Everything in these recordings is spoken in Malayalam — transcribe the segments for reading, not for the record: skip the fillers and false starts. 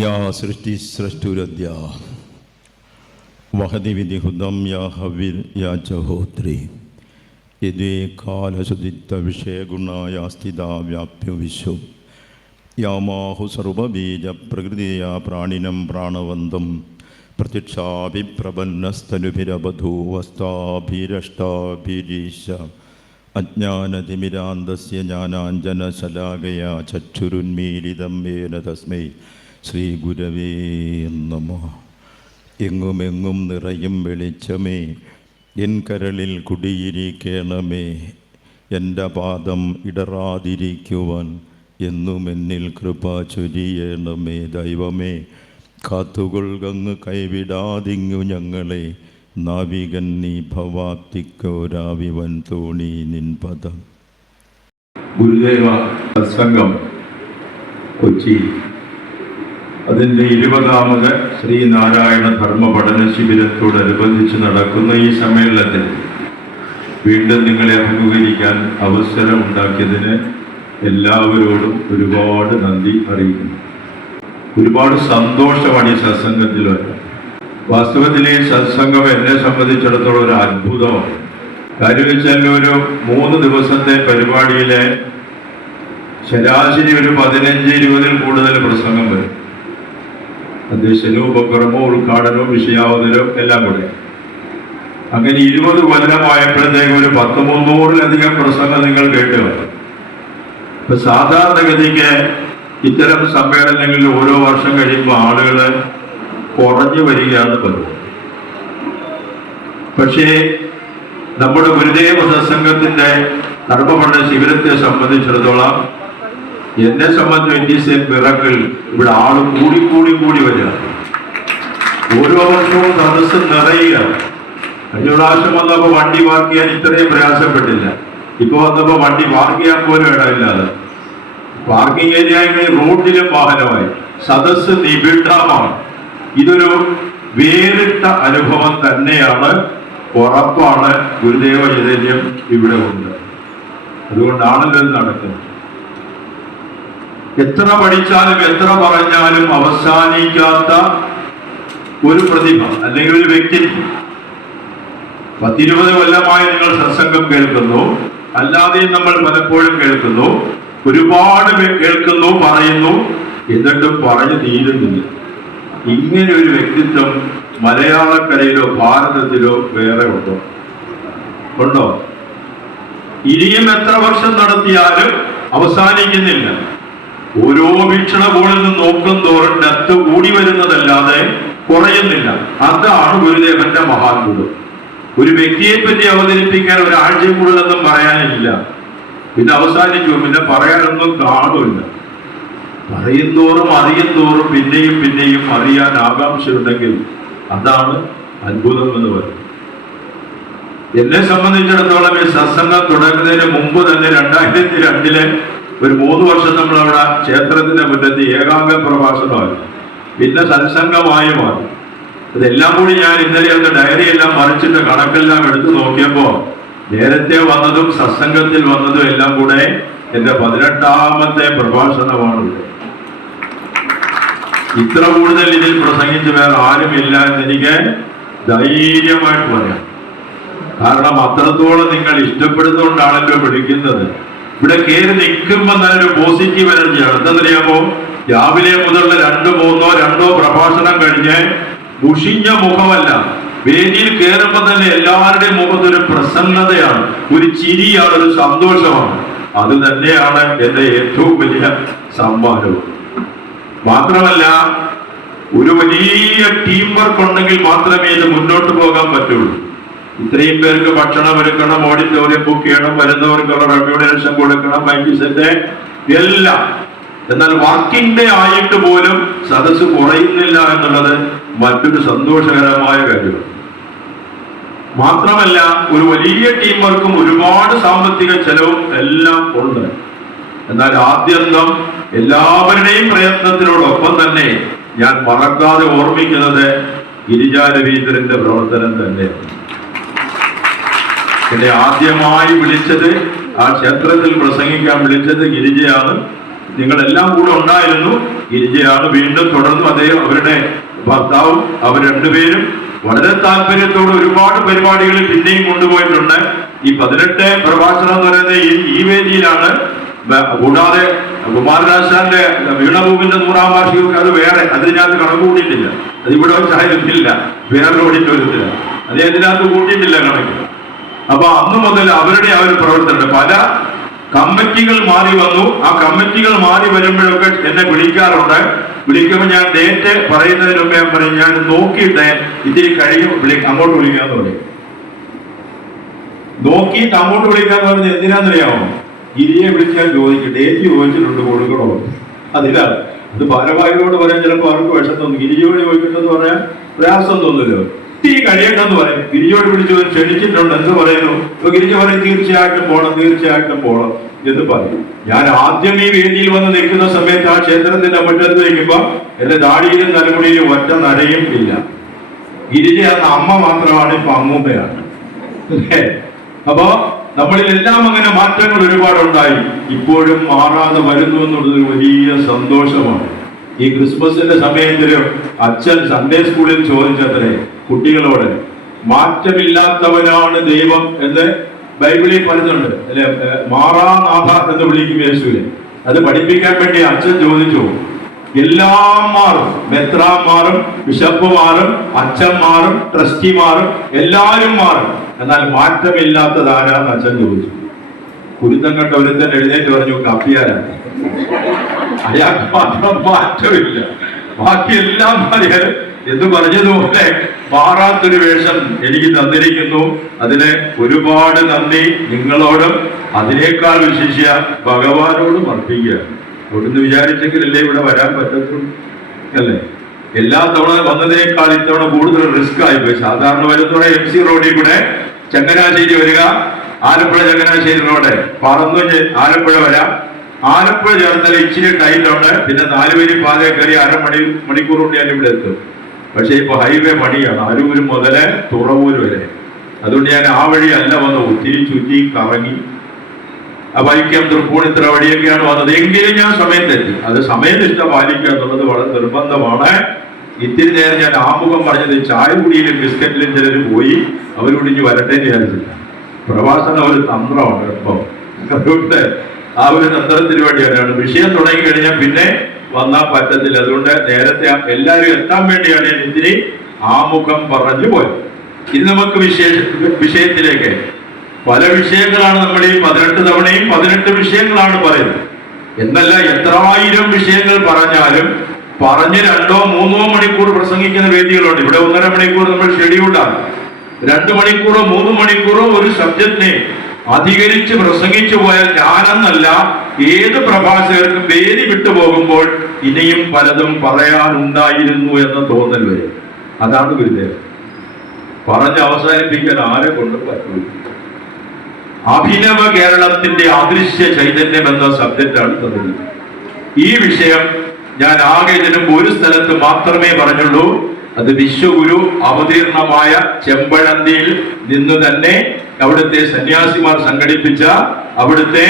യാ സൃഷ്ടി സൃഷ്ടുരദ്യ വഹതി വിധിഹുദം യാ ഹവിർ യാ ചഹോത്രി യദേ കാലസുദിത്ത വിഷയഗുണായ സ്ഥിതാ വ്യാപ്യ വിശ്വം യാമാഹു സർവബീജ പ്രകൃതിയാ പ്രാണിനം പ്രാണവന്തം പ്രത്യക്ഷാഭിപ്രപന്നസ്തനുഭിരബധൂവസ്താഭിരഷ്ടാഭിരീശ അജ്ഞാനതിമിരാന്തസ്യ ജ്ഞാനാഞ്ജനശലാകയാ ചക്ഷുരുന്മീലിതം യേന തസ്മൈ ശ്രീ ഗുരവേ നമഃ. എങ്ങുമെങ്ങും നിറയും വെളിച്ചമേ, എൻ കരളിൽ കുടിയിരിക്കണമേ. എൻ്റെ പാദം ഇടറാതിരിക്കുവാൻ എന്നും എന്നിൽ കൃപ ചൊരിയണമേ. ദൈവമേ, കാത്തുകൊള്ളുകങ്ങ് കൈവിടാതിങ്ങു ഞങ്ങളെ. നാവികൻ നീ ഭവാപ്തിക്കോരാവിവൻ തോണി നിൻ പദം. ഗുരുദേവ സത്സംഗം കൊച്ചി അതിൻ്റെ 20ാമത് ശ്രീനാരായണ ധർമ്മ പഠന ശിബിരത്തോടനുബന്ധിച്ച് നടക്കുന്ന ഈ സമ്മേളനത്തിൽ വീണ്ടും നിങ്ങളെ അഭിമുഖീകരിക്കാൻ അവസരം ഉണ്ടാക്കിയതിന് എല്ലാവരോടും ഒരുപാട് നന്ദി അറിയിക്കുന്നു. ഒരുപാട് സന്തോഷമാണ് ഈ സത്സംഗത്തിൽ വരുന്നത്. വാസ്തവത്തിൽ ഈ സത്സംഗം എന്നെ സംബന്ധിച്ചിടത്തോളം ഒരു അത്ഭുതമാണ്. കാര്യം വെച്ചാൽ ഒരു 3 ദിവസത്തെ പരിപാടിയിലെ ശരാശരി ഒരു 15-20 കൂടുതൽ പ്രസംഗം വരും. അധ്യക്ഷനോ ഉപക്രമോ ഉദ്ഘാടനവും വിഷയാവതരവും എല്ലാം കൂടെ. അങ്ങനെ 20 കൊല്ലമായപ്പോഴത്തേക്ക് ഒരു 100-300-ലധികം പ്രസംഗം നിങ്ങൾ കേട്ടു. ഇപ്പൊ സാധാരണഗതിക്ക് ഇത്തരം സമ്മേളനങ്ങളിൽ ഓരോ വർഷം കഴിയുമ്പോൾ ആളുകൾ കുറഞ്ഞു വരികയാണ് പതിവ്. പക്ഷേ നമ്മുടെ ഗുരുദേവ സത്സംഗത്തിന്റെ ധർമ്മപഠന ശിബിരത്തെ സംബന്ധിച്ചിടത്തോളം, എന്നെ സംബന്ധിച്ച് പിറക്കിൽ ഇവിടെ ആള് കൂടി വരിക. ഓരോ വർഷവും സദസ്സ് നിറയുക. കഴിഞ്ഞ പ്രാവശ്യം വന്നപ്പോൾ വണ്ടി പാർക്ക് ചെയ്യാൻ ഇത്രയും പ്രയാസപ്പെട്ടില്ല. ഇപ്പൊ വന്നപ്പോൾ വണ്ടി പാർക്ക് ചെയ്യാൻ പോലും ഇടമില്ലാതെ പാർക്കിംഗ് ഏരിയ റോഡിലും വാഹനമായി. സദസ്സ് നിബിഡമാണ്. ഇതൊരു വേറിട്ട അനുഭവം തന്നെയാണ്. ഉറപ്പാണ് ഗുരുദേവ ചൈതന്യം ഇവിടെ ഉണ്ട്. അതുകൊണ്ടാണല്ലോ ഇത് നടക്കുന്നത്. എത്ര പഠിച്ചാലും എത്ര പറഞ്ഞാലും അവസാനിക്കാത്ത ഒരു പ്രതിഭ അല്ലെങ്കിൽ ഒരു വ്യക്തിത്വം. 10-20 കൊല്ലമായി നിങ്ങൾ സത്സംഗം കേൾക്കുന്നു, അല്ലാതെയും നമ്മൾ പലപ്പോഴും കേൾക്കുന്നു, ഒരുപാട് കേൾക്കുന്നു, പറയുന്നു, എന്നിട്ടും പറഞ്ഞു തീരുന്നില്ല. ഇങ്ങനെ ഒരു വ്യക്തിത്വം മലയാളക്കരയിലോ ഭാരതത്തിലോ വേറെ ഉണ്ടോ? ഇനിയും എത്ര വർഷം നടത്തിയാലും അവസാനിക്കുന്നില്ല. ഓരോ വീക്ഷണകോണിൽ നിന്ന് നോക്കും തോറും ഡെപ്ത് കൂടി വരുന്നതല്ലാതെ കുറയുന്നില്ല. അതാണ് ഗുരുദേവന്റെ മഹാത്ഭുതം. ഒരു വ്യക്തിയെ പറ്റി അവതരിപ്പിക്കാൻ ഒരാഴ്ചയും കൂടുതലൊന്നും പറയാനില്ല. പിന്നെ അവസാനിച്ചു, പിന്നെ പറയാനൊന്നും കാണുമില്ല. പറയുന്തോറും അറിയുന്തോറും പിന്നെയും അറിയാൻ ആകാംക്ഷയുണ്ടെങ്കിൽ അതാണ് അത്ഭുതം എന്ന് പറയുന്നത്. എന്നെ സംബന്ധിച്ചിടത്തോളം ഈ സത്സംഗം തുടങ്ങുന്നതിന് മുമ്പ് തന്നെ 2002 ഒരു 3 വർഷം നമ്മൾ അവിടെ ക്ഷേത്രത്തിന്റെ മുറ്റത്ത് ഏകാംഗ പ്രഭാഷണമായിരുന്നു. പിന്നെ സത്സംഗമായി മാറി. ഇതെല്ലാം കൂടി ഞാൻ ഇന്നലെ ഒന്ന് ഡയറി എല്ലാം മറിച്ചിട്ട് കണക്കെല്ലാം എടുത്തു നോക്കിയപ്പോ നേരത്തെ വന്നതും സത്സംഗത്തിൽ വന്നതും എല്ലാം കൂടെ എന്റെ 18ാമത്തെ പ്രഭാഷണമാണ് ഇവിടെ. ഇത്ര കൂടുതൽ ഇതിൽ പ്രസംഗിച്ച് വേറെ ആരുമില്ല എന്ന് എനിക്ക് ധൈര്യമായിട്ട് പറയാം. കാരണം അത്രത്തോളം നിങ്ങൾ ഇഷ്ടപ്പെടുന്നതുകൊണ്ടാണല്ലോ വിളിക്കുന്നത്. ഇവിടെ കയറി നിൽക്കുമ്പോൾ തന്നെ ഒരു പോസിറ്റീവ് എനർജിയാണ്. എന്താണെന്നറിയാമോ? രാവിലെ മുതലുള്ള 2-3 പ്രഭാഷണം കഴിഞ്ഞ് മുഷിഞ്ഞ മുഖമല്ല, വേദിയിൽ കയറുമ്പോൾ തന്നെ എല്ലാവരുടെയും മുഖത്തൊരു പ്രസന്നതയാണ്, ഒരു ചിരിയാണ്, ഒരു സന്തോഷമാണ്. അത് തന്നെയാണ് എന്റെ ഏറ്റവും വലിയ സമ്മാനവും. മാത്രമല്ല, ഒരു വലിയ ടീം വർക്ക് ഉണ്ടെങ്കിൽ മാത്രമേ ഇത് മുന്നോട്ട് പോകാൻ പറ്റുള്ളൂ. ഇത്രയും പേർക്ക് ഭക്ഷണം ഒരുക്കണം, ഓഡിറ്റോറിയം ബുക്ക് ചെയ്യണം, വരുന്നവർക്കുള്ള റെമ്യൂണറേഷൻ കൊടുക്കണം, മൈക്ക് സെറ്റ് എല്ലാം. എന്നാൽ വർക്കിംഗ് ഡേ ആയിട്ട് പോലും സദസ്സ് കുറയുന്നില്ല എന്നുള്ളത് മറ്റൊരു സന്തോഷകരമായ കാര്യമാണ്. മാത്രമല്ല, ഒരു വലിയ ടീം വർക്കും ഒരുപാട് സാമ്പത്തിക ചെലവും എല്ലാം ഉണ്ട്. എന്നാൽ ആദ്യന്തം എല്ലാവരുടെയും പ്രയത്നത്തിനോടൊപ്പം തന്നെ ഞാൻ മറക്കാതെ ഓർമ്മിക്കുന്നത് ഗിരിജാ രവീന്ദ്രന്റെ പ്രവർത്തനം തന്നെയാണ്. എന്നെ ആദ്യമായി വിളിച്ചത്, ആ ക്ഷേത്രത്തിൽ പ്രസംഗിക്കാൻ വിളിച്ചത് ഗിരിജയാണ്. നിങ്ങളെല്ലാം കൂടെ ഉണ്ടായിരുന്നു. ഗിരിജയാണ് വീണ്ടും തുടർന്നു അദ്ദേഹം അവരുടെ ഭർത്താവും അവർ രണ്ടുപേരും വളരെ താല്പര്യത്തോടെ ഒരുപാട് പരിപാടികളിൽ പിന്നെയും കൊണ്ടുപോയിട്ടുണ്ട്. ഈ 18 പ്രഭാഷണം എന്ന് പറയുന്ന ഈ വേദിയിലാണ്. കൂടാതെ കുമാരനാശാന്റെ വീണഭൂമിന്റെ 100ാം വാർഷികമൊക്കെ അത് വേറെ, അതിനകത്ത് കണക്ക് കൂട്ടിയിട്ടില്ല. അതിവിടെ വെച്ചായിരുന്നില്ല, വേറെ ഓഡിറ്റോറിയത്തില്ല, അത് അതിനകത്ത് കൂട്ടിയിട്ടില്ല കണക്ക്. അപ്പൊ അന്ന് മുതൽ അവരുടെ ആ ഒരു പ്രവർത്തനം, പല കമ്മിറ്റികൾ മാറി വന്നു. ആ കമ്മിറ്റികൾ മാറി വരുമ്പോഴൊക്കെ എന്നെ വിളിക്കാറുണ്ട്. വിളിക്കുമ്പോൾ ഞാൻ ഡേറ്റ് പറയുന്നതിന് മുമ്പ് ഞാൻ പറയും, ഞാൻ നോക്കിയിട്ട് ഇത്തിരി കഴിയും അങ്ങോട്ട് വിളിക്കാന്ന് പറയും. നോക്കിയിട്ട് അങ്ങോട്ട് വിളിക്കാന്ന് പറഞ്ഞ് എന്തിനാന്നറിയാമോ? ഗിരിയെ വിളിച്ചാൽ ചോദിക്കും, ഡേറ്റ് ചോദിച്ചിട്ടുണ്ട് കൊടുക്കണോ? അതിലാണ്. അത് ഭാരവാഹികളോട് പറയാൻ ചിലപ്പോൾ അവർക്ക് വിഷം തോന്നും. ഗിരിയോട് ചോദിക്കട്ടെന്ന് പറയാൻ പ്രയാസം തോന്നുമല്ലോ. ഇത്തിരി കഴിയട്ടെന്ന് പറയും. ഗിരിയോട് വിളിച്ചു ക്ഷണിച്ചിട്ടുണ്ട്, എന്ത് പറയുന്നു? ഇപ്പൊ ഗിരിജ പറയും തീർച്ചയായിട്ടും പോണം, തീർച്ചയായിട്ടും പോണം എന്ന് പറയും. ഞാൻ ആദ്യം ഈ വേദിയിൽ വന്ന് നിൽക്കുന്ന സമയത്ത് ആ ക്ഷേത്രത്തിന്റെ മുറ്റത്ത് നിൽക്കുമ്പോ എന്റെ ദാടിയിലും തലമുടിയിലും ഒറ്റ നരയും ഇല്ല. ഗിരിജ എന്ന അമ്മ മാത്രമാണ്, ഇപ്പൊ അമ്മൂമ്മയാണ്. അപ്പോ നമ്മളിലെല്ലാം അങ്ങനെ മാറ്റങ്ങൾ ഒരുപാടുണ്ടായി. ഇപ്പോഴും മാറാതെ വരുന്നു എന്നുള്ളത് വലിയ സന്തോഷമാണ്. ഈ ക്രിസ്മസിന്റെ സമയത്തിലും അച്ഛൻ സൺഡേ സ്കൂളിൽ ചോദിച്ചത്രേ കുട്ടികളോട്, മാറ്റമില്ലാത്തവനാണ് ദൈവം എന്ന് ബൈബിളിൽ പറയുന്നുണ്ട് അല്ലെ? മാറാനാഥ എന്ന് വിളിക്കും യേശുവിനെ. അത് പഠിപ്പിക്കാൻ വേണ്ടി അച്ഛൻ ചോദിച്ചു. എല്ലാം മാറും, മെത്രാന്മാരും ബിഷപ്പുമാരും അച്ഛന്മാരും ട്രസ്റ്റിമാരും എല്ലാവരും മാറും, എന്നാൽ മാറ്റമില്ലാത്തത് ആരാന്ന് അച്ഛൻ ചോദിച്ചു. കുരുത്തം കണ്ട ഒരുത്തൻ എഴുന്നേറ്റ് പറഞ്ഞു, കപ്പിയാരാണ്. അയാൾക്ക് മാത്രം മാറ്റമില്ല, ബാക്കി എല്ലാം മാറിയാലും എന്ന് പറഞ്ഞതുപോലെ മാറാത്തൊരു വേഷം എനിക്ക് തന്നിരിക്കുന്നു. അതിന് ഒരുപാട് നന്ദി നിങ്ങളോടും അതിനേക്കാൾ വിശിഷ്യ ഭഗവാനോടും അർപ്പിക്കുക. അവിടുന്ന് വിചാരിച്ചെങ്കിലല്ലേ ഇവിടെ വരാൻ പറ്റത്തുള്ളൂ അല്ലേ? എല്ലാ തവണ വന്നതിനേക്കാൾ ഇത്തവണ കൂടുതൽ റിസ്ക് ആയിപ്പോയി. സാധാരണ വരുന്നതോടെ MC റോഡിൽ കൂടെ ചങ്ങനാശ്ശേരി വരിക, ആലപ്പുഴ ചങ്ങനാശ്ശേരി റോഡ് പറന്നു ആലപ്പുഴ വരാം. ആലപ്പുഴ ചേർത്താൽ ഇച്ചിരി ടൈലുണ്ട്, പിന്നെ 4 വരി പാതയെ കയറി മണിക്കൂർ കൊണ്ട് ഞാൻ ഇവിടെ എത്തും. പക്ഷെ ഇപ്പൊ ഹൈവേ പണിയാണ്, അരൂര് മുതല് തുറവൂര് വരെ. അതുകൊണ്ട് ഞാൻ ആ വഴി അല്ല വന്നത്, ഒത്തിരി ചുറ്റി കറങ്ങി വൈക്കം തൃപ്പൂണിത്തറ വഴിയൊക്കെയാണ് വന്നത്. എങ്കിലും ഞാൻ സമയത്തെത്തി. അത് സമയനിഷ്ഠ പാലിക്കുക എന്നുള്ളത് വളരെ നിർബന്ധമാണ്. ഇത്തിരി നേരം ഞാൻ ആമുഖം പറഞ്ഞത് ചായ കുടിയിലും ബിസ്ക്കറ്റിലും ചിലർ പോയി, അവരോട് ഇനി വരട്ടെ എന്ന് വിചാരിച്ചില്ല. പ്രഭാഷണം ഒരു തന്ത്രമാണ് ഇപ്പം. അതുകൊണ്ട് ആ ഒരു തന്ത്രത്തിന് വേണ്ടിയാണ്. വിഷയം തുടങ്ങി കഴിഞ്ഞാൽ പിന്നെ വന്നാൽ പറ്റത്തില്ല. അതുകൊണ്ട് നേരത്തെ എല്ലാവരും എത്താൻ വേണ്ടിയാണ് ഞാൻ ഇത്തിരി ആമുഖം പറഞ്ഞു പോയത്. ഇനി നമുക്ക് വിഷയത്തിലേക്ക്. പല വിഷയങ്ങളാണ് നമ്മൾ ഈ 18 തവണയും 18 വിഷയങ്ങളാണ് പറയുന്നത്. എന്നല്ല, എത്രായിരം വിഷയങ്ങൾ പറഞ്ഞാലും പറഞ്ഞ് 2-3 മണിക്കൂർ പ്രസംഗിക്കുന്ന വേദികളുണ്ട്. ഇവിടെ 1.5 മണിക്കൂർ നമ്മൾ ഷെഡ്യൂൾഡാണ്. 2 മണിക്കൂറോ 3 മണിക്കൂറോ ഒരു സബ്ജക്റ്റിനെ അധികരിച്ച് പ്രസംഗിച്ചു പോയാൽ ഞാനെന്നല്ല ഏത് പ്രഭാഷകർക്കും വേദി വിട്ടുപോകുമ്പോൾ ഇനിയും പലതും പറയാനുണ്ടായിരുന്നു എന്ന തോന്നൽ വരും. അതാണ് ഗുരുദേവൻ. പറഞ്ഞ് അവസാനിപ്പിക്കാൻ ആരെ കൊണ്ട് പറ്റുള്ളൂ. അഭിനവ കേരളത്തിന്റെ അദൃശ്യ ചൈതന്യം എന്ന സബ്ജക്റ്റാണ് തന്നത്. ഈ വിഷയം ഞാൻ ആകെ ഇതിനും ഒരു സ്ഥലത്ത് മാത്രമേ പറഞ്ഞുള്ളൂ. അത് വിശ്വഗുരു അവതീർണമായ ചെമ്പഴന്തിയിൽ നിന്ന് തന്നെ അവിടുത്തെ സന്യാസിമാർ സംഘടിപ്പിച്ച അവിടുത്തെ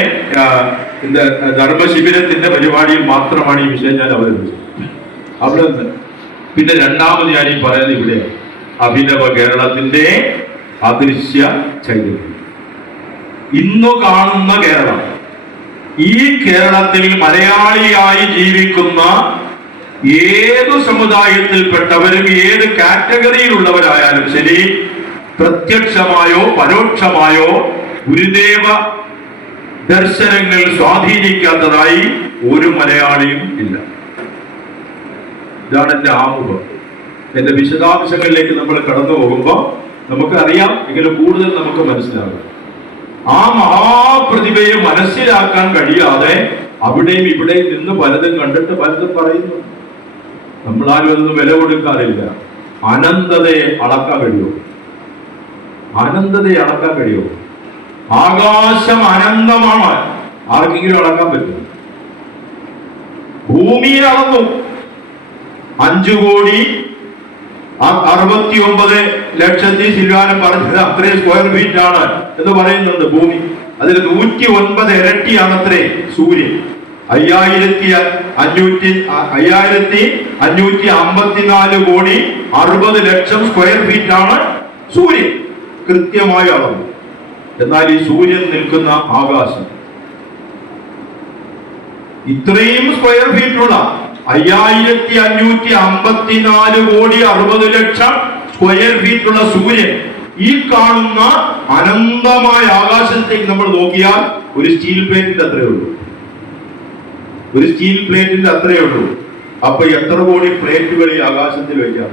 ധർമ്മശിബിരത്തിന്റെ പരിപാടിയിൽ മാത്രമാണ് ഈ വിഷയം ഞാൻ അവതരിപ്പിച്ചത്. അവിടെ നിന്ന് പിന്നെ രണ്ടാമത് ഞാൻ ഈ പറയുന്നത് ഇവിടെ അഭിനവ കേരളത്തിന്റെ അദൃശ്യ ചൈതന്യം. ഇന്നു കാണുന്ന കേരളം, ഈ കേരളത്തിൽ മലയാളിയായി ജീവിക്കുന്ന ഏതു സമുദായത്തിൽപ്പെട്ടവരും ഏത് കാറ്റഗറിയിലുള്ളവരായാലും ശരി, പ്രത്യക്ഷമായോ പരോക്ഷമായോ ഗുരുദേവ ദർശനങ്ങൾ സ്വാധീനിക്കാത്തതായി ഒരു മലയാളിയും ഇല്ല. ഇതാണ് എന്റെ ആമുഖം. എന്റെ വിശദാംശങ്ങളിലേക്ക് നമ്മൾ കടന്നു പോകുമ്പോൾ നമുക്കറിയാം, എങ്കിലും കൂടുതൽ നമുക്ക് മനസ്സിലാകും. ആ മഹാപ്രതിഭയെ മനസ്സിലാക്കാൻ കഴിയാതെ അവിടെയും ഇവിടെയും നിന്ന് പലതും കണ്ടിട്ട് പലതും പറയുന്നു. നമ്മളാരും ഒന്നും വില കൊടുക്കാറില്ല. അനന്തതയെ അളക്കാൻ കഴിയുമോ? അനന്തതയെ അളക്കാൻ കഴിയുമോ? ആകാശം അനന്തമാണ്, ആർക്കെങ്കിലും അളക്കാൻ പറ്റും? ഭൂമിയെ അളന്നു 5,69,00,000 സിൽവാനം പറഞ്ഞത് അത്രയും സ്ക്വയർ ഫീറ്റ് ആണ് എന്ന് പറയുന്നുണ്ട് ഭൂമി. അതിൽ 109 ഇരട്ടിയാണ് അത്രേ സൂര്യൻ. 5554 കോടി 60 ലക്ഷം സ്ക്വയർ ഫീറ്റ് ആണ് സൂര്യൻ, കൃത്യമായ അളവ്. എന്നാൽ ഈ സൂര്യൻ നിൽക്കുന്ന ആകാശം ഇത്രയും സ്ക്വയർ ഫീറ്റുള്ള 5554 കോടി 60 ലക്ഷം സ്ക്വയർ ഫീറ്റുള്ള സൂര്യൻ, ഈ കാണുന്ന അനന്തമായ ആകാശത്തേക്ക് നമ്മൾ നോക്കിയാൽ ഒരു സ്റ്റീൽ പ്ലേറ്റിന്റെ അത്രയേ ഉള്ളൂ, ഒരു സ്റ്റീൽ പ്ലേറ്റിന്റെ അത്രയേ ഉള്ളൂ. അപ്പൊ എത്ര കോടി പ്ലേറ്റുകൾ ഈ ആകാശത്തിൽ വയ്ക്കാം?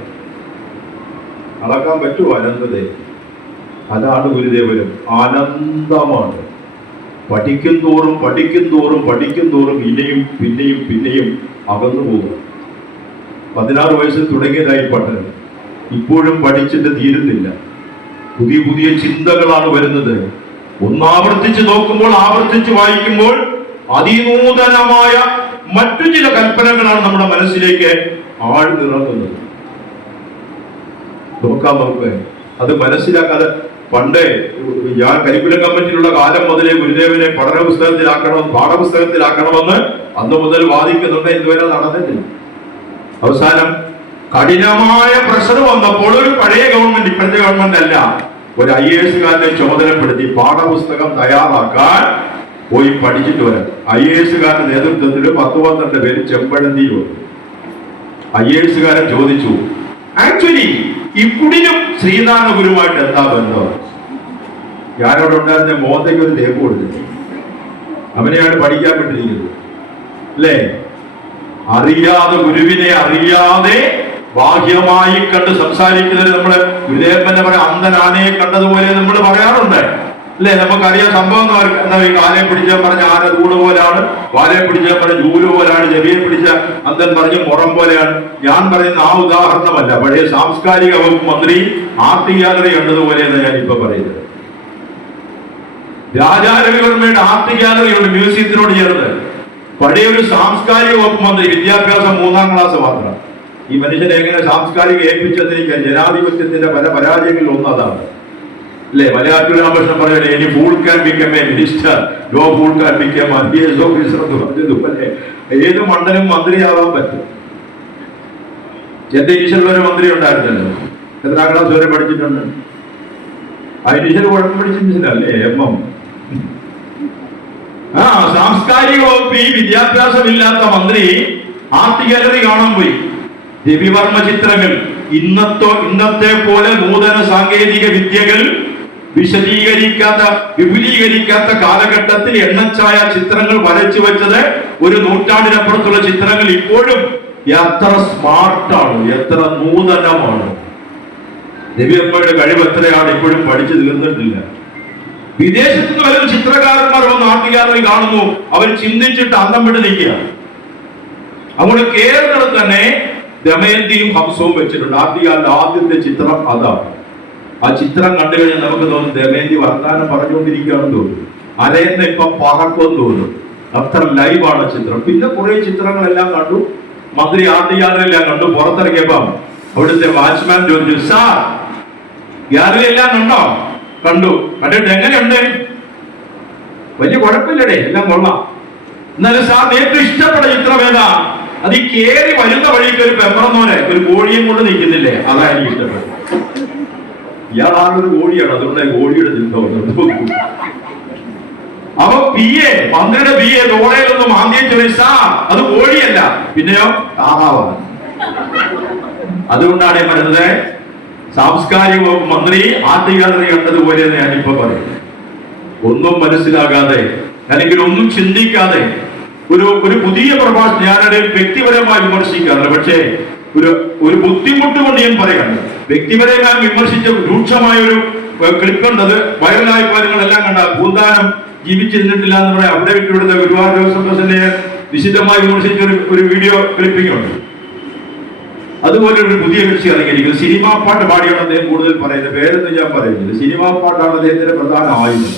അളക്കാൻ പറ്റുമോ അനന്തതയെ? അതാണ് ഗുരുദേവനും. അനന്തമാണ്. പഠിക്കും തോറും ഇനിയും പിന്നെയും അകന്നു പോകുക. 16 വയസ്സിൽ തുടങ്ങിയതായി പഠനം, ഇപ്പോഴും പഠിച്ചിട്ട് തീരുന്നില്ല. പുതിയ ചിന്തകളാണ് വരുന്നത്. ഒന്നാവർത്തിച്ച് നോക്കുമ്പോൾ, ആവർത്തിച്ച് വായിക്കുമ്പോൾ അതിനൂതനമായ മറ്റു ചില കൽപ്പനകളാണ് നമ്മുടെ മനസ്സിലേക്ക് ആഴ്ന്നിറങ്ങുന്നത്. നമുക്ക് അത് മനസ്സിലാക്കാതെ, പണ്ട് ഞാൻ കരിക്കുലം കമ്മിറ്റിയിലുള്ള കാലം മുതലേ ഗുരുദേവനെ പാഠപുസ്തകത്തിലാക്കണമെന്ന് അന്ന് മുതൽ വാദിക്കുന്നുണ്ട്. ഇതുവരെ നടന്നിട്ടില്ല. അവസാനം കഠിനമായ പ്രഷർ വന്നപ്പോൾ ഒരു പഴയ ഗവൺമെന്റ്, ഇപ്പോഴത്തെ ഗവൺമെന്റ് അല്ല, ഒരു IAS കാരനെ ചുമതലപ്പെടുത്തി പാഠപുസ്തകം തയ്യാറാക്കാൻ പോയി പഠിച്ചിട്ട് വരാം. IAS കാരന്റെ നേതൃത്വത്തിൽ 10-12 പേര് ചെമ്പഴന്തിയിൽ വന്നു. IAS കാരൻ ചോദിച്ചു, ആക്ച്വലി ഇക്കുടിനും ശ്രീനാരായണ ഗുരുവായിട്ട് എന്താ ബന്ധം? ഞാനവിടെ ഉണ്ടായിരുന്ന മോന്തയ്ക്ക് ഒരു തേപ്പ് കൊടുത്തിട്ട് അവനെയാണ് പഠിക്കാൻ വിട്ടിരിക്കുന്നത്, അല്ലേ? അറിയാതെ, ഗുരുവിനെ അറിയാതെ ബാഹ്യമായി കണ്ട് സംസാരിക്കുന്നതിന് നമ്മള് ഗുരുദേവന്റെ പറയാം, അന്ധനാനയെ കണ്ടതുപോലെ നമ്മൾ പറയാറുണ്ട്, അല്ലേ? നമുക്കറിയാം സംഭവം എന്താ? ഈ കാലെ പിടിച്ചാൽ പറഞ്ഞ ആന തൂണ് പോലെയാണ്, വാലെ പിടിച്ചാൽ പറഞ്ഞ ജൂല് പോലെയാണ്, ചെവിയെ പിടിച്ച അന്തൻ പറഞ്ഞ മുറം പോലെയാണ്. ഞാൻ പറയുന്ന ആ ഉദാഹരണമല്ല, പഴയ സാംസ്കാരിക വകുപ്പ് മന്ത്രി ആർട്ട് ഗ്യാലറി കണ്ടതുപോലെയാണ് ഞാൻ ഇപ്പൊ പറയുന്നത്. രാജാരവിവർമ്മയുടെ ആർട്ട് ഗ്യാലറി ഉണ്ട് മ്യൂസിയത്തിനോട് ചേർന്ന്. പഴയ ഒരു സാംസ്കാരിക വകുപ്പ് മന്ത്രി, വിദ്യാഭ്യാസം 3ാം ക്ലാസ് മാത്രം. ഈ മനുഷ്യനെ എങ്ങനെ സാംസ്കാരിക ഏൽപ്പിച്ചെന്നിരിക്കാൻ, ജനാധിപത്യത്തിന്റെ പല പരാജയങ്ങളിൽ ഒന്ന് അതാണ്, അല്ലേ? മലയാറ്റൂർ രാമകൃഷ്ണൻ പറയുന്നത്, any fool can become a minister, no fool can become IAS officer എന്ന് പറഞ്ഞതുപോലെ ഏത് മണ്ഡലം മന്ത്രിയാവാൻ പറ്റും. എന്റെ ഈശ്വരൊരു മന്ത്രി ഉണ്ടായിരുന്നല്ലോ, എത്രാം ക്ലാസ് വരെ പഠിച്ചിട്ടുണ്ട്? ആ ഈശ്വര കുഴപ്പം പഠിച്ചിട്ടില്ല, അല്ലേ? MM. സാംസ്കാരിക വകുപ്പ് ഈ വിദ്യാഭ്യാസമില്ലാത്ത മന്ത്രി ആർട്ട് ഗാലറി കാണാൻ പോയി. രവിവർമ്മ ചിത്രങ്ങൾ, ഇന്നത്തെ പോലെ നൂതന സാങ്കേതിക വിദ്യകൾ വിപുലീകരിക്കാത്ത കാലഘട്ടത്തിൽ എണ്ണച്ചായ ചിത്രങ്ങൾ വരച്ചു വെച്ചത്, ഒരു നൂറ്റാണ്ടിനപ്പുറത്തുള്ള ചിത്രങ്ങൾ ഇപ്പോഴും എത്ര സ്മാർട്ടാണ്, എത്ര നൂതനമാണ്. രവിവർമ്മയുടെ കഴിവ് എത്രയാണ്, ഇപ്പോഴും പഠിച്ചു തീർന്നിട്ടില്ല. വിദേശത്ത് നിന്ന് വരുന്ന ചിത്രകാരന്മാർ വന്ന് ആർട്ട് ഗാലറി കാണുന്നു, അവർ ചിന്തിച്ചിട്ട് അന്തം വിട്ട് നിൽക്കുക. അതുകൊണ്ട് കേരളത്തിൽ തന്നെ ദമയന്തിയും ഹംസവും വെച്ചിട്ടുണ്ട്. ആർട്ട് ഗാലറി ആദ്യത്തെ ചിത്രം അതാണ്. ആ ചിത്രം കണ്ടു കഴിഞ്ഞാൽ നമുക്ക് തോന്നും ദമയന്തി വർത്താനം പറഞ്ഞുകൊണ്ടിരിക്കുകയാണെന്ന് തോന്നും, അരയന്ന ഇപ്പൊ പറക്കുമെന്ന് തോന്നും. അത്ര ലൈവാണ് ചിത്രം. പിന്നെ കുറെ ചിത്രങ്ങളെല്ലാം കണ്ടു, മന്ത്രി ആർട്ട് ഗാലറി എല്ലാം കണ്ടു. പുറത്തിറങ്ങിയപ്പം അവിടുത്തെ വാച്ച്മാൻ ചോദിച്ചു, സാർ ഗാലറി എല്ലാം കണ്ടോ? കണ്ടു. കണ്ടിട്ട് എങ്ങനെയുണ്ട്? വലിയ കുഴപ്പമില്ലടേ, എല്ലാം കൊള്ളാം. എന്നാലും സാർ ഏറ്റവും ഇഷ്ടപ്പെട്ട ചിത്രം ഏതാ? അത് ഈ കേറി വരുന്ന വഴിക്ക് ഒരു പെമ്പറന്നോനെ ഒരു കോഴിയും കൊണ്ട് നിൽക്കുന്നില്ലേ, അതാ എനിക്ക് ഇഷ്ടപ്പെട്ടത്. ഇയാളാണൊരു കോഴിയാണ്, അതുകൊണ്ട് കോഴിയുടെ ചിത്രം. അപ്പൊ മന്ത്രിയുടെ PA തോളയിലൊന്നും ആദ്യം ചോദിച്ചാ അത് കോഴിയല്ല, പിന്നെയോ താറാവാണ്. അതുകൊണ്ടാണ് പറയുന്നത്, സാംസ്കാരിക വകുപ്പ് മന്ത്രി ആർട്ട് ഗാലറി കണ്ടതുപോലെ ഞാനിപ്പോ പറയുന്നത്. ഒന്നും മനസ്സിലാകാതെ അല്ലെങ്കിൽ ഒന്നും ചിന്തിക്കാതെ ഒരു പുതിയ പ്രഭാഷണം ഞാനൊരു വ്യക്തിപരമായി വിമർശിക്കാറില്ല, പക്ഷേ ഒരു ബുദ്ധിമുട്ട് കൊണ്ട് ഞാൻ പറയാണ്. വ്യക്തിപരമായി വിമർശിച്ച രൂക്ഷമായ ഒരു ക്ലിപ്പുണ്ടത് വൈറലായ കാര്യങ്ങളെല്ലാം കണ്ട. പൂന്താനം ജീവിച്ചിരുന്നിട്ടില്ല എന്ന് പറയാം, അവിടെ വിട്ടുവിടുന്ന ഗുരുവായൂർ ദേവസ്വം നിശിതമായി വിമർശിച്ച ഒരു വീഡിയോ ക്ലിപ്പിംഗ് ഉണ്ട്. അതുപോലെ ഒരു പുതിയ കക്ഷി ഇറങ്ങിയിരിക്കുന്നത് സിനിമാ പാട്ട് പാടിയാണ് അദ്ദേഹം കൂടുതൽ പറയുന്നത്. പേരൊന്നും ഞാൻ പറയുന്നില്ല. സിനിമാ പാട്ടാണ് അദ്ദേഹത്തിന്റെ പ്രധാന ആയുധം.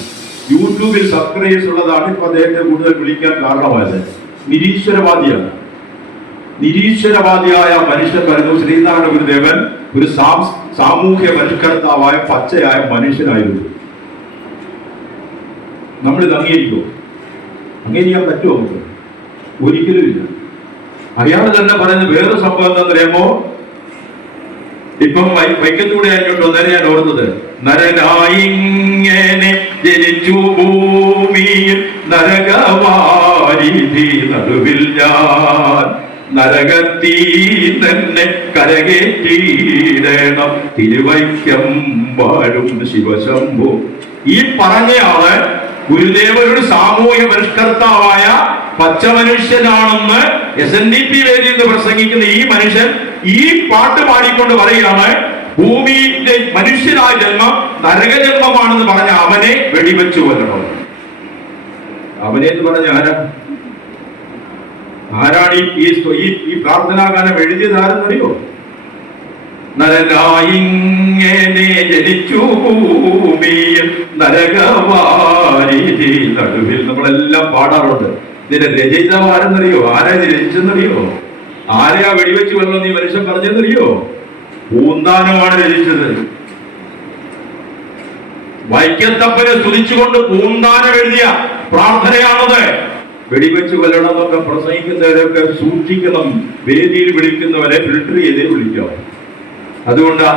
യൂട്യൂബിൽ സബ്സ്ക്രൈബേഴ്സ് ഉള്ളതാണ് ഇപ്പൊ അദ്ദേഹത്തെ കൂടുതൽ വിളിക്കാൻ കാരണമായത്. നിരീശ്വരവാദിയാണ്. നിരീശ്വരവാദിയായ മനുഷ്യൻ പറയുന്നു ശ്രീനാരായണ ഗുരുദേവൻ ഒരു സാമൂഹ്യ പരിഷ്കർത്താവായ പച്ചയായ മനുഷ്യനായിരുന്നു. നമ്മളിത് അംഗീകരിക്കുമോ? അംഗീകരിക്കാൻ പറ്റുമോ? നമുക്ക് ഒരിക്കലുമില്ല. അയാൾ തന്നെ പറയുന്ന വേറെ സംഭവം എന്താണെന്നറിയാമോ? ഇപ്പം വൈക്കത്തൂടെ ആയിക്കോട്ടെ അന്നേരം ഞാൻ ഓർത്തത്, നരനായിങ്ങനെ ജനിച്ചു ഭൂമിയിൽ നരകവാരിധി നടുവിൽ ഞാൻ നരകത്തീ തന്നെ കരകേറ്റിയിടണം തിരുവൈക്കം വാഴും ശിവശംഭു. ഈ പറഞ്ഞയാള് ഗുരുദേവരുടെ സാമൂഹ്യ പരിഷ്കർത്താവായ പച്ചമനുഷ്യനാണെന്ന് SNDP വേദിയിൽ നിന്ന് പ്രസംഗിക്കുന്ന ഈ മനുഷ്യൻ ഈ പാട്ട് പാടിക്കൊണ്ട് പറയുകയാണ്, ഭൂമിയിലെ മനുഷ്യനായ ജന്മം നരകജന്മമാണെന്ന് പറഞ്ഞ അവനെ വെടിവെച്ചു കൊല്ലണം. അവനെ എന്ന് പറഞ്ഞ ആരാണ് ഈ പ്രാർത്ഥനാ ഗാനം എഴുതിയത്? ആരെന്നറിയോ? നരനായിങ്ങനെ ജനിച്ചു ഭൂമിയിൽ നരകവാരിധി നടുവിൽ. നമ്മളെല്ലാം പാടാറുണ്ട്. ഇതിന്റെ രചയിതാവ് ആരെന്നറിയോ? ആരാ ഇത് രചിച്ചെന്നറിയോ? ആരെയാ വെടിവെച്ച് കൊല്ലണം നീ മനുഷ്യൻ പറഞ്ഞെന്നറിയോ? പൂന്താനമാണ് രചിച്ചത്. വൈക്കത്തപ്പനെ സ്തുതിച്ചുകൊണ്ട് പൂന്താനം എഴുതിയ പ്രാർത്ഥനയാണത്. വെടിവെച്ച് കൊല്ലണം എന്നൊക്കെ പ്രസംഗിക്കുന്നവരൊക്കെ സൂക്ഷിക്കണം. വേദിയിൽ വിളിക്കുന്നവരെ ഫിൽട്ടർ ചെയ്തേ വിളിക്കാം. അതുകൊണ്ട്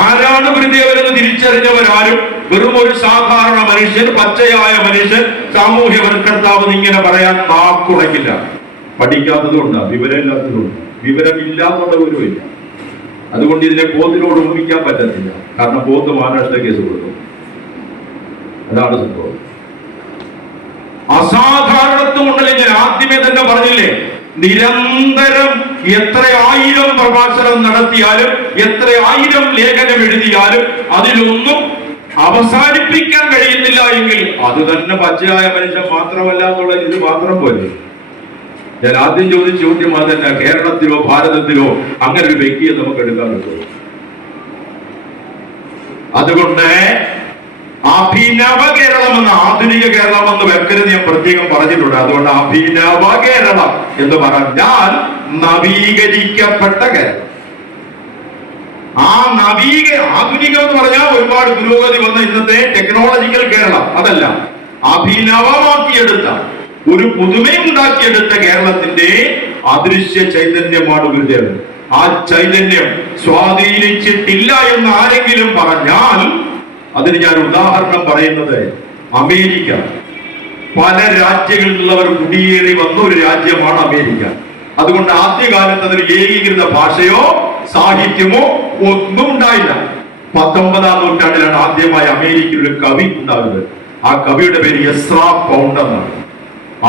ആരാണ് ഗുരുദേവനെന്ന് തിരിച്ചറിഞ്ഞവരാരും വെറും ഒരു സാധാരണ മനുഷ്യൻ, പച്ചയായ മനുഷ്യൻ, സാമൂഹ്യ പരിഷ്കർത്താവ് ഇങ്ങനെ പറയാൻ നാക്കുറയ്ക്കില്ല. പഠിക്കാത്തതുകൊണ്ട്, വിവരമില്ലാത്തതുകൊണ്ട്. വിവരമില്ലാത്തവരുമില്ല. അതുകൊണ്ട് ഇതിനെ പോത്തിനോട് ഉപമിക്കാൻ പറ്റത്തില്ല. കാരണം പോത്ത് മഹാരാഷ്ട്ര കേസ് കൊടുക്കും. അതാണ് സംഭവം. അസാധാരണത്വം ഉണ്ടല്ലേ? ഞാൻ ആദ്യമേ തന്നെ പറഞ്ഞില്ലേ, നിരന്തരം എത്ര ആയിരം പ്രഭാഷണം നടത്തിയാലും എത്ര ആയിരം ലേഖനം എഴുതിയാലും അതിലൊന്നും അവസാനിപ്പിക്കാൻ കഴിയുന്നില്ല എങ്കിൽ അത് തന്നെ പച്ചയായ മനുഷ്യൻ മാത്രമല്ല എന്നുള്ള ഇത് മാത്രം പോലെ. ഞാൻ ആദ്യം ചോദിച്ച ചോദ്യം അത് തന്നെ, കേരളത്തിലോ ഭാരതത്തിലോ അങ്ങനെ ഒരു വ്യക്തിയെ നമുക്ക് എടുക്കാൻ പറ്റുമോ? അതുകൊണ്ട് അഭിനവ കേരളം എന്ന ആധുനിക കേരളം എന്ന് വെക്കരുത് ഞാൻ പ്രത്യേകം പറഞ്ഞിട്ടുണ്ട്. അതുകൊണ്ട് അഭിനവ കേരളം എന്ന് പറഞ്ഞാൽ നവീകരിക്കപ്പെട്ട കേരളം. ആ ആധുനികം എന്ന് പറഞ്ഞാൽ ഒരുപാട് പുരോഗതി വന്ന ഇന്നത്തെ ടെക്നോളജിക്കൽ കേരളം അതല്ല, അഭിനവമാക്കിയെടുത്ത ഒരു പുതുമയുണ്ടാക്കിയെടുത്ത കേരളത്തിന്റെ അദൃശ്യ ചൈതന്യമാണ് ഗുരുദേവൻ. ആ ചൈതന്യം സ്വാധീനിച്ചിട്ടില്ല എന്ന് ആരെങ്കിലും പറഞ്ഞാൽ അതിന് ഞാൻ ഉദാഹരണം പറയുന്നത് അമേരിക്ക. പല രാജ്യങ്ങളിൽ നിന്നുള്ളവർ കുടിയേറി വന്ന ഒരു രാജ്യമാണ് അമേരിക്ക. അതുകൊണ്ട് ആദ്യകാലത്ത് അതിന് ഏകീകൃത ഭാഷയോ സാഹിത്യമോ ഒന്നും ഉണ്ടായില്ല. 19-ാം നൂറ്റാണ്ടിലാണ് ആദ്യമായി അമേരിക്കയിൽ ഒരു കവി ഉണ്ടാകുന്നത്. ആ കവിയുടെ പേര് എസ്രാ പൗണ്ട് എന്നാണ്.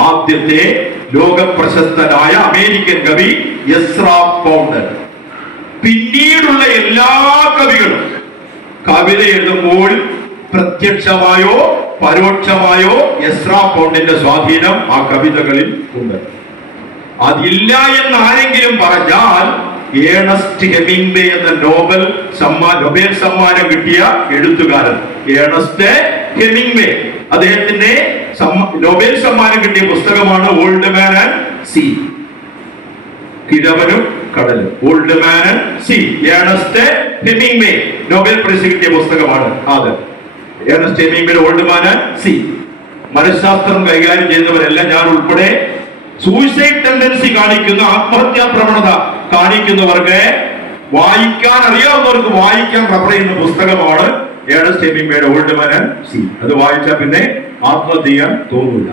ആദ്യത്തെ ലോക പ്രശസ്തനായ അമേരിക്കൻ കവി എസ്രാ പൗണ്ട്. പിന്നീടുള്ള എല്ലാ കവികളും കവിത എഴുതുമ്പോൾ പ്രത്യക്ഷമായോ പരോക്ഷമായോ എസ്രാ പൗണ്ടിന്റെ സ്വാധീനം ആ കവിതകളിൽ ഉണ്ട്. അതില്ല എന്ന് ആരെങ്കിലും പറഞ്ഞാൽ ഏണസ്റ്റ് ഹെമിംഗ്വേ എന്ന നൊബേൽ സമ്മാനം കിട്ടിയ എഴുത്തുകാരൻ ഏണസ്റ്റ് ഹെമിംഗ്വേ, അദ്ദേഹത്തിന്റെ നൊബേൽ സമ്മാനം കിട്ടിയ പുസ്തകമാണ് ഓൾഡ് മാൻ ആൻഡ് സീ. കിഴവനും കടലും. Old man and sea. Ernest Hemingway Nobel prize കിട്ടിയ പുസ്തകമാണ് അത്. Ernest Hemingway old man and sea. മനഃശാസ്ത്രം കൈകാര്യം ചെയ്യുന്നവരെല്ലാം ഞാൻ ഉൾപ്പെടെ സൂയിസൈഡ് ടെൻഡൻസി കാണിക്കുന്ന, ആത്മഹത്യാ പ്രവണത കാണിക്കുന്നവർക്ക് വായിക്കാൻ അറിയാവുന്നവർക്ക് വായിക്കാൻ റഫർ ചെയ്യുന്ന പുസ്തകമാണ് ഏണസ്റ്റ് ഹെമിംഗ്വേയുടെ ഓൾഡ് മാൻ ആൻഡ് സീ. അത് വായിച്ചാൽ പിന്നെ ആത്മഹത്യ ചെയ്യാൻ തോന്നില്ല.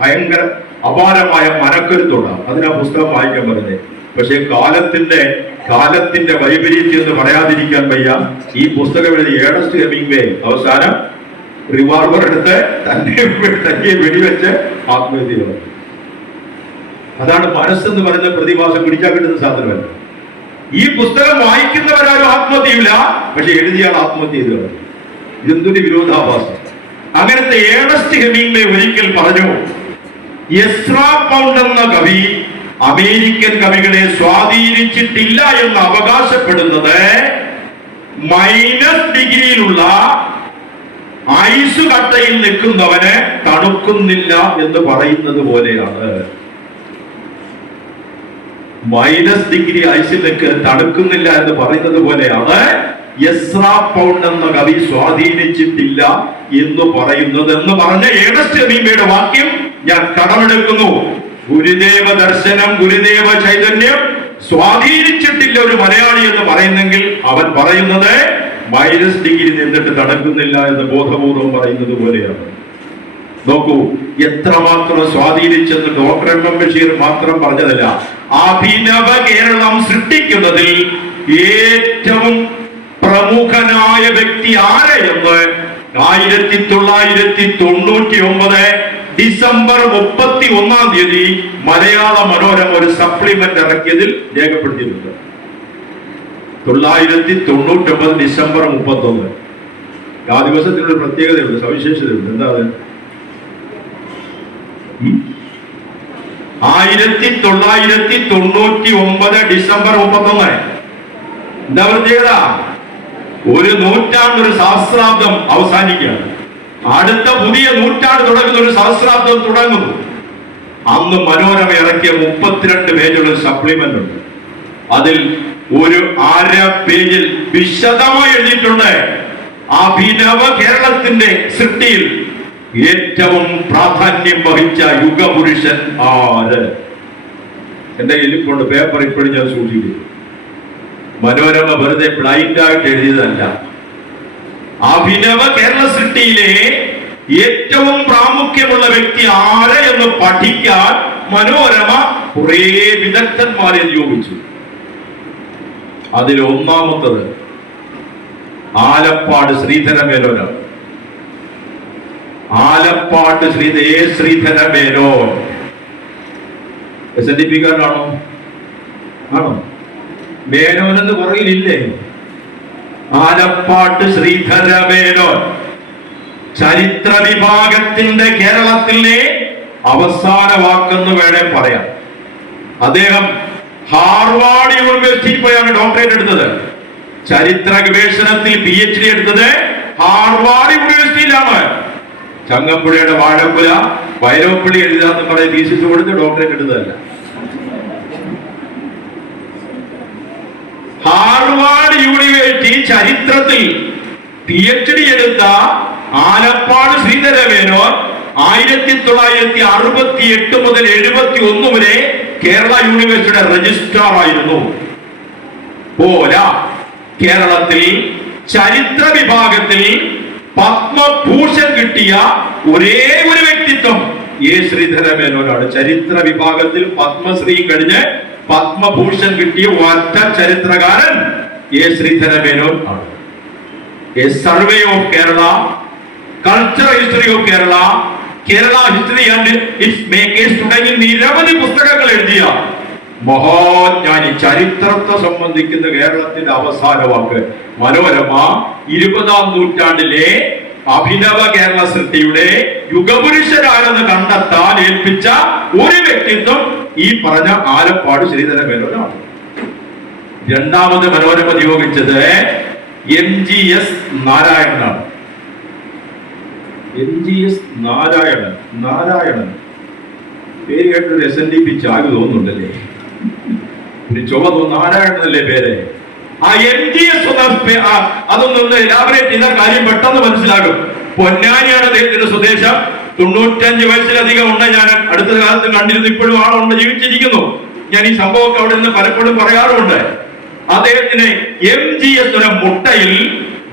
ഭയങ്കര അപാരമായ മനക്കരുത്തുണ്ടാവും. അതിനാ പുസ്തകം വായിക്കാൻ പറഞ്ഞത്. പക്ഷെ കാലത്തിന്റെ വൈപരീത്യം എന്ന് പറയാതിരിക്കാൻ വയ്യ. ഈ പുസ്തകം എഴുതി ഏണസ്റ്റ് ഹെമിംഗ്വേ അവസാനം റിവാൾവർ എടുത്ത് തന്നെ വെടിവെച്ച് ആത്മഹത്യ ചെയ്തു. അതാണ് മനസ്സെന്ന് പറയുന്ന പ്രതിഭാസം. പിടിച്ചാൽ കിട്ടുന്ന സാധനമല്ല. ഈ പുസ്തകം വായിക്കുന്നവരാരും ആത്മഹത്യയില്ല, പക്ഷെ എഴുതിയാൽ ആത്മഹത്യ ചെയ്തു. ഇതെന്തൊരു വിരോധാഭാസം. അങ്ങനത്തെ ഏണസ്റ്റ് ഹെമിംഗ്വേ ഒരിക്കൽ പറഞ്ഞു, എസ്രാ പൗണ്ട് എന്ന കവി അമേരിക്കൻ കവികളെ സ്വാധീനിച്ചിട്ടില്ല എന്ന് അവകാശപ്പെടുന്നത് -ഡിഗ്രിയിലുള്ള ഐസ് കട്ടയിൽ നിൽക്കുന്നവന് തണുക്കുന്നില്ല എന്ന് പറയുന്നത് പോലെയാണ്. -ഡിഗ്രി ഐസിൽ നിൽക്ക് തണുക്കുന്നില്ല എന്ന് പറയുന്നത് പോലെയാണ് എസ്രാ പൗണ്ട് എന്ന കവി സ്വാധീനിച്ചിട്ടില്ല എന്ന് പറയുന്നത് എന്ന് പറഞ്ഞ ഏണസ്റ്റ് ഹെമിംഗ്വേയുടെ വാക്യം ഞാൻ കടമെടുക്കുന്നു. ഗുരുദേവ ദർശനം, ഗുരുദേവ ചൈതന്യം സ്വാധീനിച്ചിട്ടില്ല ഒരു മലയാളി എന്ന് പറയുന്നെങ്കിൽ അവൻ പറയുന്നത് -ഡിഗ്രി നിന്നിട്ട് നടക്കുന്നില്ല എന്ന് ബോധപൂർവം പറയുന്നത് പോലെയാണ്. നോക്കൂ, എത്രമാത്രം സ്വാധീനിച്ചെന്ന് ഡോക്ടർ എം ബഷീർ മാത്രം പറഞ്ഞതല്ല, അഭിനവ കേരളം സൃഷ്ടിക്കുന്നതിൽ ഏറ്റവും പ്രമുഖനായ വ്യക്തി ആരെയെന്ന് 1999 ഡിസംബർ 31 മലയാള മനോരമ ഒരു സപ്ലിമെന്റ് ഇറക്കിയതിൽ രേഖപ്പെടുത്തിയിട്ടുണ്ട്. 1999 ഡിസംബർ 31. ആ ദിവസത്തിനൊരു പ്രത്യേകതയുണ്ട്, സവിശേഷതയുണ്ട്. എന്താ അത്? 1999 ഡിസംബർ 31. എന്താ പ്രത്യേകത? ഒരു നൂറ്റാണ്ട്, ഒരു സഹസ്രാബ്ദം അവസാനിക്കുകയാണ്. അടുത്ത പുതിയ നൂറ്റാണ്ട് തുടങ്ങുന്ന ഒരു സഹസ്രാബ്ദം തുടങ്ങുന്നു. അന്ന് മനോരമ ഇറക്കിയ 32 പേജുള്ള സപ്ലിമെന്റ് ഉണ്ട്. അതിൽ ഒരു അര പേജിൽ വിശദമായി എഴുതിയിട്ടുണ്ട് അഭിനവ കേരളത്തിന്റെ സൃഷ്ടിയിൽ ഏറ്റവും പ്രാധാന്യം വഹിച്ച യുഗപുരുഷൻ ആര്. എന്റെ കയ്യിലിപ്പോണ്ട് പേപ്പർ ഇപ്പോഴും ഞാൻ സൂക്ഷിക്കുന്നു. മനോരമ വെറുതെ ബ്ലൈൻഡായിട്ട് എഴുതിയതല്ല. അഭിനവ കേരള സൃഷ്ടിയിലെ ഏറ്റവും പ്രാമുഖ്യമുള്ള വ്യക്തി ആര് എന്ന് പഠിക്കാൻ മനോരമ കുറെ വിദഗ്ധന്മാരെ നിയോഗിച്ചു. അതിൽ ഒന്നാമത്തത് ആലപ്പാട് ശ്രീധര മേനോനാണ്. ആലപ്പാട് ശ്രീധര മേനോൻ SNDP കാരനാണോ? ആണോ? മേനോൻ എന്ന് പുറകിലില്ലേ? ആലപ്പാട്ട് ശ്രീധര മേനോൻ ചരിത്ര വിഭാഗത്തിന്റെ കേരളത്തിലെ അവസാന വാക്കെന്ന് വേണേ പറയാം. അദ്ദേഹം ഹാർവാർഡ് യൂണിവേഴ്സിറ്റിയിൽ പോയാണ് ഡോക്ടറേറ്റ് എടുത്തത്. ചരിത്ര ഗവേഷണത്തിൽ PhD എടുത്തത് ഹാർവാർഡ് യൂണിവേഴ്സിറ്റിയിലാണ്. ചങ്ങമ്പുഴയുടെ വാഴക്കുല വൈരോപ്പള്ളി എഴുതാന്ന് പറയും തീസിസ് കൊടുത്ത് ഡോക്ടറേറ്റ് എടുത്തതല്ല. ഹാർവാർഡ് യൂണിവേഴ്സിറ്റി ചരിത്രത്തിൽ PhD എടുത്ത ആലപ്പാട് ശ്രീധര മേനോൻ 1968 മുതൽ 71 വരെ കേരള യൂണിവേഴ്സിറ്റിയുടെ രജിസ്ട്രാർ ആയിരുന്നു. പോരാ, കേരളത്തിൽ ചരിത്ര വിഭാഗത്തിൽ പത്മഭൂഷൺ കിട്ടിയ ഒരേ ഒരു വ്യക്തിത്വം ശ്രീധര മേനോനാണ്. ചരിത്ര വിഭാഗത്തിൽ പത്മശ്രീ കഴിഞ്ഞ് പത്മഭൂഷൺ കിട്ടിയ ഒറ്റ ചരിത്രകാരൻ ശ്രീധര മേനോൻ ആണ്. A survey of Kerala, cultural history of Kerala, Kerala history and it's makers തുടങ്ങി നിരവധി പുസ്തകങ്ങൾ എഴുതിയ മഹാജ്ഞാനി. ചരിത്രത്തെ സംബന്ധിക്കുന്ന കേരളത്തിന്റെ അവസാന വാക്ക്. മനോരമ 20ാം നൂറ്റാണ്ടിലെ അഭിനവ കേരള സൃഷ്ടിയുടെ യുഗപുരുഷനാണെന്ന് കണ്ടെത്താൻ ഏൽപ്പിച്ച ഒരു വ്യക്തിത്വം ഈ പറഞ്ഞ ആലപ്പാട് ശ്രീധര മേനോനാണ്. രണ്ടാമത് മനോരമ നിയോഗിച്ചത് MGS നാരായണനാണ്. MGS നാരായണൻ പേര് കേട്ടൊരു SNDP ചാകു തോന്നുന്നുണ്ടല്ലേ? ചുവന്നു നാരായണനല്ലേ പേര്? ആ MGS അതൊന്നൊന്ന് എലാബറേറ്റ് ചെയ്ത കാര്യം പെട്ടെന്ന് മനസ്സിലാകും. പൊന്നാനിയാണ് അദ്ദേഹത്തിന്റെ സ്വദേശം. 95 വയസ്സിലധികം ഉണ്ട്. ഞാൻ അടുത്ത കാലത്ത് കണ്ടിരുന്നു. ഇപ്പോഴും ആളുണ്ട്, ജീവിച്ചിരിക്കുന്നു. ഞാൻ ഈ സംഭവമൊക്കെ അവിടെ നിന്ന് പലപ്പോഴും പറയാറുണ്ട്. അദ്ദേഹത്തിന് MGS മുട്ടയിൽ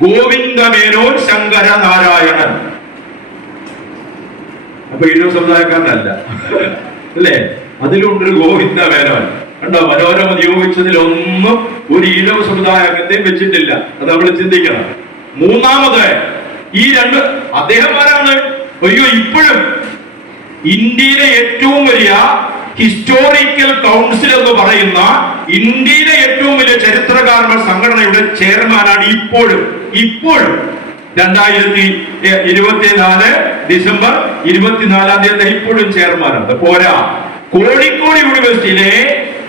ഗോവിന്ദ മേനോൻ ശങ്കര നാരായണൻ. അപ്പൊ ഈഴവ സമുദായക്കാരനല്ല അല്ലേ? അതിലുണ്ടൊരു ഗോവിന്ദ മേനോൻ. കണ്ടോ? മനോരമ നിയോഗിച്ചതിലൊന്നും ഒരു ഈഴവ സമുദായത്തെയും വെച്ചിട്ടില്ല. അത് നമ്മൾ ചിന്തിക്കണം. മൂന്നാമത് ഈ രണ്ട് അദ്ദേഹമാരാണ്. അയ്യോ, ഇപ്പോഴും ഇന്ത്യയിലെ ഏറ്റവും വലിയ ഹിസ്റ്റോറിക്കൽ കൗൺസിൽ എന്ന് പറയുന്ന ഇന്ത്യയിലെ ഏറ്റവും വലിയ ചരിത്രകാരന്മാർ സംഘടനയുടെ ചെയർമാനാണ് ഇപ്പോഴും 2024 ഡിസംബർ 24 ഇപ്പോഴും ചെയർമാനാണ്. പോരാ, കോഴിക്കോട് യൂണിവേഴ്സിറ്റിയിലെ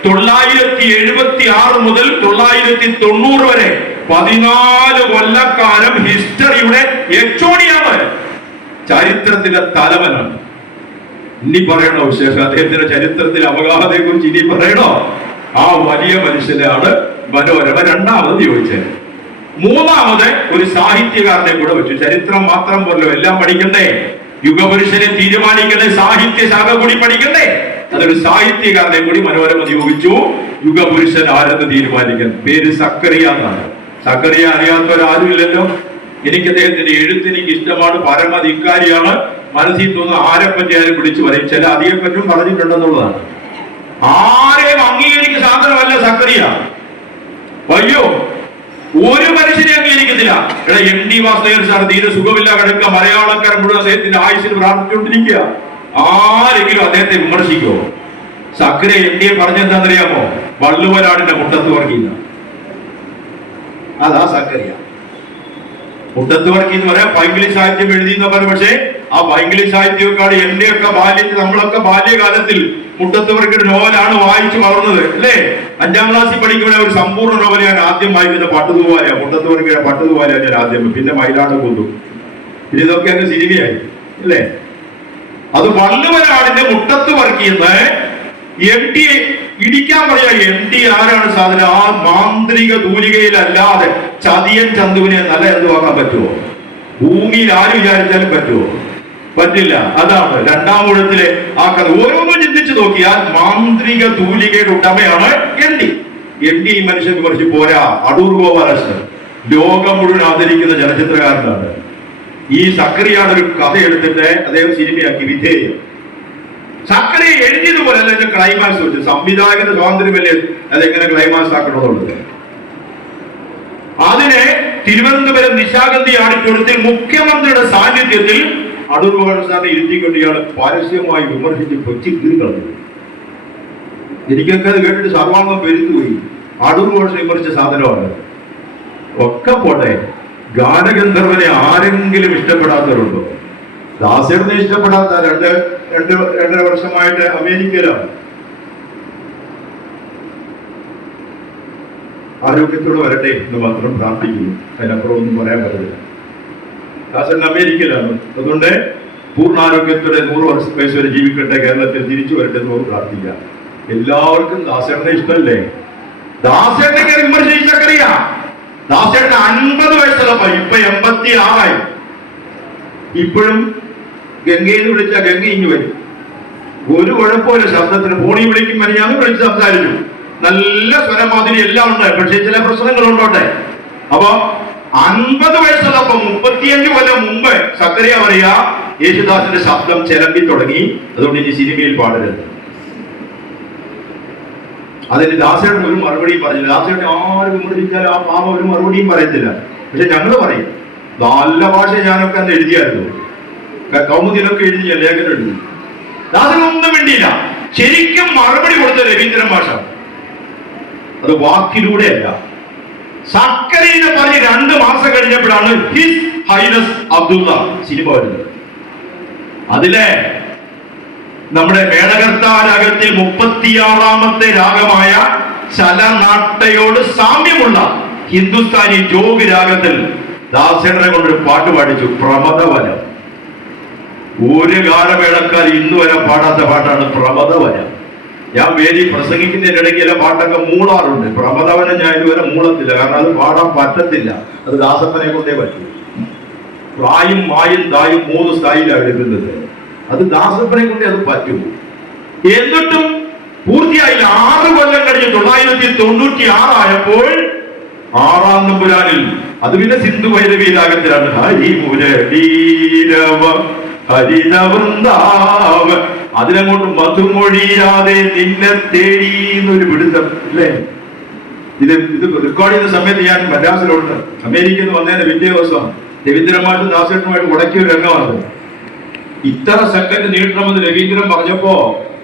976 മുതൽ 990 വരെ 14 കൊല്ലക്കാലം ഹിസ്റ്ററിയുടെ HOD-യാണ്. ചരിത്രത്തിന്റെ തലവനാണ്. ഇനി പറയണോ വിശേഷം? അദ്ദേഹത്തിന്റെ ചരിത്രത്തിലെ അവഗാഹത്തെ കുറിച്ച് ഇനി പറയണോ? ആ വലിയ മനുഷ്യനാണ് മനോരമ രണ്ടാമത് നിയോഗിച്ചത്. മൂന്നാമത് ഒരു സാഹിത്യകാരനെ കൂടെ വെച്ചു. ചരിത്രം മാത്രം പോലല്ലോ, എല്ലാം പഠിക്കണ്ടേ? യുഗപുരുഷനെ തീരുമാനിക്കണ്ടേ? സാഹിത്യ ശാഖ കൂടി പഠിക്കണ്ടേ? അതൊരു സാഹിത്യകാരനെ കൂടി മനോരമ നിയോഗിച്ചു യുഗപുരുഷൻ ആരെന്ന് തീരുമാനിക്കാൻ. പേര് സക്കറിയ എന്നാണ്. സക്കറിയ അറിയാത്തവരാരുമില്ലല്ലോ. എനിക്ക് അദ്ദേഹത്തിന്റെ എഴുത്ത് എനിക്ക് ഇഷ്ടമാണ്, പരമധിക്കാരിയാണ്. മനസ്സിൽ തോന്നുന്ന ആരെപ്പറ്റി ആരും വിളിച്ചു പറയും, ചില അധികപ്പറ്റും പറഞ്ഞിട്ടുണ്ടെന്നുള്ളതാണ്. ആരെയും അംഗീകരിക്കുന്ന സാധനമല്ല സക്കറിയ. അയ്യോ, ഒരു മനുഷ്യനെ അംഗീകരിക്കത്തില്ല. എടാ, MD വാസുദേവൻ സാർ തീരെ സുഖമില്ല കിടക്കുക, മലയാളക്കാരൻ മുഴുവൻ അദ്ദേഹത്തിന്റെ ആയുസിന് പ്രാർത്ഥിച്ചുകൊണ്ടിരിക്കുക. ആരെങ്കിലും അദ്ദേഹത്തെ വിമർശിക്കുമോ? സക്കറിയ MD പറഞ്ഞെന്താണെന്നറിയാമോ? വള്ളുവനാടിന്റെ മുട്ടത്ത് വർഗീയ. അതാ സക്കറിയ. മുട്ടത്ത് വർക്കി എന്ന് പറയാം പൈങ്കിളി സാഹിത്യം എഴുതി എന്ന് പറഞ്ഞു. പക്ഷേ ആ പൈങ്കിളി സാഹിത്യമൊക്കെ എന്റെ ഒക്കെ ബാല്യത്തിൽ, നമ്മളൊക്കെ ബാല്യകാലത്തിൽ മുട്ടത്ത് വർക്കിയുടെ നോവലാണ് വായിച്ചു വളർന്നത്, അല്ലേ? 5ാം ക്ലാസ്സിൽ പഠിക്കുമ്പോഴേ ഒരു സമ്പൂർണ്ണ നോവൽ ഞാൻ ആദ്യം വായിക്കുന്ന പട്ടുതൂവാലയാണ്. മുട്ടത്ത് വർക്കിയുടെ പട്ടുതൂവാലയാണ് ഞാൻ ആദ്യം. പിന്നെ മയിലാട് കൊണ്ടു. പിന്നെ ഇതൊക്കെ അങ്ങ് സിനിമയായി, അല്ലേ? അത് വള്ളുവനാടിന്റെ മുട്ടത്ത് വർക്കിയെന്ന് MD ഇടിക്കാൻ പറയാ. MD ആരാണ് സാധനം? ആ മാന്ത്രിക തൂലികയിലല്ലാതെ ചതിയൻ ചന്തുവിനെ നല്ല എന്തുവാക്കാൻ പറ്റുമോ? ഭൂമിയിൽ ആര് വിചാരിച്ചാലും പറ്റുമോ? പറ്റില്ല. അതാണ് 2ാം ഊഴത്തിലെ ആ കഥ. ഓരോന്നും ചിന്തിച്ചു നോക്കിയാൽ മാന്ത്രിക തൂലികയുടെ ഉടമയാണ് MD. ഈ മനുഷ്യൻ കുറച്ച് പോരാ. അടൂർ ഗോപാലകൃഷ്ണൻ ലോകം മുഴുവൻ ആദരിക്കുന്ന ചലച്ചിത്രകാരനാണ്. ഈ സക്കറിയാണ് ഒരു കഥ എടുത്തിട്ട് അദ്ദേഹം സിനിമയാക്കി വിധേയം. സക്കറിയ എഴുതിയതുപോലെ അല്ല എന്റെ ക്ലൈമാക്സ് വെച്ച്. സംവിധായകന്റെ സ്വാതന്ത്ര്യമല്ലേ അതെങ്ങനെ ക്ലൈമാക്സ് ആക്കണമെന്നുള്ളത്. അതിനെ തിരുവനന്തപുരം നിശാഗന്ധി ഓഡിറ്റോറിയത്തിൽ മുഖ്യമന്ത്രിയുടെ സാന്നിധ്യത്തിൽ അടൂർ ഗോപാലകൃഷ്ണനെ ഇരുത്തിക്കൊണ്ട് ഇയാൾ പരസ്യമായി വിമർശിച്ച് കൊച്ചി കീഴ്കളഞ്ഞു. എനിക്കൊക്കെ അത് കേട്ടിട്ട് സർവാംഗം പെരുത്തുപോയി. അടൂർ ഗോപാലകൃഷ്ണൻ വിമർശിച്ച സാധനമാണ്. ഒക്കെ പോട്ടെ, ഗാനഗന്ധർവനെ ആരെങ്കിലും ഇഷ്ടപ്പെടാത്തവരുണ്ടോ? ദാസേട്ടനെ ഇഷ്ടപ്പെടാത്ത 2.5 വർഷമായിട്ട് അമേരിക്കയിലാണ്. ആരോഗ്യത്തോടെ വരട്ടെ എന്ന് മാത്രം പ്രാർത്ഥിക്കുന്നു. അതിനപ്പുറം ഒന്നും പറയാൻ പറ്റില്ല. ദാസേട്ടൻ അമേരിക്കയിലാണ്. അതുകൊണ്ട് പൂർണ്ണാരോഗ്യത്തോടെ 100 വയസ്സ് വരെ ജീവിക്കട്ടെ, കേരളത്തിൽ തിരിച്ചു വരട്ടെ എന്ന് പ്രാർത്ഥിക്കാം. എല്ലാവർക്കും ദാസേട്ടനെ ഇഷ്ടമല്ലേ? ദാസേട്ടനെ കയറി വിമർശിച്ചറിയ. ദാസേട്ടന് 50 വയസ്സുള്ളപ്പോ ഇപ്പൊ 86ആയി. ഇപ്പോഴും ഗംഗയിൽ വിളിച്ച ഗംഗ ഇങ്ങ് വരും. ഒരു കുഴപ്പമില്ല ശബ്ദത്തിന്. ഫോണിൽ വിളിക്കും, ഞാൻ വിളിച്ച് സംസാരിച്ചു. നല്ല സ്വരമാതിരി എല്ലാം ഉണ്ട്. പക്ഷെ ചില പ്രശ്നങ്ങളുണ്ടോട്ടെ. അപ്പൊ 50 വയസ്സുള്ളപ്പോ 35 കൊല്ലം മുമ്പ് സക്കറിയ പറയാ യേശുദാസിന്റെ ശബ്ദം ചിലമ്പി തുടങ്ങി, അതുകൊണ്ട് ഇനി സിനിമയിൽ പാടരുത്. അതിന് ദാസേട്ടൻ ഒരു മറുപടിയും പറഞ്ഞില്ല. ദാസേട്ടൻ ആര് വിമർശിച്ചാൽ ആ പാവ ഒരു മറുപടിയും പറയത്തില്ല. പക്ഷെ ഞങ്ങൾ പറയും. നല്ല ഭാഷ ഞാനൊക്കെ അന്ന് എഴുതിയായിരുന്നു. കൗമുദിയിലൊക്കെ എഴുതി, ലേഖനം എഴുതി. ദാസനൊന്നും വേണ്ടിയില്ല. ശരിക്കും മറുപടി കൊടുത്ത രവീന്ദ്രൻ മാഷ. അത് വാക്കിലൂടെയല്ല. സക്കറിയെ പറഞ്ഞ് 2 മാസം കഴിഞ്ഞപ്പോഴാണ് ഹിസ് ഹൈനസ് അബ്ദുള്ള സിനിമ വരുന്നത്. അതിലെ നമ്മുടെ മേളകർത്താരാഗത്തിൽ 36ാമത്തെ രാഗമായ ചലനാട്ടയോട് സാമ്യമുള്ള ഹിന്ദുസ്ഥാനി ജോഗ് രാഗത്തിൽ ദാസേട്ടനെ കൊണ്ടൊരു പാട്ട് പാടിച്ചു, പ്രമദവനം. ഒരു ഗാനമേളക്കാർ ഇന്ന് വരെ പാടാത്ത പാട്ടാണ് പ്രമദവനം. ഞാൻ വേദി പ്രസംഗിക്കുന്നതിനിടയ്ക്ക് ചില പാട്ടൊക്കെ മൂളാറുണ്ട്. പ്രമദവനം ഞാൻ ഇതുവരെ മൂളത്തില്ല, കാരണം അത് പാടാൻ പറ്റത്തില്ല. അത് ദാസപ്പനെ കൊണ്ടേ പറ്റൂ. പ്രായും മായും തായും 3 സ്ഥായിലാണ് എഴുതുന്നത്. അത് ദാസപ്പനെ കൊണ്ടേ അത് പറ്റൂ. എന്നിട്ടും പൂർത്തിയായില്ല. 6 കൊല്ലം കഴിഞ്ഞ് 996 ആയപ്പോൾ 6ാം നമ്പുരാനിൽ, അത് പിന്നെ സിന്ധു ഭൈരവി രാഗത്തിലാണ്, ഹരിമുരളീരവ ഹരിതവൃന്ദാവ, അതിനങ്ങോട്ട് മധുമൊഴിയാതെ നിന്നെ തേടി എന്നൊരു പിടുത്തം, അല്ലേ? ഇത് റെക്കോർഡ് ചെയ്യുന്ന സമയത്ത് ഞാൻ മദ്രാസിലുണ്ട്. അമേരിക്കയിൽ നിന്ന് വന്നതിന്റെ പിറ്റേ ദിവസം രവീന്ദ്രമായിട്ട് ദാസേട്ടനുമായിട്ട് ഉടക്കിയ ഒരു രംഗമാണ്. ഇത്ര സെക്കൻഡ് നീട്ടണമെന്ന് രവീന്ദ്രൻ പറഞ്ഞപ്പോ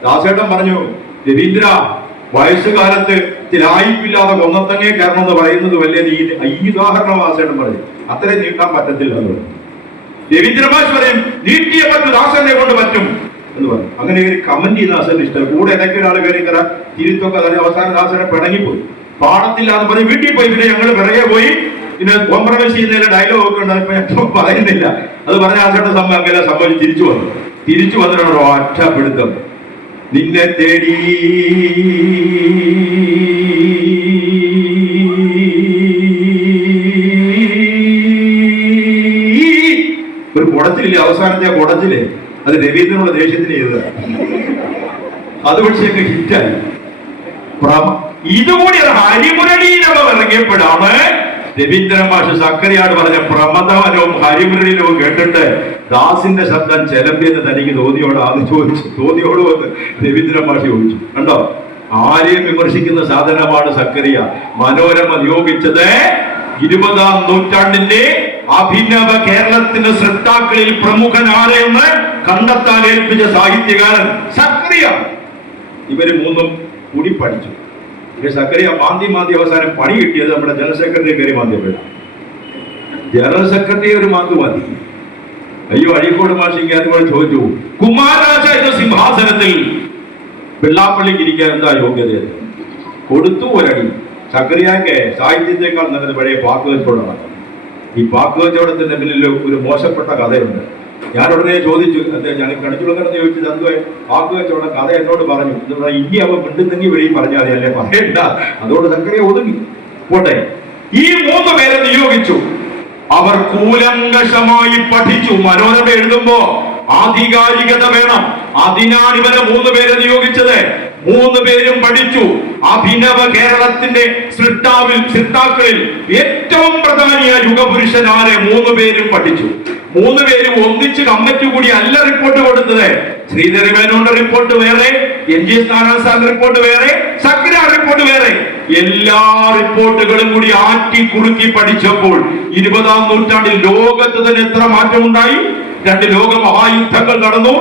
ദാസേട്ടൻ പറഞ്ഞു, രവീന്ദ്ര, വയസ്സുകാലത്ത് തിരായിപ്പില്ലാതെ കൊന്നത്തങ്ങേ കയറണമെന്ന് പറയുന്നത് വലിയ ഈ ഉദാഹരണം ദാസേട്ടൻ പറഞ്ഞു. അത്രയും നീട്ടാൻ പറ്റത്തില്ല എന്ന് പറഞ്ഞു. രവീന്ദ്രമാഷ് പറയും, നീട്ടിയ പറ്റും, ദാസനെ കൊണ്ട് പറ്റും എന്ന് പറഞ്ഞു. അങ്ങനെ ഒരു കമന്റ് ചെയ്ത ദാസന് ഇഷ്ടം. കൂടെ ഇടയ്ക്ക് ഒരാൾ കയറി തരാ തിരുത്തൊക്കെ തന്നെ. അവസാനം ദാസനെ പിണങ്ങിപ്പോയി. പാടത്തില്ല എന്ന് പറഞ്ഞ് വീട്ടിൽ പോയി. പിന്നെ ഞങ്ങൾ പിറകെ പോയി. പിന്നെ കോംപ്രമൈസ് ചെയ്യുന്നതിന്റെ ഡയലോഗ് ഒക്കെ ഉണ്ട്. അതിപ്പോ ഞാൻ പറയുന്നില്ല. അത് പറഞ്ഞ ദാസേട്ട സംഭവം അങ്ങനെ സംഭവിച്ച് തിരിച്ചു വന്നിട്ടാണ് ഒറ്റ പിടുത്തം. നിന്നെ തേടി ഒരു കുടത്തിലില്ലേ, അവസാനത്തെ കുടത്തില്, അത് രവീന്ദ്രനുള്ള ദേഷ്യത്തിന് ചെയ്തത്. അത് പക്ഷേ ഹിറ്റായി. ഇതുകൂടി ഹരിമുരളീരവം ഇറങ്ങിയപ്പോഴാണ് രവീന്ദ്രൻ മാഷ് സക്കറിയാട് പറഞ്ഞ പ്രമദവനവും ഹരിമുരളീരവും കേട്ടിട്ട് ദാസിന്റെ ശബ്ദം ചെലമ്പിയെന്ന് തനിക്ക് തോന്നിയോട് വന്ന് രവീന്ദ്രൻ മാഷ് ചോദിച്ചു. കണ്ടോ, ആരെയും വിമർശിക്കുന്ന സാധനമാണ് സക്കറിയ. മനോരമ നിയോഗിച്ചത് 20-ാം നൂറ്റാണ്ടിന്റെ അഭിനവ കേരളത്തിന്റെ സൃഷ്ടാക്കളിൽ പ്രമുഖനാരെന്ന് കണ്ടെത്താൻ ഏൽപ്പിച്ച സാഹിത്യകാരൻ സക്കറിയ. ഇവര് മൂന്നും കൂടി പഠിച്ചു. സക്കറിയ മാന്തി അവസാനം പണി കിട്ടിയത് നമ്മുടെ ജനറൽ സെക്രട്ടറി കയറി മാന്തിയപ്പോഴാണ്. ജനറൽ സെക്രട്ടറി ഒരു മാന്തി. അയ്യോ, അഴീക്കോട് മാഷിക്ക് അതുപോലെ ചോദിച്ചു, കുമാരരാജ എന്ന സിംഹാസനത്തിൽ വെള്ളാപ്പള്ളിക്ക് ഇരിക്കാൻ എന്താ യോഗ്യത? കൊടുത്തു ഒരടി. സക്കറിയാക്ക് സാഹിത്യത്തെക്കാൾ നല്ലത് പഴയ പാക്ക് കച്ചവടമാണ്. ഈ പാക്ക് കച്ചവടത്തിന്റെ പിന്നിൽ ഒരു മോശപ്പെട്ട കഥയുണ്ട്. ഞാൻ ഉടനെ ചോദിച്ചു, ഞാൻ കണിച്ചുളക്കടന്ന് ചോദിച്ചത് എന്തോ പാക്ക് കച്ചവടം കഥ എന്നോട് പറഞ്ഞു. ഇനി അവ മിണ്ടുന്നെങ്കിൽ വെളിയിൽ പറഞ്ഞാൽ മതി, അല്ലേ പറയണ്ട. അതോട് സക്കറിയ ഒതുങ്ങി പോട്ടെ. ഈ 3 പേരെ നിയോഗിച്ചു. അവർ കൂലങ്കഷമായി പഠിച്ചു. മനോരമ എഴുതുമ്പോ ആധികാരികത വേണം. അതിനാണ് ഇവരെ 3 പേരെ നിയോഗിച്ചത്. 3 പേരും പഠിച്ചു. അഭിനവ കേരളത്തിന്റെ സൃഷ്ടാക്കളിൽ ഏറ്റവും പ്രധാനിയായ യുഗപുരുഷൻ ആരെ? 3 പേരും പഠിച്ചു. 3 പേരും ഒന്നിച്ച് കമ്മിറ്റി കൂടി അല്ല റിപ്പോർട്ട് കൊടുത്തത്. ശ്രീധര മേനോന്റെ റിപ്പോർട്ട് വേറെ, NG സ്ഥാനാസാറിന്റെ റിപ്പോർട്ട് വേറെ, സക്കറിയ റിപ്പോർട്ട് വേറെ. എല്ലാ റിപ്പോർട്ടുകളും കൂടി ആറ്റി കുറുക്കി പഠിച്ചപ്പോൾ 20-ാം നൂറ്റാണ്ടിൽ ലോകത്ത് തന്നെ എത്ര മാറ്റമുണ്ടായി. 2 ലോക മഹായുദ്ധങ്ങൾ നടന്നു.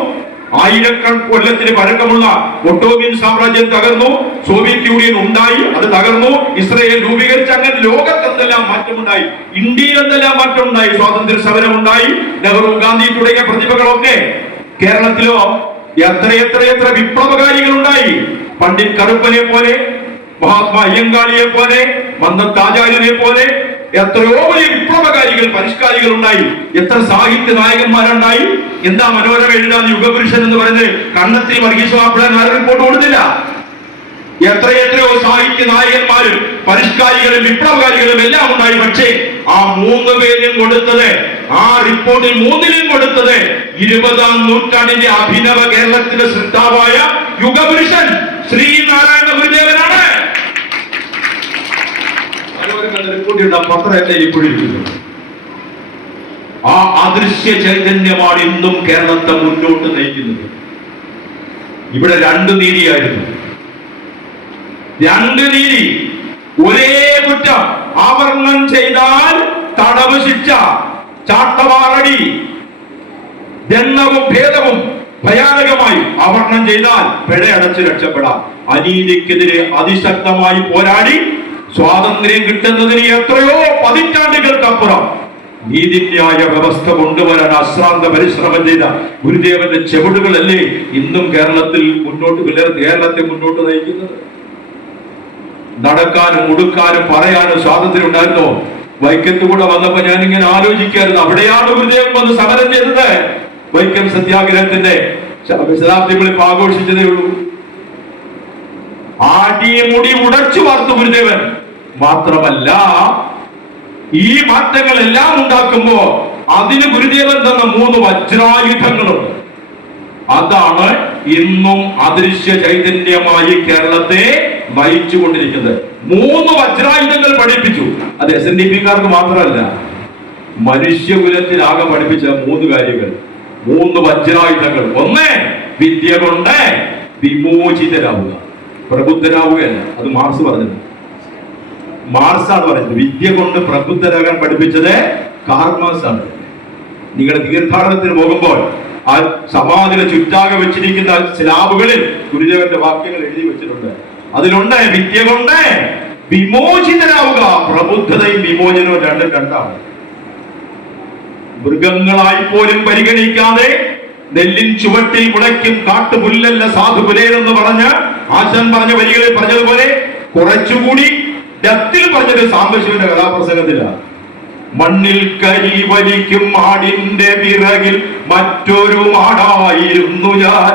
1000 കൊല്ലത്തിന് പഴക്കമുള്ള ഒട്ടോമിയൻ സാമ്രാജ്യം തകർന്നു. സോവിയറ്റ് യൂണിയൻ ഉണ്ടായി, അത് തകർന്നു. ഇസ്രയേൽ രൂപീകരിച്ച്. അങ്ങനെ ലോകത്ത് എന്തെല്ലാം മാറ്റമുണ്ടായി, ഇന്ത്യയിൽ എന്തെല്ലാം മാറ്റമുണ്ടായി. സ്വാതന്ത്ര്യ സമരം ഉണ്ടായി. നെഹ്റു, ഗാന്ധി തുടങ്ങിയ പ്രതിഭകളൊക്കെ. കേരളത്തിലോ എത്ര വിപ്ലവകാരികൾ ഉണ്ടായി. പണ്ഡിറ്റ് കറുപ്പനെ പോലെ, മഹാത്മാ അയ്യങ്കാളിയെ പോലെ, മന്നത്താചാര്യനെ പോലെ എത്രയോ വലിയ വിപ്ലവകാരികൾ, പരിഷ്കാരികൾ ഉണ്ടായി. എത്ര സാഹിത്യ നായകന്മാരുണ്ടായി. എന്താ മനോരമ എഴുതാൻ യുഗപുരുഷൻ എന്ന് പറയുന്നത്? കണ്ണത്തിൽ വർഗീസ് മാപ്പിള റിപ്പോർട്ട് കൊടുത്തില്ല. എത്രയോ സാഹിത്യ നായകന്മാരും പരിഷ്കാരികളും വിപ്ലവകാരികളും എല്ലാം ഉണ്ടായി. പക്ഷേ ആ 3 പേരും കൊടുത്തത്, ആ റിപ്പോർട്ടിൽ 3ലും കൊടുത്തത് 20-ാം നൂറ്റാണ്ടിന്റെ അഭിനവ കേരളത്തിന്റെ സൃഷ്ടാവായ യുഗപുരുഷൻ ശ്രീനാരായണ ഗുരുദേവനാണ്. ആ അദൃശ്യ ചൈതന്യമാണ് ഇന്നും കേരളത്തെ മുന്നോട്ട് നയിക്കുന്നത്. ഇവിടെ 2 നീതിയായിരുന്നു. 2 നീതി. ഒരേ കുറ്റം ആവരണം ചെയ്താൽ തടവ് ശിക്ഷ, ചാട്ടവാറടി, ദണ്ഡവും ഭേദവും ഭയാനകമായി. ആവരണം ചെയ്താൽ പിഴയടച്ച് രക്ഷപ്പെടാം. അനീതിക്കെതിരെ അതിശക്തമായി പോരാടി സ്വാതന്ത്ര്യം കിട്ടുന്നതിന് എത്രയോ പതിറ്റാണ്ടുകൾക്കപ്പുറം നീതിന്യായ വ്യവസ്ഥ കൊണ്ടുവരാൻ അശ്രാന്ത പരിശ്രമം ചെയ്ത ഗുരുദേവന്റെ ചെവിടുകളല്ലേ ഇന്നും കേരളത്തെ മുന്നോട്ട് നയിക്കുന്നത്. നടക്കാനും ഉടുക്കാനും പറയാനും സ്വാതന്ത്ര്യം ഉണ്ടായിരുന്നോ? വൈക്കത്ത് കൂടെ വന്നപ്പോ ഞാൻ ഇങ്ങനെ ആലോചിക്കായിരുന്നു, അവിടെയാണ് ഗുരുദേവൻ വന്ന് സമരം ചെയ്തത്. വൈക്കം സത്യാഗ്രഹത്തിന്റെ ശതാബ്ദി വിളിപ്പ് ആഘോഷിച്ചതേ ഉള്ളൂ. ആടിമുടി ഉടച്ചു വാർത്തു ഗുരുദേവൻ. മാത്രമല്ല, ഈ മാറ്റങ്ങളെല്ലാം ഉണ്ടാക്കുമ്പോ അതിന് ഗുരുദേവൻ തന്ന 3 വജ്രായുധങ്ങളുണ്ട്. അതാണ് ഇന്നും അദൃശ്യ ചൈതന്യമായി കേരളത്തെ നയിച്ചുകൊണ്ടിരിക്കുന്നത്. 3 വജ്രായുധങ്ങൾ പഠിപ്പിച്ചു. അത് SNDP-കാർക്ക് മാത്രമല്ല, മനുഷ്യകുലത്തിലാകെ പഠിപ്പിച്ച 3 കാര്യങ്ങൾ, 3 വജ്രായുധങ്ങൾ. 1, വിദ്യ കൊണ്ട് വിമോചിതരാവുക. പ്രബുദ്ധരാവുകയല്ല, അത് മാർക്സ് പറഞ്ഞത്. മാർക്സാണ് പറഞ്ഞത്. വിദ്യ കൊണ്ട് പ്രബുദ്ധരാകാൻ പഠിപ്പിച്ചത് കാർൽ മാർക്സ് ആണ്. നിങ്ങൾ തീർത്ഥാടനത്തിന് പോകുമ്പോൾ ആ സമാധിയുടെ ചുറ്റാകെ വെച്ചിരിക്കുന്ന സ്ലാബുകളിൽ ഗുരുദേവന്റെ വാക്യങ്ങൾ എഴുതി വെച്ചിട്ടുണ്ട്. അതിലുണ്ട് വിദ്യ കൊണ്ട് വിമോചിതരാവുക. പ്രബുദ്ധതയും വിമോചനവും രണ്ടാണ്. മൃഗങ്ങളായി പോലും പരിഗണിക്കാതെ നെല്ലിൻ ചുവട്ടിൽ മുളയ്ക്കും കാട്ടുപുല്ലല്ല സാധുപുലേരെന്ന് പറഞ്ഞ് ആശാൻ പറഞ്ഞ വരികളിൽ പറഞ്ഞതുപോലെ കുറച്ചുകൂടി ഡെപ്തിൽ പറഞ്ഞത് സാംബശിവന്റെ കഥാപ്രസംഗത്തിലാണ്. മണ്ണിൽ കരി വലിക്കും മാടിന്റെ പിറകിൽ മറ്റൊരു മാടായിരുന്നു ഞാൻ.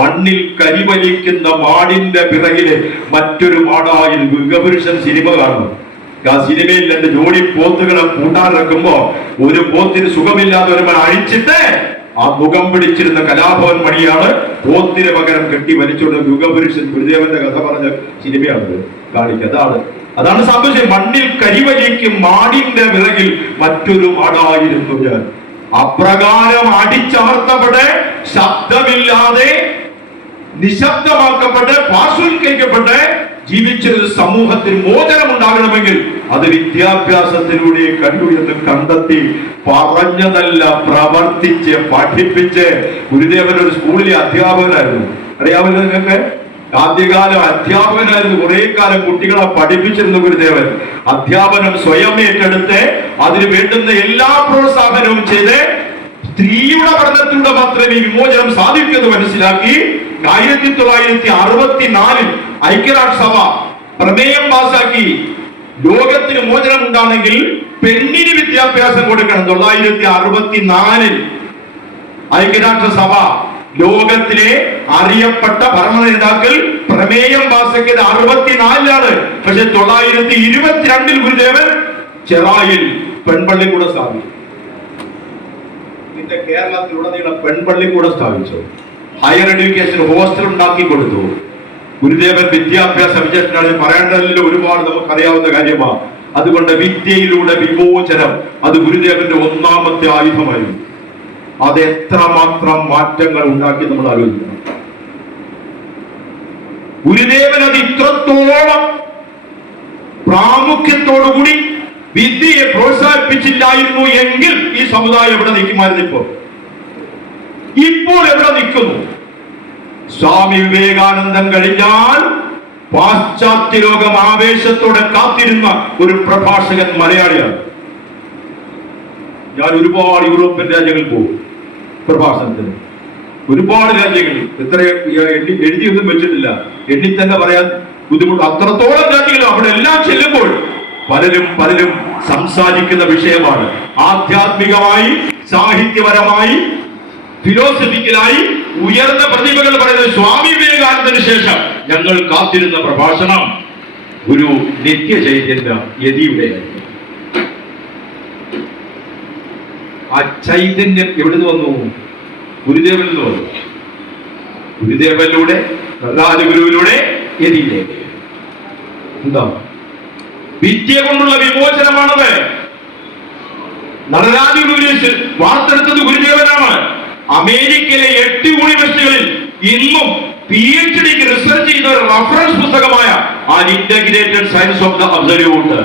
മണ്ണിൽ കരിവലിക്കുന്ന മാടിന്റെ പിറകില് മറ്റൊരു മാടായിരുന്നു. യുഗപുരുഷൻ സിനിമ കാണുന്നു. ആ സിനിമയിൽ 2 ജോഡി പോത്തുകളെ കൂട്ടാനിറക്കുമ്പോ ഒരു പോത്തിന് സുഖമില്ലാതെ ഒരുവൻ അഴിച്ചിട്ട് ആ മുഖം പിടിച്ചിരുന്ന കലാഭവൻ മണിയാണ് പോത്തിന് പകരം കെട്ടി വലിച്ചുകൊണ്ട് യുഗപുരുഷൻ ഗുരുദേവന്റെ കഥ പറഞ്ഞ സിനിമയാണ് കാണിക്കുക. അതാണ് സംഭവിച്ചത്. മണ്ണിൽ കരിവലിക്കും മാടിന്റെ വിറകിൽ മറ്റൊരു മാടായിരുന്നു ഞാൻ. അപ്രകാരം അടിച്ചമർത്തപ്പെട്ട് ശബ്ദമില്ലാതെ നിശബ്ദമാക്കപ്പെട്ട് പാർശ്വവൽക്കരിക്കപ്പെട്ട് ജീവിച്ചൊരു സമൂഹത്തിന് മോചനം ഉണ്ടാകണമെങ്കിൽ അത് വിദ്യാഭ്യാസത്തിലൂടെ കണ്ടു എന്ന് കണ്ടെത്തി പറഞ്ഞതല്ല പ്രവർത്തിച്ച് പഠിപ്പിച്ച്. ഗുരുദേവൻ ഒരു സ്കൂളിലെ അധ്യാപകനായിരുന്നു. അറിയാമല്ലോ നിങ്ങൾക്ക്? ആദ്യകാലം അധ്യാപകനായിരുന്നു. കുറെ കാലം കുട്ടികളെ പഠിപ്പിച്ചിരുന്ന ഗുരുദേവൻ. അധ്യാപനം സ്വയം ഏറ്റെടുത്ത് അതിന് വേണ്ടുന്ന എല്ലാ പ്രോത്സാഹനവും ചെയ്ത് സ്ത്രീയുടെ പഠനത്തിലൂടെ മാത്രമേ വിമോചനം സാധിക്കൂ എന്ന് മനസ്സിലാക്കി 1964 ഐക്യരാഷ്ട്രസഭ പ്രമേയം പാസാക്കി. ലോകത്തിന് മോചനം ഉണ്ടാണെങ്കിൽ പെണ്ണിന് വിദ്യാഭ്യാസം കൊടുക്കണം. 1964 ഐക്യരാഷ്ട്രസഭ ലോകത്തിലെ അറിയപ്പെട്ട ഭരണ നേതാക്കൾ പ്രമേയം പാസാക്കിയത് 64 പക്ഷെ 1922 ഗുരുദേവൻ ചെറായിൽ പെൺപള്ളിക്കൂടം സ്ഥാപിച്ചു. പിന്നെ കേരളത്തിലുടനീളം പെൺപള്ളിക്കൂടം സ്ഥാപിച്ചു. ഹയർ എഡ്യൂക്കേഷൻ ഹോസ്റ്റൽ ഉണ്ടാക്കി കൊടുത്തു. ഗുരുദേവൻ വിദ്യാഭ്യാസ വിചക്ഷണ പറയേണ്ടതിൽ ഒരുപാട് നമുക്കറിയാവുന്ന കാര്യമാണ്. അതുകൊണ്ട് വിദ്യയിലൂടെ വിമോചനം അത് ഗുരുദേവന്റെ ഒന്നാമത്തെ ആയുധമായിരുന്നു. അത് എത്രമാത്രം മാറ്റങ്ങൾ ഉണ്ടാക്കി നമ്മൾ ആലോചിക്കണം. ഗുരുദേവൻ അത് ഇത്രത്തോളം പ്രാമുഖ്യത്തോടുകൂടി വിദ്യയെ പ്രോത്സാഹിപ്പിച്ചില്ലായിരുന്നു എങ്കിൽ ഈ സമുദായം എവിടെ നിൽക്കുമായിരുന്നു? ഇപ്പോൾ എവിടെ നിൽക്കുന്നു? സ്വാമി വിവേകാനന്ദൻ കഴിഞ്ഞാൽ പാശ്ചാത്യ ലോകം ആവേശത്തോടെ കാത്തിരുന്ന ഒരു പ്രഭാഷകൻ മലയാളിയാണ്. ഞാൻ ഒരുപാട് യൂറോപ്യൻ രാജ്യങ്ങളിൽ പോകും പ്രഭാഷണത്തിന്. ഒരുപാട് രാജ്യങ്ങൾ എത്ര എഴുതിയൊന്നും വെച്ചിട്ടില്ല, എണ്ണി തന്നെ പറയാൻ ബുദ്ധിമുട്ട്. അത്രത്തോളം രാജ്യങ്ങളും അവിടെ എല്ലാം ചെല്ലുമ്പോൾ പലരും സംസാരിക്കുന്ന വിഷയമാണ്. ആധ്യാത്മികമായി, സാഹിത്യപരമായി, ഫിലോസഫിക്കലായി ഉയർന്ന പ്രതിഭകൾ പറയുന്നത് സ്വാമി വിവേകാനന്ദന് ശേഷം ഞങ്ങൾ കാത്തിരുന്ന പ്രഭാഷണം ഒരു നിത്യചൈതന്യ യതിയുടെ. ആ ചൈതന്യം എവിടുന്ന് വന്നു? ഗുരുദേവനിൽ നിന്ന് വന്നു. ഗുരുദേവനിലൂടെ, ഗുരുവിലൂടെ യതിയിലേക്ക്. എന്താ? വിദ്യ കൊണ്ടുള്ള വിമോചനമാണത്. നടരാജഗുരുവിനെ വാർത്തെടുത്തത് ഗുരുദേവനാണ്. അമേരിക്കയിലെ 8 യൂണിവേഴ്സിറ്റികളിൽ ഇന്നും PhD റിസർച്ച് ചെയ്ത ഒരു റഫറൻസ് പുസ്തകമായ an integrated science of the absolute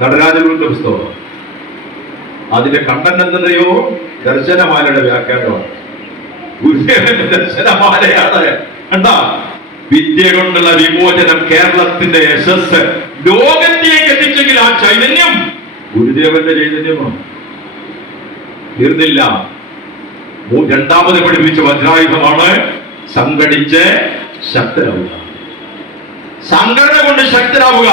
നടരാജഗുരുവിന്റെ പുസ്തകം. അതിന്റെ കണ്ടന്റ് എന്തെന്നറിയോ? ദർശനമാലയുടെ വ്യാഖ്യാനമാണ്. ഗുരുദേവന്റെ ദർശനമാലയാണ്. കണ്ടാ? വിദ്യ കൊണ്ടുള്ള വിമോചനം കേരളത്തിന്റെ യശസ് ലോകത്തിലേക്ക് എത്തിച്ചെങ്കിൽ ആ ചൈതന്യം ഗുരുദേവന്റെ ചൈതന്യമാണ്. തീർന്നില്ല. രണ്ടാമത് പഠിപ്പിച്ച വജ്രായുധമാണ് സംഘടിച്ച് ശക്തരാവുക. സംഘടന കൊണ്ട് ശക്തരാവുക.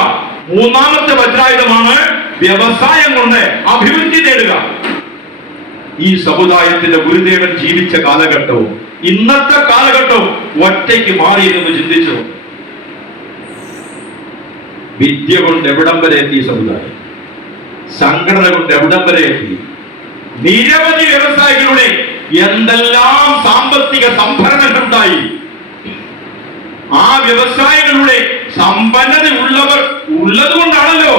മൂന്നാമത്തെ വജ്രായുധമാണ് വ്യവസായം കൊണ്ട് അഭിവൃദ്ധി നേടുക. ഈ സമുദായത്തിന്റെ ഗുരുദേവൻ ജീവിച്ച കാലഘട്ടവും ഇന്നത്തെ കാലഘട്ടവും ഒറ്റയ്ക്ക് മാറിയിരുന്ന് ചിന്തിച്ചു. വിദ്യ കൊണ്ട് എവിടം വരെ എത്തി സമുദായം, സംഘടന കൊണ്ട് എവിടം വരെ എത്തി. നിരവധി വ്യവസായികളുടെ എന്തെല്ലാം സാമ്പത്തിക സംഭരണങ്ങളുണ്ടായി. ആ വ്യവസായികളുടെ സമ്പന്നത ഉള്ളത് കൊണ്ടാണല്ലോ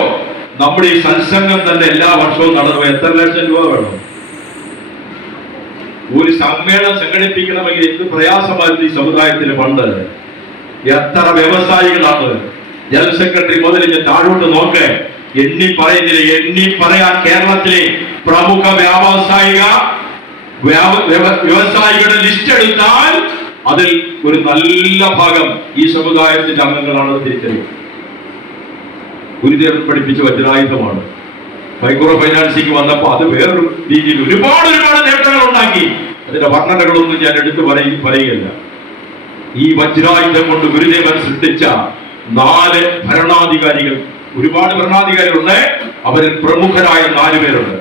നമ്മുടെ ഈ സത്സംഗം തന്നെ എല്ലാ വർഷവും നടന്നു. എത്ര ലക്ഷം രൂപ വേണം ഒരു സമ്മേളനം സംഘടിപ്പിക്കണമെങ്കിൽ? എന്ത് പ്രയാസമായിരുന്നു ഈ സമുദായത്തിന് പണ്ട്. എത്ര വ്യവസായികളാണ്. ജനറൽ സെക്രട്ടറി മുതൽ ഞാൻ താഴോട്ട് നോക്ക്, എണ്ണി പറയാൻ കേരളത്തിലെ പ്രമുഖ വ്യവസായികളുടെ ലിസ്റ്റ് എടുത്താൽ അതിൽ ഒരു നല്ല ഭാഗം ഈ സമുദായത്തിന്റെ അംഗങ്ങളാണ് തിരിച്ചറിയുക. ഗുരുദേവൻ പഠിപ്പിച്ച വജ്രായുധമാണ്. മൈക്രോ ഫൈനാൻസിങ് വന്നപ്പോൾ അത് വേറൊരു രീതിയിൽ ഒരുപാട് നേട്ടങ്ങൾ ഉണ്ടാക്കി. അതിന്റെ വർണ്ണനകളൊന്നും ഞാൻ എടുത്തു പറയുകയില്ല. ഈ വജ്രായുധം കൊണ്ട് ഗുരുദേവൻ സൃഷ്ടിച്ച 4 ഭരണാധികാരികൾ, ഒരുപാട് ഭരണാധികാരികളുണ്ട്. അവരിൽ പ്രമുഖരായ 4 പേരുണ്ട്.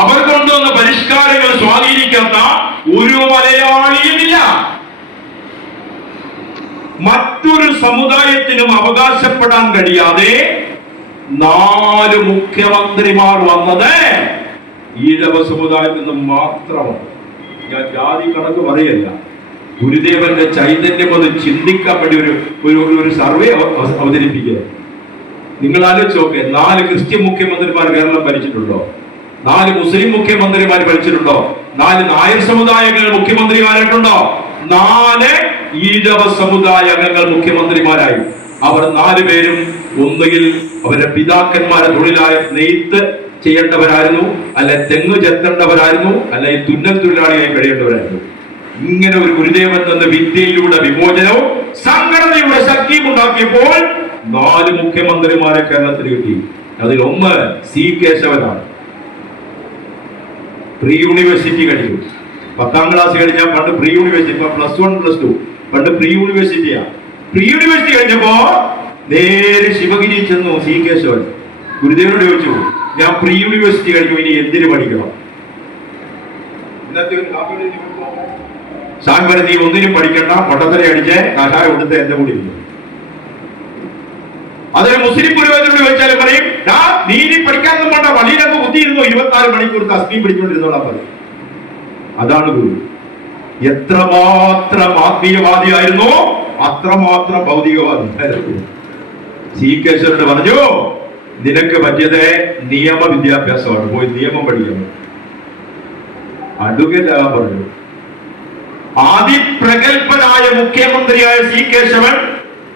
അവർ കൊണ്ടുവന്ന പരിഷ്കാരങ്ങൾ സ്വാധീനിക്കാത്ത ഒരു മലയാളിയുമില്ല. മറ്റൊരു സമുദായത്തിനും അവകാശപ്പെടാൻ കഴിയാതെ 4 മുഖ്യമന്ത്രിമാർ വന്നത് ഈഴവ സമുദായത്തിൽ നിന്ന് മാത്രമാണ്. ഞാൻ ജാതി കണക്ക് പറയല്ല, ഗുരുദേവന്റെ ചൈതന്യം ഒന്ന് ചിന്തിക്കാൻ വേണ്ടി ഒരു സർവേ അവതരിപ്പിക്കുക. നിങ്ങൾ ആലോചിച്ച് നോക്ക്, 4 ക്രിസ്ത്യൻ മുഖ്യമന്ത്രിമാർ കേരളം ഭരിച്ചിട്ടുണ്ടോ? 4 മുസ്ലിം മുഖ്യമന്ത്രിമാർ ഭരിച്ചിട്ടുണ്ടോ? 4 നായർ സമുദായങ്ങൾ മുഖ്യമന്ത്രിമാരായിട്ടുണ്ടോ? 4 ഈഴവ സമുദായ അംഗങ്ങൾ മുഖ്യമന്ത്രിമാരായി. അവർ 4 പേരും ഒന്നുകിൽ അവരുടെ പിതാക്കന്മാരെ തൊഴിലായ നെയ്ത്ത് ചെയ്യേണ്ടവരായിരുന്നു, അല്ലെ തെങ്ങ് ചെത്തേണ്ടവരായിരുന്നു, അല്ലെ തുന്നൽ തൊഴിലാളിയായി കഴിയേണ്ടവരായിരുന്നു. ഇങ്ങനെ ഒരു ഗുരുദേവൻ തന്ന വിദ്യയിലൂടെ വിമോചനവും സംഘടനയുടെ ശക്തിയും ഉണ്ടാക്കിയപ്പോൾ 4 മുഖ്യമന്ത്രിമാരെ കേരളത്തിൽ കിട്ടി. അതിൽ ഒന്ന് സി കേശവനാണ്. പ്രീ യൂണിവേഴ്സിറ്റി കഴിഞ്ഞു, 10ാം ക്ലാസ് കഴിഞ്ഞാൽ പണ്ട് പ്രീ യൂണിവേഴ്സിറ്റി, ഇപ്പൊ +1 +2, പണ്ട് പ്രീ യൂണിവേഴ്സിറ്റിയാ. പ്രീ യൂണിവേഴ്സിറ്റി കഴിഞ്ഞപ്പോ നേരെ ശിവഗിരി ചെന്നു സി കേശവൻ. ഗുരുദേവനോട് ചോദിച്ചു, ഞാൻ പ്രീ യൂണിവേഴ്സിറ്റി കഴിഞ്ഞു, ഇനി എന്തിനു പഠിക്കണം? ഇന്നത്തെ സാൻവര നീ ഒന്നിനും പഠിക്കണ്ട, പൊട്ടത്തല അടിച്ച് കഷായം കൊടുത്ത് എന്റെ കൂടി ഇരിക്കും. അതൊരു മുസ്ലിം പുരോഹിതനോട് ചോദിച്ചാലും പറയും, നീ ഇനി പഠിക്കാനൊന്നും വേണ്ട, വഴിയിലൊക്കെ കുത്തിയിരുന്നു 24 മണിക്കൂർ തസ്ബീഹ് പിടിച്ചുകൊണ്ടിരുന്നോളാം പറയും. അതാണ് ഗുരു. എത്രമാത്രം ആത്മീയവാദിയായിരുന്നു അത്രമാത്രം ഭൗതികവാദിയായിരുന്നു. സി കേശവനോട് പറഞ്ഞു, നിനക്ക് പറ്റിയത് നിയമ വിദ്യാഭ്യാസമാണ്, പോയി നിയമം പഠിക്കണം. അഡ്വക്കേറ്റ് പറഞ്ഞു. അതിപ്രഗൽഭനായ മുഖ്യമന്ത്രിയായ സി കേശവൻ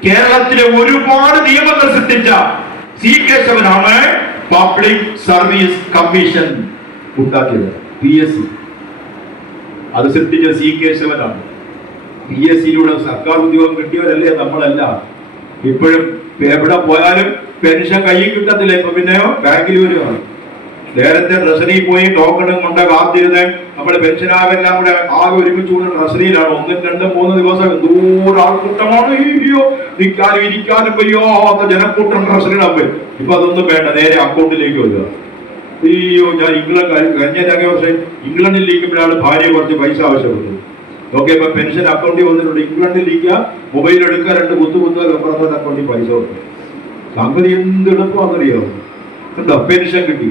കേരളത്തിലെ ഒരുപാട് നിയമങ്ങൾ സൃഷ്ടിച്ച സി കേശവനാണ് പബ്ലിക് സർവീസ് കമ്മീഷൻ ഉണ്ടാക്കിയത്, PSC. അത് സൃഷ്ടിച്ച സി കേശവനാണ്. PSCയിലൂടെ സർക്കാർ ഉദ്യോഗം കിട്ടിയവരല്ലേ നമ്മളല്ല. ഇപ്പോഴും എവിടെ പോയാലും പെൻഷൻ കയ്യിൽ കിട്ടത്തില്ല. ഇപ്പൊ പിന്നെയോ ബാങ്കിൽ വരുവാണ്. നേരത്തെ ട്രഷറിയിൽ പോയി ടോക്കണും കൊണ്ട് കാത്തിരുന്ന് നമ്മൾ പെൻഷനാകെല്ലാം കൂടെ ആകെ ഒരുമിച്ച് കൂടെ ട്രഷറിയിലാണ്. 1, 2, 3 ദിവസം ദൂരം ആൾക്കൂട്ടമാണ്. നിൽക്കാനും ഇരിക്കാനും വയ്യാത്ത ജനക്കൂട്ടം ട്രഷറിയിലാകുമ്പോൾ ഇപ്പൊ അതൊന്നും വേണ്ട, നേരെ അക്കൗണ്ടിലേക്ക് വരിക. ഞാൻ കഴിഞ്ഞ വർഷം ഇംഗ്ലണ്ടിൽ ഇരിക്കുമ്പോഴാണ് ഭാര്യ കുറച്ച് പൈസ ആവശ്യപ്പെട്ടു. നോക്കിയപ്പോ പെൻഷൻ അക്കൗണ്ടിൽ വന്നിട്ടുണ്ട്. ഇംഗ്ലണ്ടിലേക്ക് മൊബൈൽ എടുക്കുക, 2 കുത്തുക, റെഫറൻസ് അക്കൗണ്ടിൽ പൈസ വന്നു. സംഗതി എന്ത് എളുപ്പമാണെന്നറിയാമോ? കണ്ടോ, പെൻഷൻ കിട്ടി.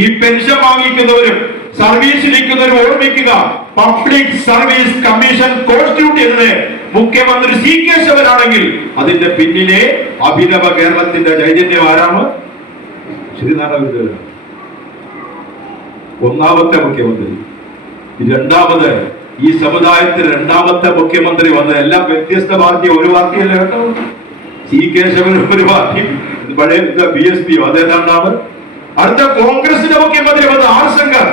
ഈ പെൻഷൻ വാങ്ങിക്കുന്നവരും സർവീസിലിരിക്കുന്നവരും ഓർമ്മിക്കുക, പബ്ലിക് സർവീസ് കമ്മീഷൻ കോൺസ്റ്റിറ്റ്യൂട്ട് ചെയ്തത് മുഖ്യമന്ത്രി സി കേശവനാണെങ്കിൽ അതിന്റെ പിന്നിലെ അഭിനവ കേരളത്തിന്റെ ചൈതന്യം ആരാണ്? ശ്രീനാരായണ ഗുരുദേവനാണ്. 1ാമത്തെ മുഖ്യമന്ത്രി. 2ാമത് ഈ സമുദായത്തിൽ 2ാമത്തെ മുഖ്യമന്ത്രി വന്നത് എല്ലാം വ്യത്യസ്ത പാർട്ടി, ഒരു പാർട്ടിയല്ല കേട്ടോ. സി കേശവൻ ഒരു പാർട്ടി, പഴയ BSP അതേതാണ്ടാണ്. അടുത്ത കോൺഗ്രസിന്റെ മുഖ്യമന്ത്രി വന്നത് R. ശങ്കർ.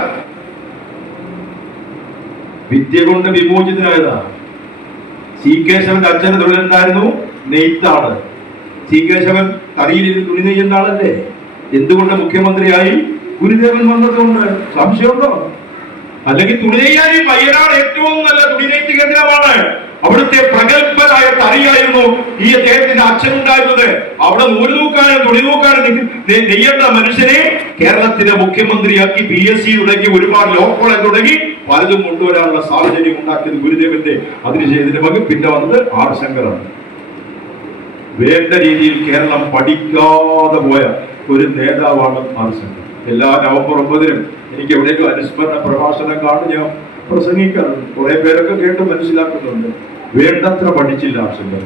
വിദ്യ കൊണ്ട് വിമോചിതനായതാണ്. സി കേശവന്റെ അച്ഛന് തൊഴിലുണ്ടായിരുന്നു, നെയ്ത്താണ്. സി കേശവൻ തടിയിൽ തുണി നെയ്യുന്ന ആളല്ലേ. എന്തുകൊണ്ട് മുഖ്യമന്ത്രിയായി? ഗുരുദേവൻ വന്നതുകൊണ്ട്. സംശയമുണ്ടോ? അല്ലെങ്കിൽ തുണി നെയ്യാനും വയനാട് ഏറ്റവും നല്ല തുണി നെയ്ത്ത് കേന്ദ്രമാണ്. അവിടുത്തെ പ്രഗത്ഭനായ തറിയായിരുന്നു ഈ അദ്ദേഹത്തിന്റെ അച്ഛനുണ്ടായിരുന്നത്. അവിടെ നൂല് തൂക്കാനും തുണി തൂക്കാനും നെയ്യേണ്ട മനുഷ്യനെ കേരളത്തിന്റെ മുഖ്യമന്ത്രിയാക്കി PSC തുടങ്ങി ഒരുപാട് ലോ കോളേജ് തുടങ്ങി പലതും കൊണ്ടുവരാനുള്ള സാഹചര്യം ഉണ്ടാക്കിയത് ഗുരുദേവന്റെ. അതിനുശേഷത്തിന്റെ മകൻ പിന്നെ വന്നത് R. ശങ്കറാണ്. വേണ്ട രീതിയിൽ കേരളം പഠിക്കാതെ പോയ ഒരു നേതാവാണ് R. ശങ്കർ. എല്ലാ നവംബർ 9-നും എനിക്ക് എവിടെയെങ്കിലും അനുസ്മരണ പ്രഭാഷണം കാണും, ഞാൻ പ്രസംഗിക്കാറുണ്ട്. കുറെ പേരൊക്കെ കേട്ട് മനസ്സിലാക്കുന്നുണ്ട്. വേണ്ടത്ര പഠിച്ചില്ല R. ശങ്കർ.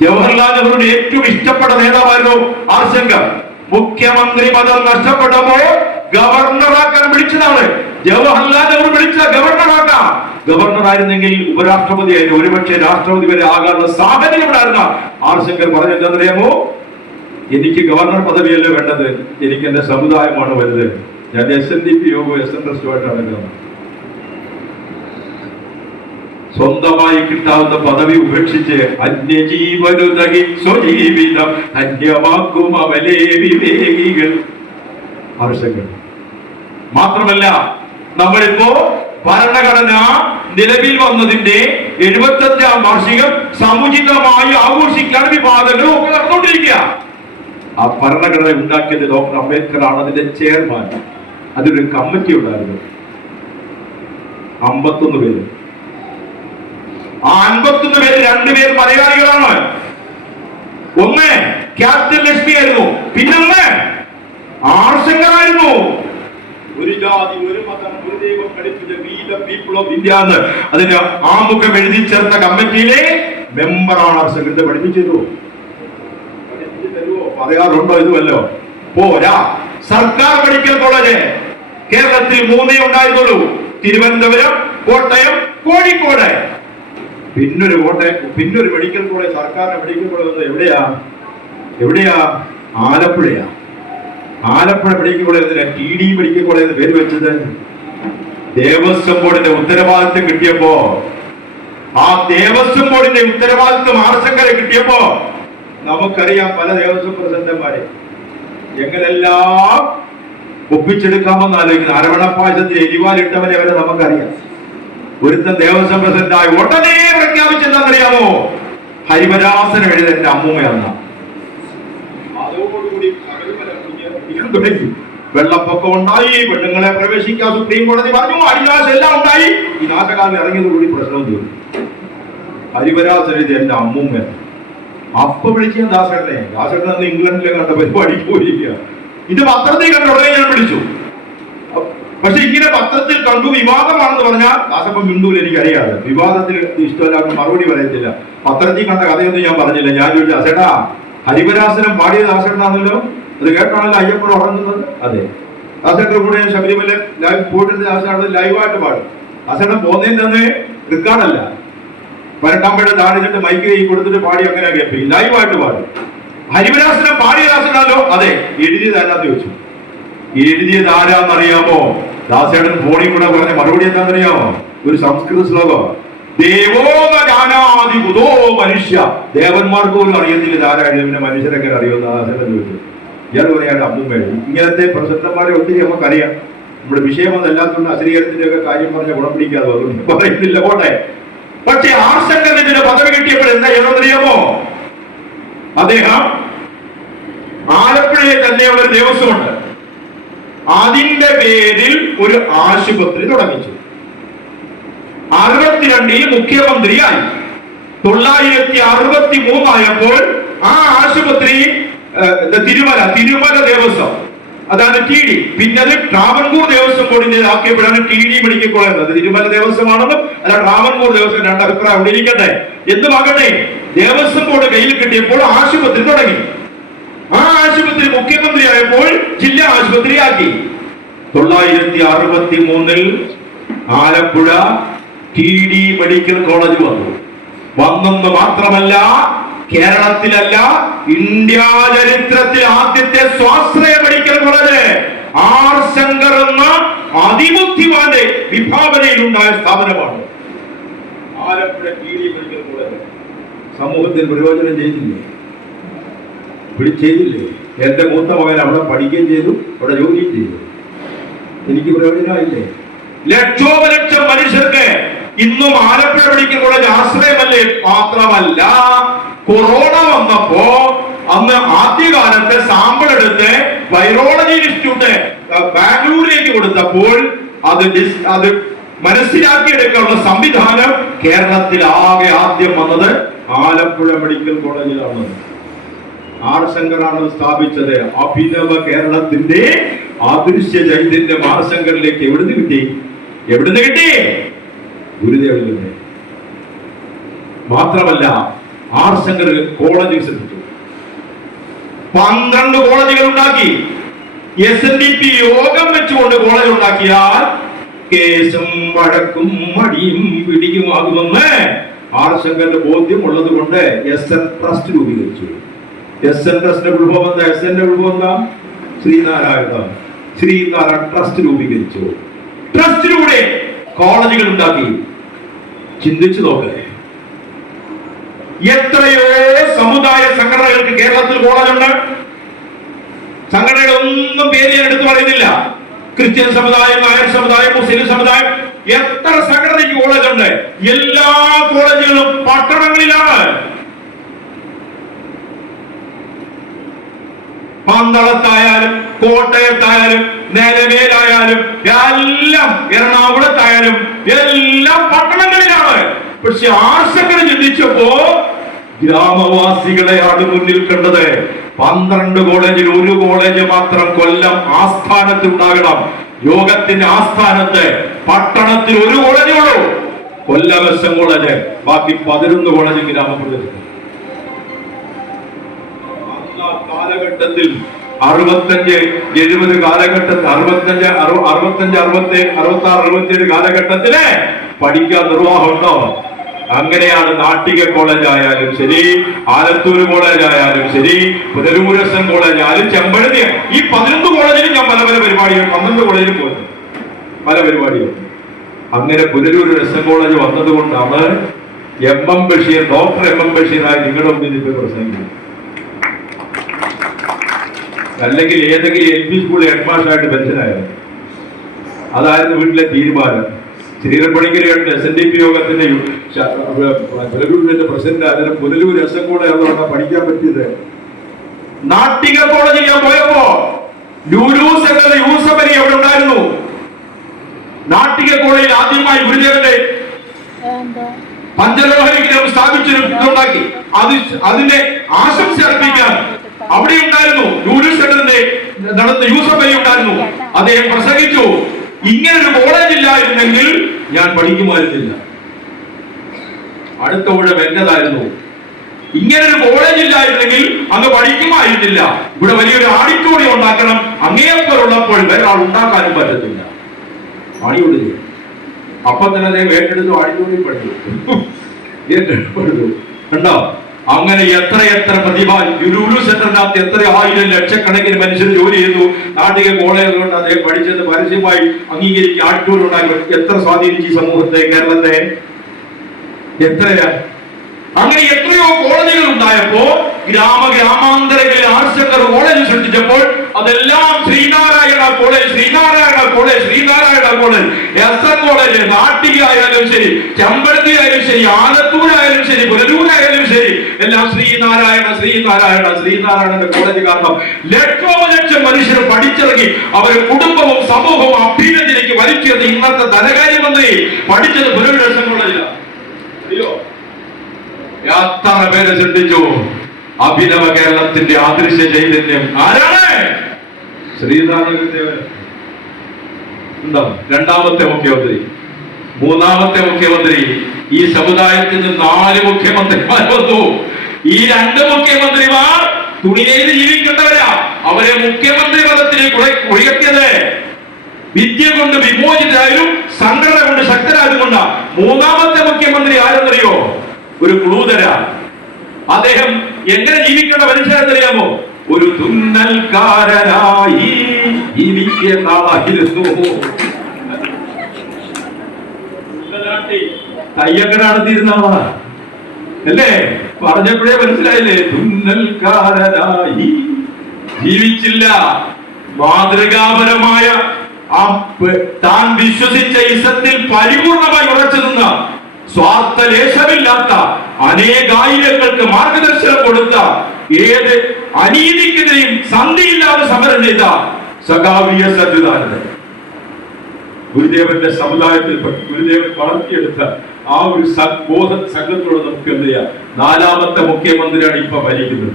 ജവഹർലാൽ നെഹ്റുവിന്റെ ഏറ്റവും ഇഷ്ടപ്പെട്ട നേതാവായിരുന്നു R. ശങ്കർ. മുഖ്യമന്ത്രി പദം നഷ്ടപ്പെട്ടപ്പോൾ ഗവർണറാക്കാൻ വിളിച്ചതാണ്. ജവഹർലാൽ നെഹ്റു വിളിച്ച ഗവർണറാക്കാം. ഗവർണറായിരുന്നെങ്കിൽ ഉപരാഷ്ട്രപതിയായിരുന്നു, ഒരുപക്ഷെ രാഷ്ട്രപതി വരെ ആകാനുള്ള സാഹചര്യം ഉണ്ടായിരുന്ന R. ശങ്കർ പറഞ്ഞെന്താണെന്നറിയാമോ? എനിക്ക് ഗവർണർ പദവിയല്ല വേണ്ടത്, എനിക്ക് എന്റെ സമുദായമാണ് വലുത്. ഞാൻ SNDP യോഗവും SN ട്രസ്റ്റുമായിട്ടാണ് ഗവർണർ. സ്വന്തമായി കിട്ടാവുന്ന പദവി ഉപേക്ഷിച്ച് അന്യജീവനുതകി സ്വജീവിതം ധന്യമാക്കും അവലേ വിവേകികൾ. R. ശങ്കർ. മാത്രമല്ല, നമ്മളിപ്പോ ഭരണഘടന നിലവിൽ വന്നതിന്റെ 75ാം വാർഷികം സമുചിതമായി ആഘോഷിക്കാൻ വിവാദങ്ങളും ഒക്കെ നടന്നുകൊണ്ടിരിക്കുക. ആ ഭരണഘടന ഉണ്ടാക്കിയത് ഡോക്ടർ അംബേദ്കർ ആണ്, അതിന്റെ ചെയർമാൻ. അതിലൊരു കമ്മിറ്റി ഉണ്ടായിരുന്നു, 51 പേര്. ആ 51 പേര് 2 പേർ മലയാളികളാണ്. ഒന്ന് ക്യാപ്റ്റൻ ലക്ഷ്മി ആയിരുന്നു, പിന്നെ ഒന്ന് R. ശങ്കർ ആയിരുന്നു. ഒരു ജാതി, ഒരു മതം, ഗുരുദേവൻ പഠിപ്പിച്ച we the people of India എന്ന് അതിന് ആമുഖം എഴുതി ചേർത്ത കമ്മിറ്റിയിലെ മെമ്പറാണ് ആർ ശങ്കർ. പഠിപ്പിച്ചു തരുമോ? പറയാറുണ്ടോ? ഇതുമല്ലോ പോരാ. സർക്കാർ മെഡിക്കൽ കോളേജ് കേരളത്തിൽ 3 ഉണ്ടായിരുന്നുള്ളൂ: തിരുവനന്തപുരം, കോട്ടയം, കോഴിക്കോട്. പിന്നൊരു മെഡിക്കൽ കോളേജ്, സർക്കാർ മെഡിക്കൽ കോളേജ് എവിടെയാ? ആലപ്പുഴയാ. ആലപ്പുഴ മെഡിക്കൽ കോളേജിന് TD മെഡിക്കൽ കോളേജ് പേര് വെച്ചത് ദേവസ്വം ബോർഡിന്റെ ഉത്തരവാദിത്വം കിട്ടിയപ്പോ, ആ ദേവസ്വം ബോർഡിന്റെ ഉത്തരവാദിത്വം ആർ ശങ്കർ കിട്ടിയപ്പോ നമുക്കറിയാം പല ദേവസ്വം പ്രസിഡന്റുമാരെ എങ്ങനെല്ലാം ഒപ്പിച്ചെടുക്കാമെന്ന് ആലോചിക്കുന്നത്. അരവണപ്പാശത്തിൽ എരിവാലിട്ടവരെ വരെ നമുക്കറിയാം. ഒരുത്തൻ ദേവസ്വം പ്രസിഡന്റായി ഉടനെ പ്രഖ്യാപിച്ചെന്താണെന്നറിയാമോ? ഹരിവരാസനം എഴുതി എന്റെ അമ്മൂമ്മയെന്ന. അതോടുകൂടി തുടങ്ങി. വെള്ളപ്പൊക്കം ഉണ്ടായി, പെണ്ണുങ്ങളെ പ്രവേശിക്കാൻ സുപ്രീം കോടതി പറഞ്ഞു, അടിനാശം എല്ലാം ഉണ്ടായി. ഈ നാശകാലം ഇറങ്ങിയതോടുകൂടി പ്രശ്നം തീർന്നു. ഹരിവരാസനം എഴുതി എന്റെ അമ്മൂമ്മ. അപ്പൊ വിളിച്ച ദാസേട്ടനെ അന്ന് ഇംഗ്ലണ്ടിലെ കണ്ട പരിപാടിക്ക് പോയിരിക്കുക. ഇത് പത്രത്തിൽ കണ്ട ഉടനെ ഞാൻ വിളിച്ചു. പക്ഷെ ഇങ്ങനെ പത്രത്തിൽ കണ്ടു വിവാദമാണെന്ന് പറഞ്ഞാൽ ദാസപ്പം മിണ്ടൂൽ എനിക്കറിയാതെ. വിവാദത്തിൽ ഇഷ്ടമല്ലാത്ത മറുപടി പറയത്തില്ല. പത്രത്തിൽ കണ്ട കഥയൊന്നും ഞാൻ പറഞ്ഞില്ല. ഞാൻ ചോദിച്ചു, ദാസേട്ടാ ഹരിവരാസനം പാടിയ ദാസേട്ടനാണല്ലോ, അത് കേട്ടാണല്ലോ അയ്യപ്പൻ ഉറങ്ങുന്നത്? അതെ. ദാസേട്ടൻ്റെ കൂടെ ഞാൻ ശബരിമല ലൈവ് പോയിട്ട് ദാസേട്ടൻ ലൈവായിട്ട് പാടും. ദാസേട്ടൻ പോകുന്നതിന് തന്നെ റെക്കോർഡല്ല, പരട്ടാമ്പയുടെ താഴെച്ചിട്ട് മൈക്ക് കൈ കൊടുത്തിട്ട് പാടി അങ്ങനെ കേൾപ്പി ലൈവായിട്ട് പാടും. ഹരിവരാസനം പാടിയ ദാസനാണല്ലോ? അതെ. എഴുതിയത് ആരാന്ന് ചോദിച്ചു. എഴുതിയത് ആരാന്നറിയാമോ? ദാസേട്ടൻ ഫോണിൽ കൂടെ പറഞ്ഞ മറുപടി എന്താണെന്നറിയാമോ? ഒരു സംസ്കൃത ശ്ലോകം. ദേവോ ജാനാതി ബുധോ മനുഷ്യ. ദേവന്മാർക്ക് പോലും അറിയത്തില്ല ആരാണ്, പിന്നെ മനുഷ്യരൊക്കെ അറിയുമെന്ന് ദാസേട്ടൻ ചോദിച്ചു. ഇയാൾ പറയാണ്ട് അമ്മൂമ്മേടെ. ഇങ്ങനത്തെ പ്രസിദ്ധന്മാരെ ഒത്തിരി നമുക്കറിയാം. നമ്മുടെ വിഷയം അതല്ലാത്തതുകൊണ്ട് അശ്രീകരത്തിന്റെ ഒക്കെ കാര്യം പറഞ്ഞ ഗുണം പിടിക്കാതെ അതുകൊണ്ട് പറയുന്നില്ല, പോട്ടെ. പക്ഷെ ആർ ശങ്കറിന് പദവി കിട്ടിയപ്പോൾ എന്താ ചെയ്യണമെന്നറിയാമോ? അദ്ദേഹം ആലപ്പുഴയിൽ തന്നെയുള്ള ഒരു ദേവസ്വമുണ്ട്, അതിന്റെ പേരിൽ ഒരു ആശുപത്രി തുടങ്ങിച്ചു. 62 മുഖ്യമന്ത്രിയായി. 963 ആയപ്പോൾ ആ ആശുപത്രി തിരുമല ദേവസ്വം, അതാണ് TD. പിന്നെ അത് ട്രാവൻകൂർ ദേവസ്വം ബോർഡിന്റെ ആക്കിയപ്പോഴാണ് TD മെഡിക്കൽ കോളേജ്. അത് തിരുമല ദേവസ്വമാണെന്നും അല്ല ട്രാവൻകൂർ ദേവസ്വം, രണ്ട് അഭിപ്രായം അവിടെ ഇരിക്കട്ടെ. എന്തുമാകട്ടെ, ദേവസ്വം ബോർഡ് കയ്യിൽ കിട്ടിയപ്പോൾ ആശുപത്രി തുടങ്ങി. ആ ആശുപത്രി മുഖ്യമന്ത്രിയായപ്പോൾ ജില്ലാ ആശുപത്രിയാക്കി. 963 ആലപ്പുഴ TD മെഡിക്കൽ കോളേജ് വന്നെന്ന് മാത്രമല്ല, കേരളത്തിലല്ല ഇന്ത്യ ചരിത്രത്തിൽ ആദ്യത്തെ സ്വാശ്രയ മെഡിക്കൽ കോളേജ് ആർ ശങ്കർ എന്ന അതിബുദ്ധിമാന്റെ വിഭാവനയിലുണ്ടായ സ്ഥാപനമാണ് ആലപ്പുഴ TD മെഡിക്കൽ കോളേജ്. സമൂഹത്തിന് പ്രയോജനം ചെയ്തില്ലേ? എന്റെ മൂത്ത മകൻ അവിടെ പഠിക്കുകയും ചെയ്തു, അവിടെ ജോലിയും ചെയ്തു. എനിക്ക് പ്രയോജനമായില്ലേ? ലക്ഷോപലക്ഷം മനുഷ്യർക്ക് ഇന്നും ആലപ്പുഴ മെഡിക്കൽ കോളേജ് ആശ്രയമല്ലേ? മാത്രമല്ല, കൊറോണ വന്നപ്പോ അന്ന് ആദ്യകാലത്ത് സാമ്പിൾ എടുത്ത് വൈറോളജി ഇൻസ്റ്റിറ്റ്യൂട്ട് ബാംഗ്ലൂരിലേക്ക് കൊടുത്തപ്പോൾ അത് മനസ്സിലാക്കിയെടുക്കാനുള്ള സംവിധാനം കേരളത്തിൽ ആകെ ആദ്യം വന്നത് ആലപ്പുഴ മെഡിക്കൽ കോളേജിലാണ്. ആർ ശങ്കറാണ് സ്ഥാപിച്ചത്. അഭിനവ കേരളത്തിന്റെ അദൃശ്യ ചൈതന്യം ആർ ശങ്കറിലേക്ക് എവിടുന്ന് കിട്ടി? ഗുരുദേവനിൽ നിന്ന്. മാത്രമല്ല, ആർ ശങ്കർ കോളേജ് സൃഷ്ടിച്ചു. 12 കോളേജുകൾ ഉണ്ടാക്കി. SNDP യോഗം വെച്ചുകൊണ്ട് കോളേജ് ഉണ്ടാക്കിയാൽ കേസും വഴക്കും മടിയും പിടിയുമാകുമെന്ന് ആർ ശങ്കറിന്റെ ബോധ്യം ഉള്ളത് കൊണ്ട് SN ട്രസ്റ്റ് രൂപീകരിച്ചു. SN ട്രസ്റ്റിന്റെ ഉത്ഭവം എന്താ? SNന്റെ ഉത്ഭവം എന്താ? ശ്രീനാരായണ ട്രസ്റ്റ് രൂപീകരിച്ചു. ട്രസ്റ്റിലൂടെ കോളേജുകൾ ഉണ്ടാക്കി. ചിന്തിച്ചു നോക്കേ, എത്രയോ സമുദായ സംഘടനകൾക്ക് കേരളത്തിൽ കോളേജുണ്ട്. സംഘടനകളൊന്നും പേര് ഞാൻ എടുത്തു പറയുന്നില്ല. ക്രിസ്ത്യൻ സമുദായം, നായർ സമുദായം, മുസ്ലിം സമുദായം, എത്ര സംഘടനയ്ക്ക് കോളേജുണ്ട്. എല്ലാ കോളേജുകളും പട്ടണങ്ങളിലാണ്. പന്തളത്തായാലും കോട്ടയത്തായാലും നിലമേലായാലും എല്ലാം എറണാകുളത്തായാലും എല്ലാം പട്ടണങ്ങളിലാണ്. പക്ഷെ ആർ ശങ്കർ ചിന്തിച്ചപ്പോ ഗ്രാമവാസികളെയാണ് മുന്നിൽ കണ്ടത്. 12 കോളേജിൽ 1 കോളേജ് മാത്രം കൊല്ലം ആസ്ഥാനത്ത് ഉണ്ടാകണം. യോഗത്തിന്റെ ആസ്ഥാനത്ത് പട്ടണത്തിൽ 1 കോളേജേ ഉള്ളൂ, കൊല്ലം എസ് എം കോളേജ്. ബാക്കി 11 കോളേജ് ഗ്രാമപ്രദേശത്ത്. കാലഘട്ടത്തിൽ 65-70 കാലഘട്ടത്തിൽ 65-66-67 കാലഘട്ടത്തില് പഠിക്കാൻ നിർവാഹമുണ്ടോ? അങ്ങനെയാണ് നാട്ടിക കോളേജ് ആയാലും ശരി, ആലത്തൂർ കോളേജ് ആയാലും ശരി, പുനലൂർ എസ് എൻ കോളേജ് ആയാലും, ചെമ്പഴന്തി, ഈ 11 കോളേജിലും ഞാൻ പല പരിപാടികൾ, 12 കോളേജിലും പോയി പല പരിപാടികൾ. അങ്ങനെ പുനലൂർ എസ് എൻ കോളേജ് വന്നതുകൊണ്ടാണ് എം ബഷീർ, ഡോക്ടർ എം ബഷീറായി നിങ്ങളുടെ മുന്നിൽ ഇപ്പോൾ പ്രസംഗിക്കുന്നത്. അല്ലെങ്കിൽ ഏതെങ്കിലും എൽ പി സ്കൂളിൽ ഹെഡ് മാസ്റ്ററായിട്ട് പെൻഷനായിരുന്നു. അതായിരുന്നു വീട്ടിലെ തീരുമാനം. ശ്രീരപ്പണിക്കരയുടെ SNDP യോഗത്തിന്റെ പുനലൂരിന്റെ പ്രസിഡന്റ് അതിന് പുനലൂർ എസ് എൻ കോളേജ് അതുകൊണ്ടാണ് പഠിക്കാൻ പറ്റിയത്. നാട്ടിക കോളേജിൽ ഞാൻ പോയപ്പോ ലൂലൂസ് എന്നത് യൂസഫലി അവിടെ ഉണ്ടായിരുന്നു. നാട്ടിക കോളേജിൽ ആദ്യമായി ഗുരുദേവന്റെ പഞ്ചലോഹ വിഗ്രഹം സ്ഥാപിച്ചുണ്ടാക്കി അതിന്റെ ആശംസ അർപ്പിക്കാൻ അവിടെ ഉണ്ടായിരുന്നു. ലൂലൂസ് സെന്ററിന്റെ നടന്ന യൂസഫ് അലി ഉണ്ടായിരുന്നു. അദ്ദേഹം പ്രസംഗിച്ചു, ഇങ്ങനൊരു കോളേജ് ഇല്ലായിരുന്നെങ്കിൽ ഞാൻ പഠിക്കുമായിരുന്നില്ല. അടുത്ത ഊഴം എന്റേതായിരുന്നു. ഇങ്ങനൊരു കോളേജ് ഇല്ലായിരുന്നെങ്കിൽ അങ്ങ് പഠിക്കുമായിരുന്നില്ല. ഇവിടെ വലിയൊരു ഓഡിറ്റോറിയം ഉണ്ടാക്കണം, അങ്ങേയപ്പുറമുള്ളപ്പോൾ വേറെ ആൾ ഉണ്ടാക്കാനും പറ്റത്തില്ല. പണിയോട് ചെയ്യും. അപ്പം തന്നെ അദ്ദേഹം ഏറ്റെടുത്ത് ഓഡിറ്റോറിയം പഠിച്ചു. കണ്ടോ? അങ്ങനെ എത്ര പ്രതിഭ ലുലു സെന്ററിനകത്ത് എത്ര 1000 ലക്ഷക്കണക്കിന് മനുഷ്യർ ജോലി ചെയ്തു. നാട്ടിക കോളേജ് കൊണ്ട് അദ്ദേഹം പഠിച്ചത് പരസ്യമായി അംഗീകരിച്ച് ആട്ടൂർ ഉണ്ടാക്കി എത്ര സ്വാധീനിച്ചു സമൂഹത്തെ, കേരളത്തെ? എത്രയാ? അങ്ങനെ എത്രയോ കോളേജുകൾ ഉണ്ടായപ്പോ ഗ്രാമാന്തരങ്ങളിൽ ആർട്സ് കോളേജ് സൃഷ്ടിച്ചപ്പോൾ അതെല്ലാം Sreenarayana college, Sreenarayana college, Sreenarayana college, S N college. Nattika ആയാലും ശരി, ചെമ്പഴന്തി ആയാലും ശരി, ആലത്തൂരായാലും ശരി, പുനലൂരായാലും ശരി, എല്ലാം ശ്രീനാരായണ ശ്രീനാരായണ ശ്രീനാരായണന്റെ കോളേജ്. കാരണം ലക്ഷോപലക്ഷം മനുഷ്യർ പഠിച്ചിറങ്ങി അവരുടെ കുടുംബവും സമൂഹവും അഭ്യുന്നതിലേക്ക് വലിച്ചത് ഇന്നത്തെ ധനകാര്യമന്ത്രി പഠിച്ചത് പുനലൂർ എസ് എൻ കോളേജിലാണ്. അയ്യോ, എത്ര പേരെ സൃഷ്ടിച്ചു. അഭിനവ കേരളത്തിന്റെ ആദൃശ്യ ചൈതന്യം ആരാണ്? ശ്രീനാരായണ. ഉണ്ടോ? രണ്ടാമത്തെ മുഖ്യമന്ത്രി, മൂന്നാമത്തെ മുഖ്യമന്ത്രി. ഈ സമുദായത്തിൽ നിന്ന് 4 മുഖ്യമന്ത്രിമാർ വന്നു. ഈ 2 മുഖ്യമന്ത്രിമാർ തുണിയേത് ജീവിക്കേണ്ടവരാ. അവരെ മുഖ്യമന്ത്രി പദത്തിലേക്ക് ഉയർത്തിയത് വിദ്യ കൊണ്ട് വിമോചിതരായാലും സംഘടന കൊണ്ട് ശക്തരായതുകൊണ്ടാ. മൂന്നാമത്തെ മുഖ്യമന്ത്രി ആരെന്നറിയോ? ഒരു ക്ലൂതര. അദ്ദേഹം എങ്ങനെ ജീവിക്കേണ്ട മനുഷ്യരെന്നറിയാമോ? ഒരു തുന്നൽക്കാരനായി ജീവിക്കുന്നതായിരുന്നു. തയ്യക്കട നടത്തിയിരുന്ന ആളാ അല്ലേ? പറഞ്ഞപ്പോഴേ മനസ്സിലായില്ലേ? തുന്നൽക്കാരനായി ജീവിച്ചില്ല. മാതൃകാപരമായ താൻ വിശ്വസിച്ച ഇസത്തിൽ പരിപൂർണമായി ഉറച്ചു നിന്ന, സ്വാർത്ഥ ലേശമില്ലാത്ത അനേകായിരങ്ങൾക്ക് മാർഗദർശനം കൊടുത്ത, ഏത് അനീതിക്കെതിരെയും സന്ധിയില്ലാതെ സമരം ചെയ്ത സഖാവിയ സജ്ജുദാനന്ദൻ. ഗുരുദേവന്റെ സമുദായത്തിൽ ഗുരുദേവൻ വളർത്തിയെടുത്ത ആ ഒരു ബോധ സംഘത്തോട് നമുക്ക് എന്ത് ചെയ്യാം? 4ാമത്തെ മുഖ്യമന്ത്രിയാണ് ഇപ്പൊ ഭരിക്കുന്നത്.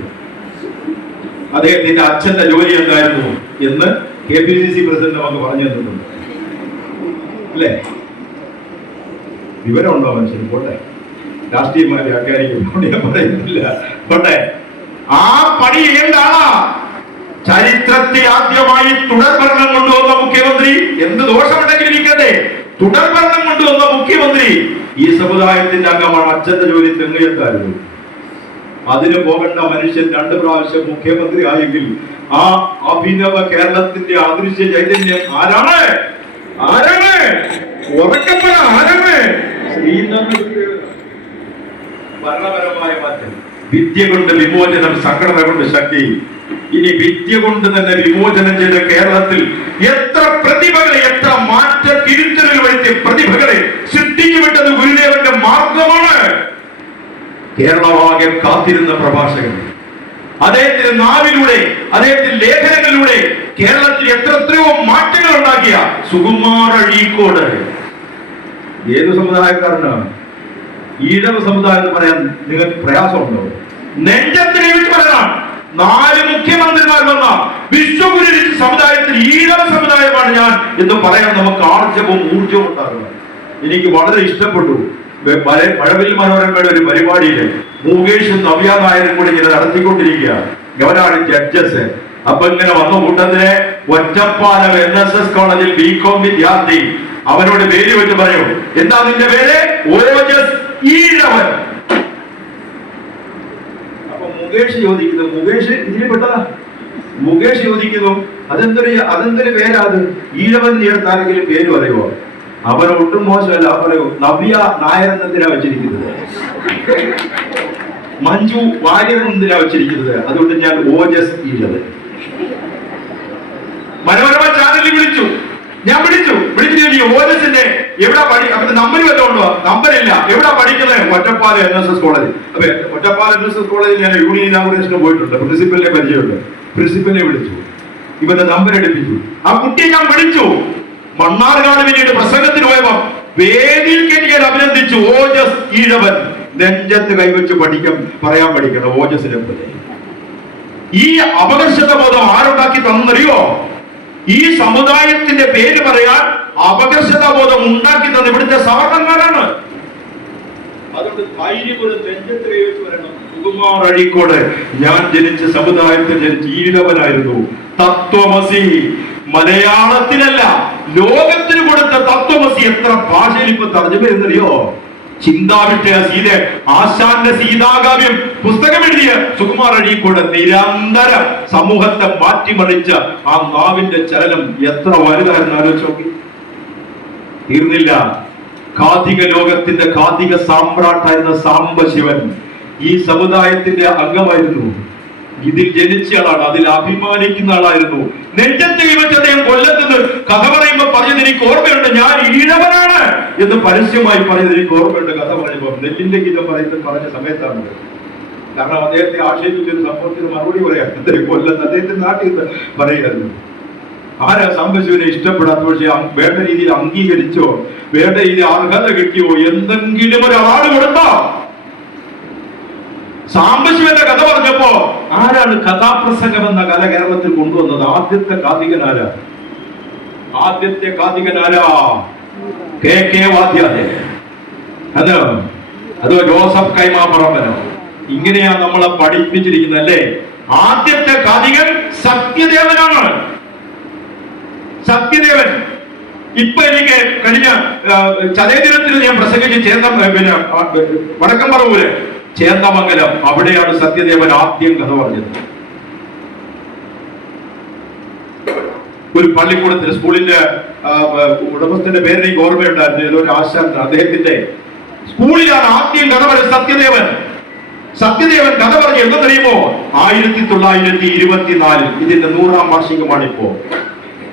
അദ്ദേഹത്തിന്റെ അച്ഛന്റെ ജോലി എന്തായിരുന്നു എന്ന് KPCC പ്രസിഡന്റ് നമുക്ക് പറഞ്ഞു തന്നിട്ടുണ്ട് അല്ലേ? വിവരമുണ്ടോ മനുഷ്യന്? പോട്ടെ, രാഷ്ട്രീയമായി വ്യാഖ്യാനിക്കുമ്പോൾ ഞാൻ പറയുന്നില്ല. പോട്ടെ, ആ പണി ചെയ്യേണ്ടാണ്. ചരിത്രത്തിൽ ആദ്യമായി തുടർഭരണം കൊണ്ടുവന്ന മുഖ്യമന്ത്രി. എന്ത് ദോഷമുണ്ടെങ്കിലും ഇരിക്കട്ടെ, തുടർഭരണം കൊണ്ടുവന്ന മുഖ്യമന്ത്രി ഈ സമുദായത്തിന്റെ അംഗമാണ്. അച്ഛന്റെ ജോലി തെങ്ങുയത്തായിരുന്നു. അതിന് പോകേണ്ട മനുഷ്യൻ 2 പ്രാവശ്യം മുഖ്യമന്ത്രി ആയെങ്കിൽ ആ അഭിനവ കേരളത്തിന്റെ അദൃശ്യ ചൈതന്യം ആരാണ്? ആരാണ്? ഉറക്കപ്പെട ആരാണ്? ഭരണപരമായ മാറ്റം. വിദ്യ കൊണ്ട് വിമോചനം, സംഘടന കൊണ്ട് ശക്തി. ഇനി വിദ്യ കൊണ്ട് തന്നെ വിമോചനം ചെയ്ത കേരളത്തിൽ എത്ര പ്രതിഭകളെ, എത്ര മാറ്റ തിരുത്തലുകൾ വരുത്തിയ പ്രതിഭകളെ സൃഷ്ടിച്ചുവിട്ടത് ഗുരുദേവന്റെ മാർഗമാണ്. കേരളമാകെ കാത്തിരുന്ന പ്രഭാഷകൻ. അദ്ദേഹത്തിന്റെ നാവിലൂടെ, അദ്ദേഹത്തിന്റെ ലേഖനങ്ങളിലൂടെ കേരളത്തിൽ എത്രയോ മാറ്റങ്ങൾ ഉണ്ടാക്കിയ സുകുമാർ അഴീക്കോട്. ഏത് സമുദായക്കാരനാണ്? ഈഴവ സമുദായം എന്ന് പറയാൻ നിങ്ങൾക്ക് പ്രയാസമുണ്ടോ? നെഞ്ചത്തിന് വിളിച്ച് പറയണം. 4 മുഖ്യമന്ത്രിമാർ വന്ന വിശ്വഗുരു സമുദായത്തിൽ ഈഴവ സമുദായമാണ് ഞാൻ എന്ന് പറയാൻ നമുക്ക് ആർജവും ഊർജവും ഉണ്ടാകുന്നത്. എനിക്ക് വളരെ ഇഷ്ടപ്പെട്ടു. മഴവിൽ മനോരമയുടെ ഒരു പരിപാടിയില് മുകേഷും നവ്യ നായരും കൂടി ഇങ്ങനെ നടത്തിക്കൊണ്ടിരിക്കുക. അവരാണ് ജഡ്ജസ്. അപ്പൊ ഇങ്ങനെ വന്ന കൂട്ടത്തിലെ ഒറ്റപ്പാലം NSS കോളേജിൽ BCom വിദ്യാർത്ഥി അവരോട് പേര് വെച്ച് പറയും, എന്താ നിന്റെ പേര്? ഓജസ് ഈഴവൻ. അപ്പൊ മുകേഷ് ചോദിക്കുന്നു, മുകേഷ് ഇതിൽ പെട്ടതാ. മുകേഷ് ചോദിക്കുന്നു, അതെന്തൊരു പേരാ അത്? ഈഴവൻ ചേർത്ത് ആരെങ്കിലും പേര് പറയുമോ? അവൻ ഒട്ടും മോശമല്ല. പറയൂ, നവ്യ നായർ എന്തിനാ വെച്ചിരിക്കുന്നത്, മഞ്ജു വാര്യർ എന്തിനാ വെച്ചിരിക്കുന്നത്, അതുകൊണ്ട് ഞാൻ ഓജസ് ഈഴവൻ. മനോരമ ചാനലിൽ വിളിച്ചു, ഞാൻ വിളിച്ചു ഓജസിന്റെ എവിടെ അവരുടെ നമ്പർ വല്ലതും ഉണ്ടോ? നമ്പറില്ല. എവിടെ പഠിക്കുന്നത്? Ottapalam NSS college. അപ്പൊ ഒറ്റപ്പാലം NSS കോളേജിൽ ഞാൻ യൂണിയൻ ഇനാഗുറേഷന് പോയിട്ടുണ്ട്. പ്രിൻസിപ്പലിനെ പരിചയമുണ്ട്. പ്രിൻസിപ്പലിനെ വിളിച്ചു, ഇവന്റെ നമ്പർ എടുപ്പിച്ചു. ആ കുട്ടിയെ ഞാൻ വിളിച്ചു. മണ്ണാർക്കാട് പിന്നീട് പ്രസംഗത്തിന് പോയപ്പോ വേദിയിൽ കയറ്റിയാൽ അഭിനന്ദിച്ചു. ഓജസ് ഈഴവൻ. നെഞ്ചത്ത് കൈവച്ച് പറയാൻ പഠിക്കണം ഓജസിനെ പോലെ. ഈ അപകർഷത ബോധം ആരുണ്ടാക്കി തന്നറിയോ? ഈ സമുദായത്തിന്റെ പേര് പറയാൻ അപകർഷത ബോധം ഉണ്ടാക്കി തന്ന ഇവിടുത്തെ സവർണന്മാരാണ്. അതുകൊണ്ട് ധൈര്യം ഒരു നെഞ്ചത്ത് കൈവച്ച് വരണം. സുകുമാർ അഴീക്കോട്, ഞാൻ ജനിച്ച സമുദായത്തിൽ ജനിച്ച ഈഴവനായിരുന്നു. തത്വമസി മലയാളത്തിലല്ല ലോകത്തിന് കൊടുത്ത തത്വമസി എത്ര ഭാഷയിൽ ഇപ്പൊ തർജ്ജമ എന്നറിയോ? ചിന്താവിട്ട സീത ആശാന്റെ സീതാകാവ്യം പുസ്തകം എഴുതിയ സുകുമാർ അഴീക്കോട് നിരന്തരം സമൂഹത്തെ മാറ്റിമറിച്ച ആ നാവിന്റെ ചലനം എത്ര വലുതായിരുന്നു ആലോചിച്ച് നോക്കി. തീർന്നില്ല. കാഥിക ലോകത്തിന്റെ കാഥിക സാമ്രാട്ടായിരുന്ന സാംബശിവൻ ഈ സമുദായത്തിന്റെ അംഗമായിരുന്നു. ഇതിൽ ജനിച്ച ആളാണ്, അതിൽ അഭിമാനിക്കുന്ന ആളായിരുന്നു. നെഞ്ചത്തെ വെച്ച് അദ്ദേഹം കൊല്ലത്തുനിന്ന് കഥ പറയുമ്പോൾ പറഞ്ഞത് എനിക്ക് ഓർമ്മയുണ്ട്, ഞാൻ ഈഴവനാണ് എന്ന് പരസ്യമായി പറഞ്ഞത് എനിക്ക് ഓർമ്മയുണ്ട്. കഥ പറയുമ്പോൾ നെല്ലിന്റെ ഗീതം പറഞ്ഞ സമയത്താണ്. കാരണം അദ്ദേഹത്തെ ആക്ഷേപിച്ചൊരു സംഭവത്തിന് മറുപടി പറയാം. കൊല്ലത്ത് അദ്ദേഹത്തിന്റെ നാട്ടിൽ പറയുമായിരുന്നു. ആരാ സാംബശിവനെ ഇഷ്ടപ്പെടാത്ത? പക്ഷേ വേണ്ട രീതിയിൽ അംഗീകരിച്ചോ, വേണ്ട രീതിയിൽ അർഹത കിട്ടിയോ, എന്തെങ്കിലും ഒരു അവാർഡ് കൊടുത്തോ? സാംബശിവന്റെ കഥ പറഞ്ഞപ്പോ ആരാണ് കഥാപ്രസംഗം എന്ന കല കേരളത്തിൽ കൊണ്ടുവന്നത്? ആദ്യത്തെ കാഥികനാരാ? KK വാദ്യാലയ, അതോ ജോസഫ് കൈമാപ്പറമ്പനോ? ഇങ്ങനെയാ നമ്മളെ പഠിപ്പിച്ചിരിക്കുന്നത് അല്ലേ? ആദ്യത്തെ കാഥികൻ സത്യദേവനാണ്. സത്യദേവൻ. ഇപ്പൊ എനിക്ക് കഴിഞ്ഞ ചതയദിനത്തിൽ ഞാൻ പ്രസംഗിച്ച് വടക്കംപറവൂര് ചേന്ദമംഗലം, അവിടെയാണ് സത്യദേവൻ ആദ്യം കഥ പറഞ്ഞത്. ഒരു പള്ളിക്കൂടത്തിന് സ്കൂളിന്റെ ഉടമസ്ഥന്റെ പേര് എനിക്ക് ഓർമ്മയുണ്ടായിരുന്നു. ഏതോ ഒരു ആശാൻ, അദ്ദേഹത്തിന്റെ സ്കൂളിലാണ് ആദ്യം കഥ പറഞ്ഞത് സത്യദേവൻ. സത്യദേവൻ കഥ പറഞ്ഞു എന്തെന്നറിയുമോ? 1924 ഇതിന്റെ 100ാം വാർഷികമാണിപ്പോ.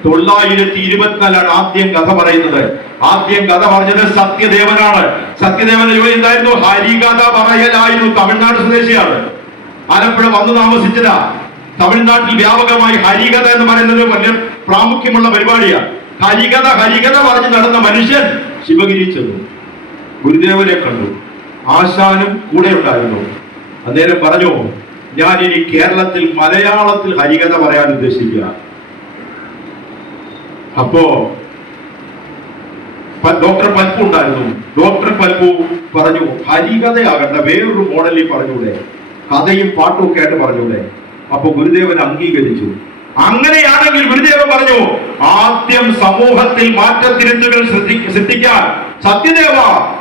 924 ആദ്യം കഥ പറയുന്നത്. ആദ്യം കഥ പറഞ്ഞത് സത്യദേവനാണ്. സത്യദേവന്റെ ജോലി എന്തായിരുന്നു? ഹരികഥ പറയലായിരുന്നു. തമിഴ്നാട് സ്വദേശിയാണ്. ആലപ്പുഴ വന്നു താമസിച്ചതാ. തമിഴ്നാട്ടിൽ വ്യാപകമായി ഹരികഥ എന്ന് പറയുന്നത് വലിയ പ്രാമുഖ്യമുള്ള പരിപാടിയാണ്. ഹരികഥ പറഞ്ഞ് നടന്ന മനുഷ്യൻ ശിവഗിരി ചെന്നു, ഗുരുദേവനെ കണ്ടു. ആശാനും കൂടെ ഉണ്ടായിരുന്നു. അന്നേരം പറഞ്ഞു, ഞാൻ ഇനി കേരളത്തിൽ മലയാളത്തിൽ ഹരികഥ പറയാൻ ഉദ്ദേശിക്കുക. അപ്പോ ഡോക്ടർ പൽപ്പു ഉണ്ടായിരുന്നു. ഡോക്ടർ പൽപ്പു പറഞ്ഞു, ഹരികഥയാകണ്ട, വേറൊരു മോഡലിൽ പറഞ്ഞൂടെ, കഥയും പാട്ടും ഒക്കെ ആയിട്ട് പറഞ്ഞൂടെ? അപ്പൊ ഗുരുദേവൻ അംഗീകരിച്ചു. അങ്ങനെയാണെങ്കിൽ ഗുരുദേവൻ പറഞ്ഞു, ആദ്യം സമൂഹത്തിൽ മാറ്റത്തിരുത്തുകൾ സൃഷ്ടിക്കാൻ സത്യദേവ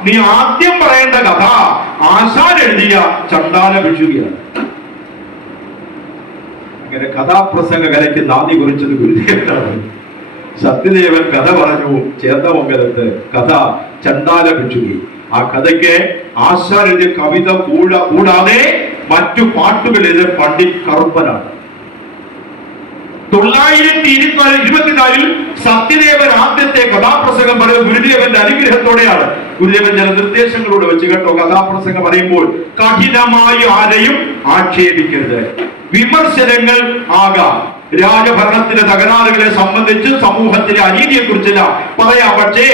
നീ ആദ്യം പറയേണ്ട കഥ ആശാൻ എഴുതിയ ചണ്ടാല ഭിക്ഷുകയാണ്. അങ്ങനെ കഥാപ്രസംഗ കലയ്ക്ക് നാന്ദി കുറിച്ചത് ഗുരുദേവനാണ്. സത്യദേവൻ കഥ പറഞ്ഞു ചേന്ദമംഗലത്ത്. കഥ ചണ്ടാല ഭിക്ഷുകി. ആ കഥയ്ക്ക് ആശാൻ എഴുതിയ കവിത കൂടാതെ മറ്റു പാട്ടുകൾ എഴുതിയ പണ്ഡിറ്റ് കറുപ്പനാണ്. 924 സത്യദേവൻ ആദ്യത്തെ കഥാപ്രസംഗം പറയുന്നത് ഗുരുദേവന്റെ അനുഗ്രഹത്തോടെയാണ്. ഗുരുദേവൻ ചില നിർദ്ദേശങ്ങളോട് വെച്ച് കേട്ടോ. കഥാപ്രസംഗം പറയുമ്പോൾ കഠിനമായി ആരെയും ആക്ഷേപിക്കരുത്. വിമർശനങ്ങൾ ആകാം. രാജഭരണത്തിലെ തകരാറുകളെ സംബന്ധിച്ച് സമൂഹത്തിലെ അനീതിയെ കുറിച്ചില്ല പറയാം. പക്ഷേ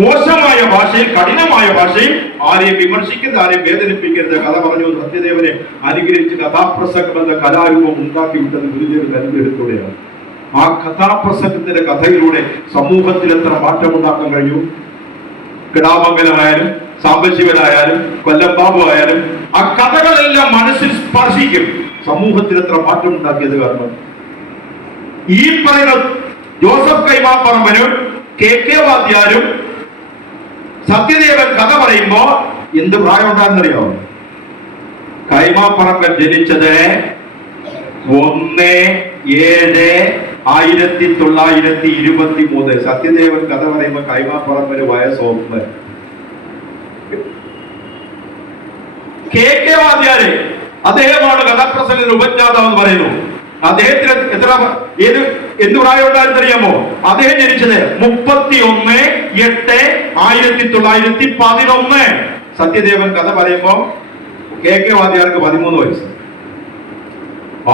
മോശമായ ഭാഷയിൽ, കഠിനമായ ഭാഷയിൽ ആരെയും വിമർശിക്കരുത്, ആരെയും വേദനിപ്പിക്കരുത്. കഥ പറഞ്ഞു സത്യദേവനെ അനുഗ്രഹിച്ച് കഥാപ്രസംഗം എന്ന കലാരൂപം ഉണ്ടാക്കി വിട്ടത് ഗുരുദേവന്റെ അനുഗ്രഹത്തോടെയാണ്. ആ കഥാപ്രസംഗത്തിന്റെ കഥയിലൂടെ സമൂഹത്തിൽ എത്ര മാറ്റമുണ്ടാക്കാൻ കഴിഞ്ഞു. കിടാമംഗലമായാലും സാംബശിവനായാലും കൊല്ലംബാബു ആയാലും ആ കഥകളെല്ലാം മനസ്സിൽ സ്പർശിക്കും. സമൂഹത്തിൽ എത്ര മാറ്റമുണ്ടാക്കിയത് കാരണം ഈ പറയുന്ന ജോസഫ് കൈമാപ്പറമ്പനും KK വാദ്യാരും സത്യദേവൻ കഥ പറയുമ്പോ എന്ത് പ്രായം ഉണ്ടാകുന്നറിയോ? കൈമാപ്പറമ്പൻ ജനിച്ചത് 1/7/1923. സത്യദേവൻ കഥ പറയുമ്പോ കൈമാപ്പറമ്പന് വയസ്സ് 1. KK വാദ്യാര് അദ്ദേഹമാണ് കഥാപ്രസംഗത്തിന് ഉപജ്ഞാതാവെന്ന് പറയുന്നു. അദ്ദേഹത്തിന് എന്ത് പ്രായം ഉണ്ടായിരുന്നറിയാമോ? അദ്ദേഹം ജനിച്ചത് 31/8/1911. സത്യദേവൻ കഥ പറയുമ്പോ KK വാദ്യാർക്ക് 13 വയസ്സ്.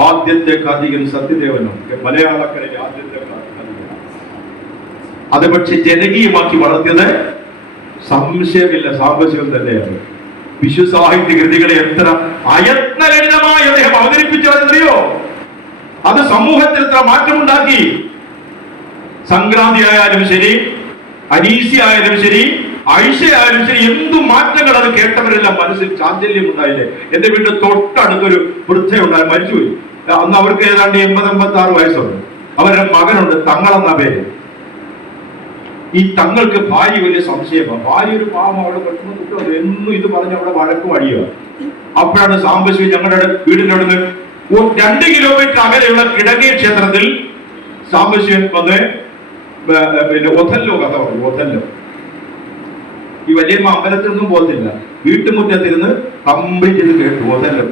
ആദ്യത്തെ കഥികൻ സത്യദേവനും മലയാളക്കരയിലെ ആദ്യത്തെ അത് പക്ഷെ ജനകീയമാക്കി വളർത്തിയത് സംശയമില്ല സാംബശിവൻ തന്നെയാണ്. വിശ്വസാഹിത്യ കൃതികളെ എത്ര അയത്നലളിതമായി അദ്ദേഹം അവതരിപ്പിച്ചതെന്നറിയോ? അത് സമൂഹത്തിൽ എത്ര മാറ്റമുണ്ടാക്കി. സംക്രാന്തി ആയാലും ശരി, അനീസി ആയാലും ശരി, ഐഷ ആയാലും ശരി, എന്തു മാറ്റങ്ങൾ അത് കേട്ടവരെല്ലാം മനസ്സിൽ ചാഞ്ചല്യം ഉണ്ടായില്ലേ. എന്റെ വീട്ടിൽ തൊട്ടടുത്തൊരു വൃദ്ധയുണ്ടായി, മരിച്ചുപോയി. അന്ന് അവർക്ക് ഏതാണ്ട് 80-86 വയസ്സുണ്ട്. അവരുടെ മകനുണ്ട്, തങ്ങളെന്ന പേര്. ഈ തങ്ങൾക്ക് ഭാര്യ വലിയ സംശയമാണ്. ഭാര്യ ഒരു പാവം, അവിടെ പെട്ടെന്ന് കുട്ടികൾ എന്നും ഇത് പറഞ്ഞ് അവിടെ വഴക്ക് വഴിയുക. അപ്പോഴാണ് സാംബശിവൻ ഞങ്ങളുടെ വീടിൻ്റെ അവിടെ നിന്ന് 2 കിലോമീറ്റർ അകലെയുള്ള കിടങ്ങി ക്ഷേത്രത്തിൽ സാംബശിവൻ വന്ന് പിന്നെ ഒഥല്ലോ കഥ പറഞ്ഞു. ഒഥല്ലോ ഈ വലിയമ്മ അമ്പലത്തിൽ നിന്നും പോകത്തില്ല, വീട്ടുമുറ്റത്തിരുന്ന് കംപ്ലീറ്റ് ചെയ്ത് കേട്ടു ഒഥല്ലോ.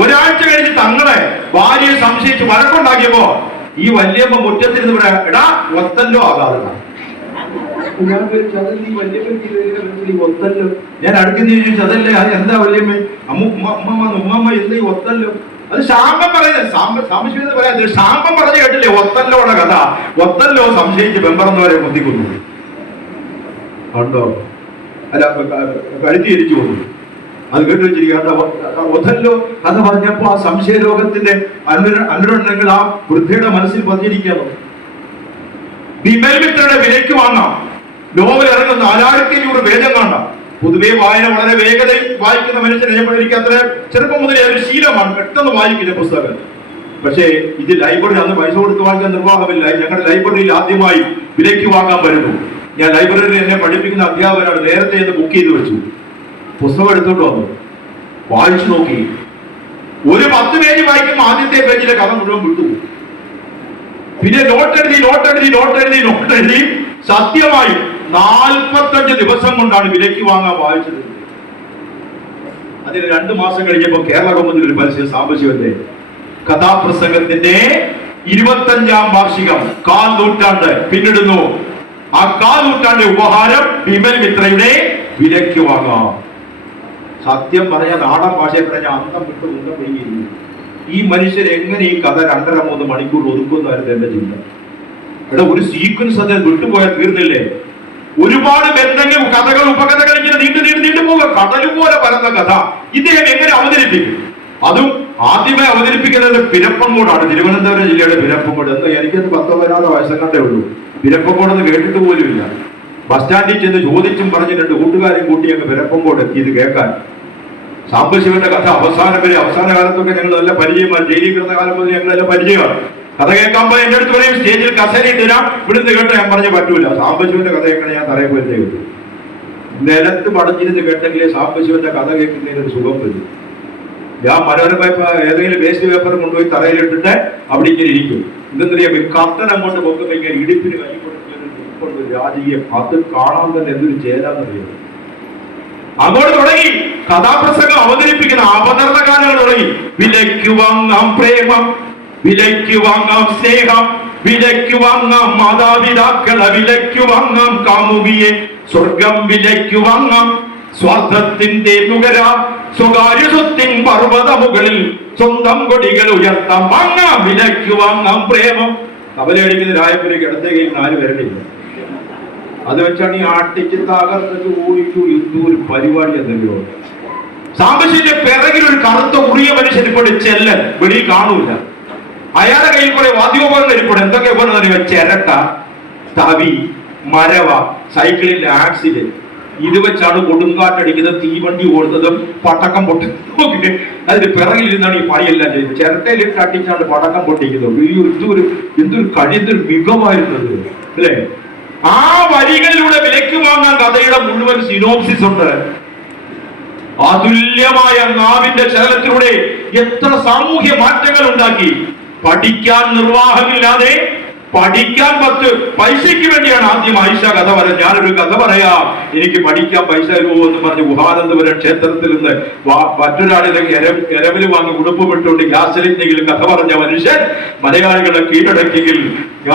ഒരാഴ്ച കഴിഞ്ഞ് തങ്ങളെ ഭാര്യയെ സംശയിച്ച് വഴക്കുണ്ടാക്കിയപ്പോ ഈ വല്യമ്മ മുറ്റത്തിരുന്ന് പറയാ, എടാ ഒത്തല്ലോ ആകാതെ. ഞാൻ അടുത്ത് ചോദിച്ചു, അതല്ലേ അത് എന്താ വല്യമ്മ? ഉമ്മമ്മ എന്താ ഈ ഒത്തല്ലോ? അത് ശാമ്പം പറയുന്നത്, സംശയം പറയാ. ശാമ്പം പറഞ്ഞു കേട്ടില്ലേ ഒത്തല്ലോടെ കഥ? ഒത്തല്ലോ സംശയിച്ച് വെമ്പറന്നവരെ കുത്തിക്കുന്നു ഉണ്ടോ? അല്ല, കഴുത്തി തിരിച്ചു കൊണ്ടു. അത് കേട്ടു വെച്ചിരിക്കുക. ഒഥല്ലോ കഥ പറഞ്ഞപ്പോ ആ സംശയ ലോകത്തിന്റെ അനുരണങ്ങൾ ആ വൃദ്ധയുടെ മനസ്സിൽ പതിഞ്ഞിരിക്കുകയാണ്. വിമൽ മിത്രയുടെ വിലയ്ക്ക് വാങ്ങാം. നോവൽ ഇറങ്ങുന്ന 4500 പേജം കാണാം. പൊതുവെ വായന വളരെ വേഗതയിൽ വായിക്കുന്ന മനുഷ്യനെ എനിക്ക് അത്ര ചെറുപ്പം മുതലേ ഒരു ശീലമാണ്, പെട്ടെന്ന് വായിക്കുന്ന പുസ്തകം. പക്ഷേ ഇത് ലൈബ്രറി അന്ന് പൈസ കൊടുത്ത് വാങ്ങിക്കാൻ നിർവാഹമില്ല. ഞങ്ങളുടെ ലൈബ്രറിയിൽ ആദ്യമായി വിലയ്ക്ക് വാങ്ങാൻ വരുന്നു. ഞാൻ ലൈബ്രറിയിൽ എന്നെ പഠിപ്പിക്കുന്ന അധ്യാപകനാണ്. നേരത്തെ ഇത് ബുക്ക് ചെയ്ത് വെച്ചു. പുസ്തകം എടുത്തോണ്ട് വന്നു, വായിച്ചു നോക്കി. ഒരു 10 പേജ് വായിക്കുമ്പോൾ ആദ്യത്തെ പേജിലെ കഥ മുഴുവൻ വിട്ടു. പിന്നെ നോട്ടെഴുതി സത്യമായി 45 ദിവസം കൊണ്ടാണ് വിലയ്ക്ക് വാങ്ങാൻ വായിച്ചത്. അതിന് 2 മാസം കഴിഞ്ഞപ്പോൾ കേരള ഗവൺമെന്റിൽ ഒരു പരസ്യം, സാംബശിവന്റെ കഥാപ്രസംഗത്തിന്റെ 25ാം വാർഷികം, 1/4 നൂറ്റാണ്ട് പിന്നിടുന്നു. ആ 1/4 നൂറ്റാണ്ട് ഉപഹാരം വിമൽ മിത്രയുടെ വിലയ്ക്ക് വാങ്ങാം. സത്യം പറഞ്ഞ നാടൻ ഭാഷയെ പറഞ്ഞ അന്തം വിട്ട് മുന്നേ പോയിരിക്കുന്നു. ഈ മനുഷ്യർ എങ്ങനെ ഈ കഥ 2.5-3 മണിക്കൂർ ഒതുക്കുന്നായിരുന്നു എന്റെ ചിന്ത. ഇവിടെ ഒരു സീക്വൻസ് അത് വിട്ടുപോയാൽ തീർന്നില്ലേ? ഒരുപാട് ബന്ധങ്ങൾ, കഥകൾ, ഉപകഥകൾ ഇങ്ങനെ നീണ്ടു പോവുക. കടൽ പോലെ പരന്ന കഥ ഇദ്ദേഹം എങ്ങനെ അവതരിപ്പിക്കും? അതും ആദ്യമേ അവതരിപ്പിക്കുന്നത് പിരപ്പങ്കോടാണ്, തിരുവനന്തപുരം ജില്ലയുടെ പിരപ്പങ്കോട്. എന്ന് എനിക്കത് 10-14 വയസ്സെങ്ങാണ്ടേ ഉള്ളൂ. പിരപ്പങ്കോടെന്ന് കേട്ടിട്ട് പോലുമില്ല. ബസ് സ്റ്റാൻഡിൽ ചെന്ന് ചോദിച്ചും പറഞ്ഞ് 2 കൂട്ടുകാരെയും കൂട്ടി അങ്ങ് പിരപ്പങ്കോട് എത്തി ഇത് കേൾക്കാൻ. സാംബശിവന്റെ കഥ അവസാന കാലത്തൊക്കെ ഞങ്ങൾ നല്ല പരിചയമാണ്. ജയിലിൽ കിടന്ന കാലം മുതൽ ഞങ്ങൾ നല്ല പരിചയമാണ്. കഥ കേൾക്കാൻ പോയി എന്റെ അടുത്ത് പറയും, സ്റ്റേജിൽ കസേരയിൽ തരാം, ഇവിടുന്ന് കേട്ടോ. ഞാൻ പറഞ്ഞ പറ്റൂല, സാംബശിവന്റെ കഥ കേൾക്കണേ ഞാൻ തറയെ പോയി കേട്ടു. നിലത്ത് പടഞ്ഞിരുന്ന് കേട്ടെങ്കിലേ സാംബശിവന്റെ കഥ കേൾക്കുന്നതിനൊരു സുഖം വരും. ഞാൻ മനോരമ ഏതെങ്കിലും വേസ്റ്റ് പേപ്പർ കൊണ്ടുപോയി തറയിലിട്ടിട്ട് അവിടെ ഇങ്ങനെ ഇരിക്കും. ഇതെന്നറിയാം, കത്തൻ അങ്ങോട്ട് പൊക്കുമ്പോ ഇങ്ങനെ ഇടുപ്പിന് കൈ കൊണ്ട് രാജകീയം. അത് കാണാൻ തന്നെ എന്തൊരു ചേരാന്നറിയാം. അങ്ങോട്ട് തുടങ്ങി കഥാപ്രസംഗം അവതരിപ്പിക്കുന്ന അവതരണ കാലങ്ങൾ തുടങ്ങി. വിലയ്ക്ക് വാങ്ങാം പ്രേമം, വിലയ്ക്ക് വാങ്ങാം സ്നേഹം, വിലയ്ക്ക് വാങ്ങാം മാതാപിതാക്കളെ, വിലയ്ക്ക് വാങ്ങാം കാമുകിയെ, സ്വർഗം വിലയ്ക്ക് വാങ്ങാം, സ്വാർത്ഥത്തിന്റെ നുകര, സ്വകാര്യ സ്വത്തിൻ പർവ്വത മുകളിൽ സ്വന്തം കൊടികൾ ഉയർത്താം, വാങ്ങാം വിലയ്ക്ക് വാങ്ങാം പ്രേമം. കവലയടിക്കുന്ന രായപ്പുരയ്ക്ക് ഇടത്തേക്ക് 4 പേരുണ്ടില്ല. അത് വെച്ചാണ് ഈ ആട്ടിക്ക് തകർത്തിട്ട് ഓടിക്കൂ. എന്തൊരു പരിപാടി എന്തെങ്കിലും. സാമ്പശിന്റെ പിറകിൽ ഒരു കറുത്ത ഉറിയ മനുഷ്യൻ ഇപ്പോൾ ചെല്ലൻ വെളിയിൽ കാണൂല. അയാളുടെ കയ്യിൽ കുറെ വാദ്യോപകരണം ഇപ്പോൾ എന്തൊക്കെ പറയുക, ചിരട്ട, തവി, മരവ, സൈക്കിളിന്റെ ആക്സിഡന്റ്. ഇത് വെച്ചാണ് കൊടുങ്കാറ്റടിക്കുന്നത്, തീവണ്ടി ഓടുന്നതും പടക്കം പൊട്ടുന്നത്. അതിന് പിറകിൽ ഇരുന്നാണ് ഈ പണിയെല്ലാം ചെയ്യുന്നത്. ചിരട്ടയിലിട്ട് അടിച്ചാണ് പടക്കം പൊട്ടിക്കുന്നത്. എന്തൊരു കഴിയൊരു മികവായിരുന്നത് അല്ലേ? ആ വരികളിലൂടെ വിലക്ക് വാങ്ങാൻ കഥയുടെ മുഴുവൻ സിനോപ്സിസ് ഉണ്ട്. അതുല്യമായ നാവിന്റെ ചലനത്തിലൂടെ എത്ര സാമൂഹ്യ മാറ്റങ്ങൾ ഉണ്ടാക്കി. പഠിക്കാൻ നിർവാഹമില്ലാതെ പഠിക്കാൻ 10 പൈസയ്ക്ക് വേണ്ടിയാണ് ആദ്യം ആയിഷ കഥ പറയാം. ഞാനൊരു കഥ പറയാം, എനിക്ക് പഠിക്കാൻ പൈസ തരുമോ എന്ന് പറഞ്ഞ് ഗുഹാനന്ദപുരം ക്ഷേത്രത്തിൽ നിന്ന് മറ്റൊരാളിലെ എരവിൽ വാങ്ങി ഉടുപ്പുമിട്ടുകൊണ്ട് ഗ്യാസിലെങ്കിലും കഥ പറഞ്ഞ മനുഷ്യൻ മലയാളികളെ കീഴടക്കിയെങ്കിൽ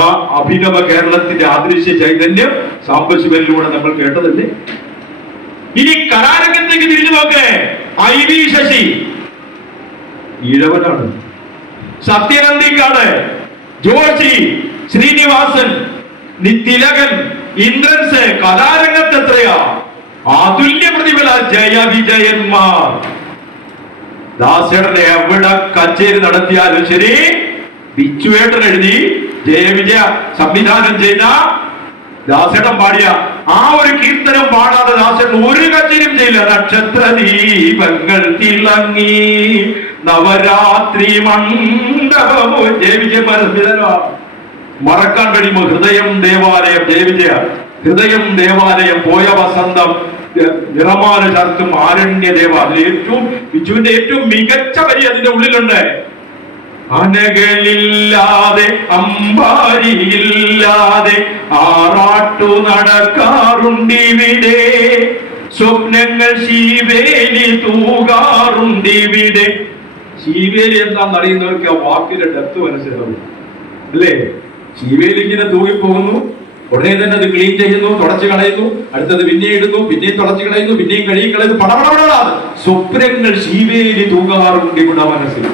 ആ അഭിനവ കേരളത്തിന്റെ ആദൃശ്യ ചൈതന്യം സാംബശിവനിലൂടെ നമ്മൾ കേട്ടതല്ലേ. ഇനി കലാരംഗത്തേക്ക് തിരിഞ്ഞു നോക്കേ. IV ശശി ഈഴവനാണ്, സത്യനന്ദിക്കാട്, ജോഷി, ശ്രീനിവാസൻ, തിലകൻ, ഇന്ദ്രൻസ് കലാരംഗത്ത് എത്രയാ അതുല്യ പ്രതിഭ, ജയ വിജയന്മാർ. ദാസേട്ടൻ എവിടെ കച്ചേരി നടത്തിയാലും ശരി, ബിച്ചുവേട്ടൻ എഴുതി ജയ വിജയ സംവിധാനം ചെയ്ത ദാസേട്ടൻ പാടിയ ആ ഒരു കീർത്തനം പാടാതെ ദാസേട്ടൻ ഒരു കച്ചേരിയും ചെയ്യില്ല. നക്ഷത്ര ദീപങ്ങൾ തിളങ്ങി നവരാത്രി മണ്ഡപമോ. ജയ വിജയ മറക്കാൻ കഴിയുമോ? ഹൃദയം ദേവാലയം, ജയ വിജയ ഹൃദയം ദേവാലയം, പോയ വസന്തം, നിറമാല ചർത്തും, ആരണ്യ ദേവ. അതിൽ ഏറ്റവും ബിജുവിന്റെ ഏറ്റവും മികച്ച വരി അതിന്റെ ഉള്ളിലുണ്ട്. അനകളില്ലാതെ അമ്പാരിയില്ലാതെ ആറാട്ടു നടക്കാറുണ്ടിവിടെ, സ്വപ്നങ്ങൾ ശീവേലി തൂകാറുണ്ടിവിടെ. ശീവേലി എന്താണെന്ന് അറിയുന്നവർക്ക് ആ വാക്കിന്റെ ഡെപ്ത് മനസ്സിലാവും അല്ലേ? ശീവേലി ഇങ്ങനെ തൂങ്ങിപ്പോകുന്നു, ഉടനെ തന്നെ അത് ക്ലീൻ ചെയ്യുന്നു, തുടച്ചു കളയുന്നു, അടുത്തത് പിന്നെ ഇടുന്നു, പിന്നെയും തുടച്ചു കളയുന്നു, പിന്നെയും കഴുകി കളയുന്നു. പടപടപടാതെ സ്വപ്നങ്ങൾ ശീവേലി തൂകാറുണ്ട് ഇവിടെ മനസ്സിൽ.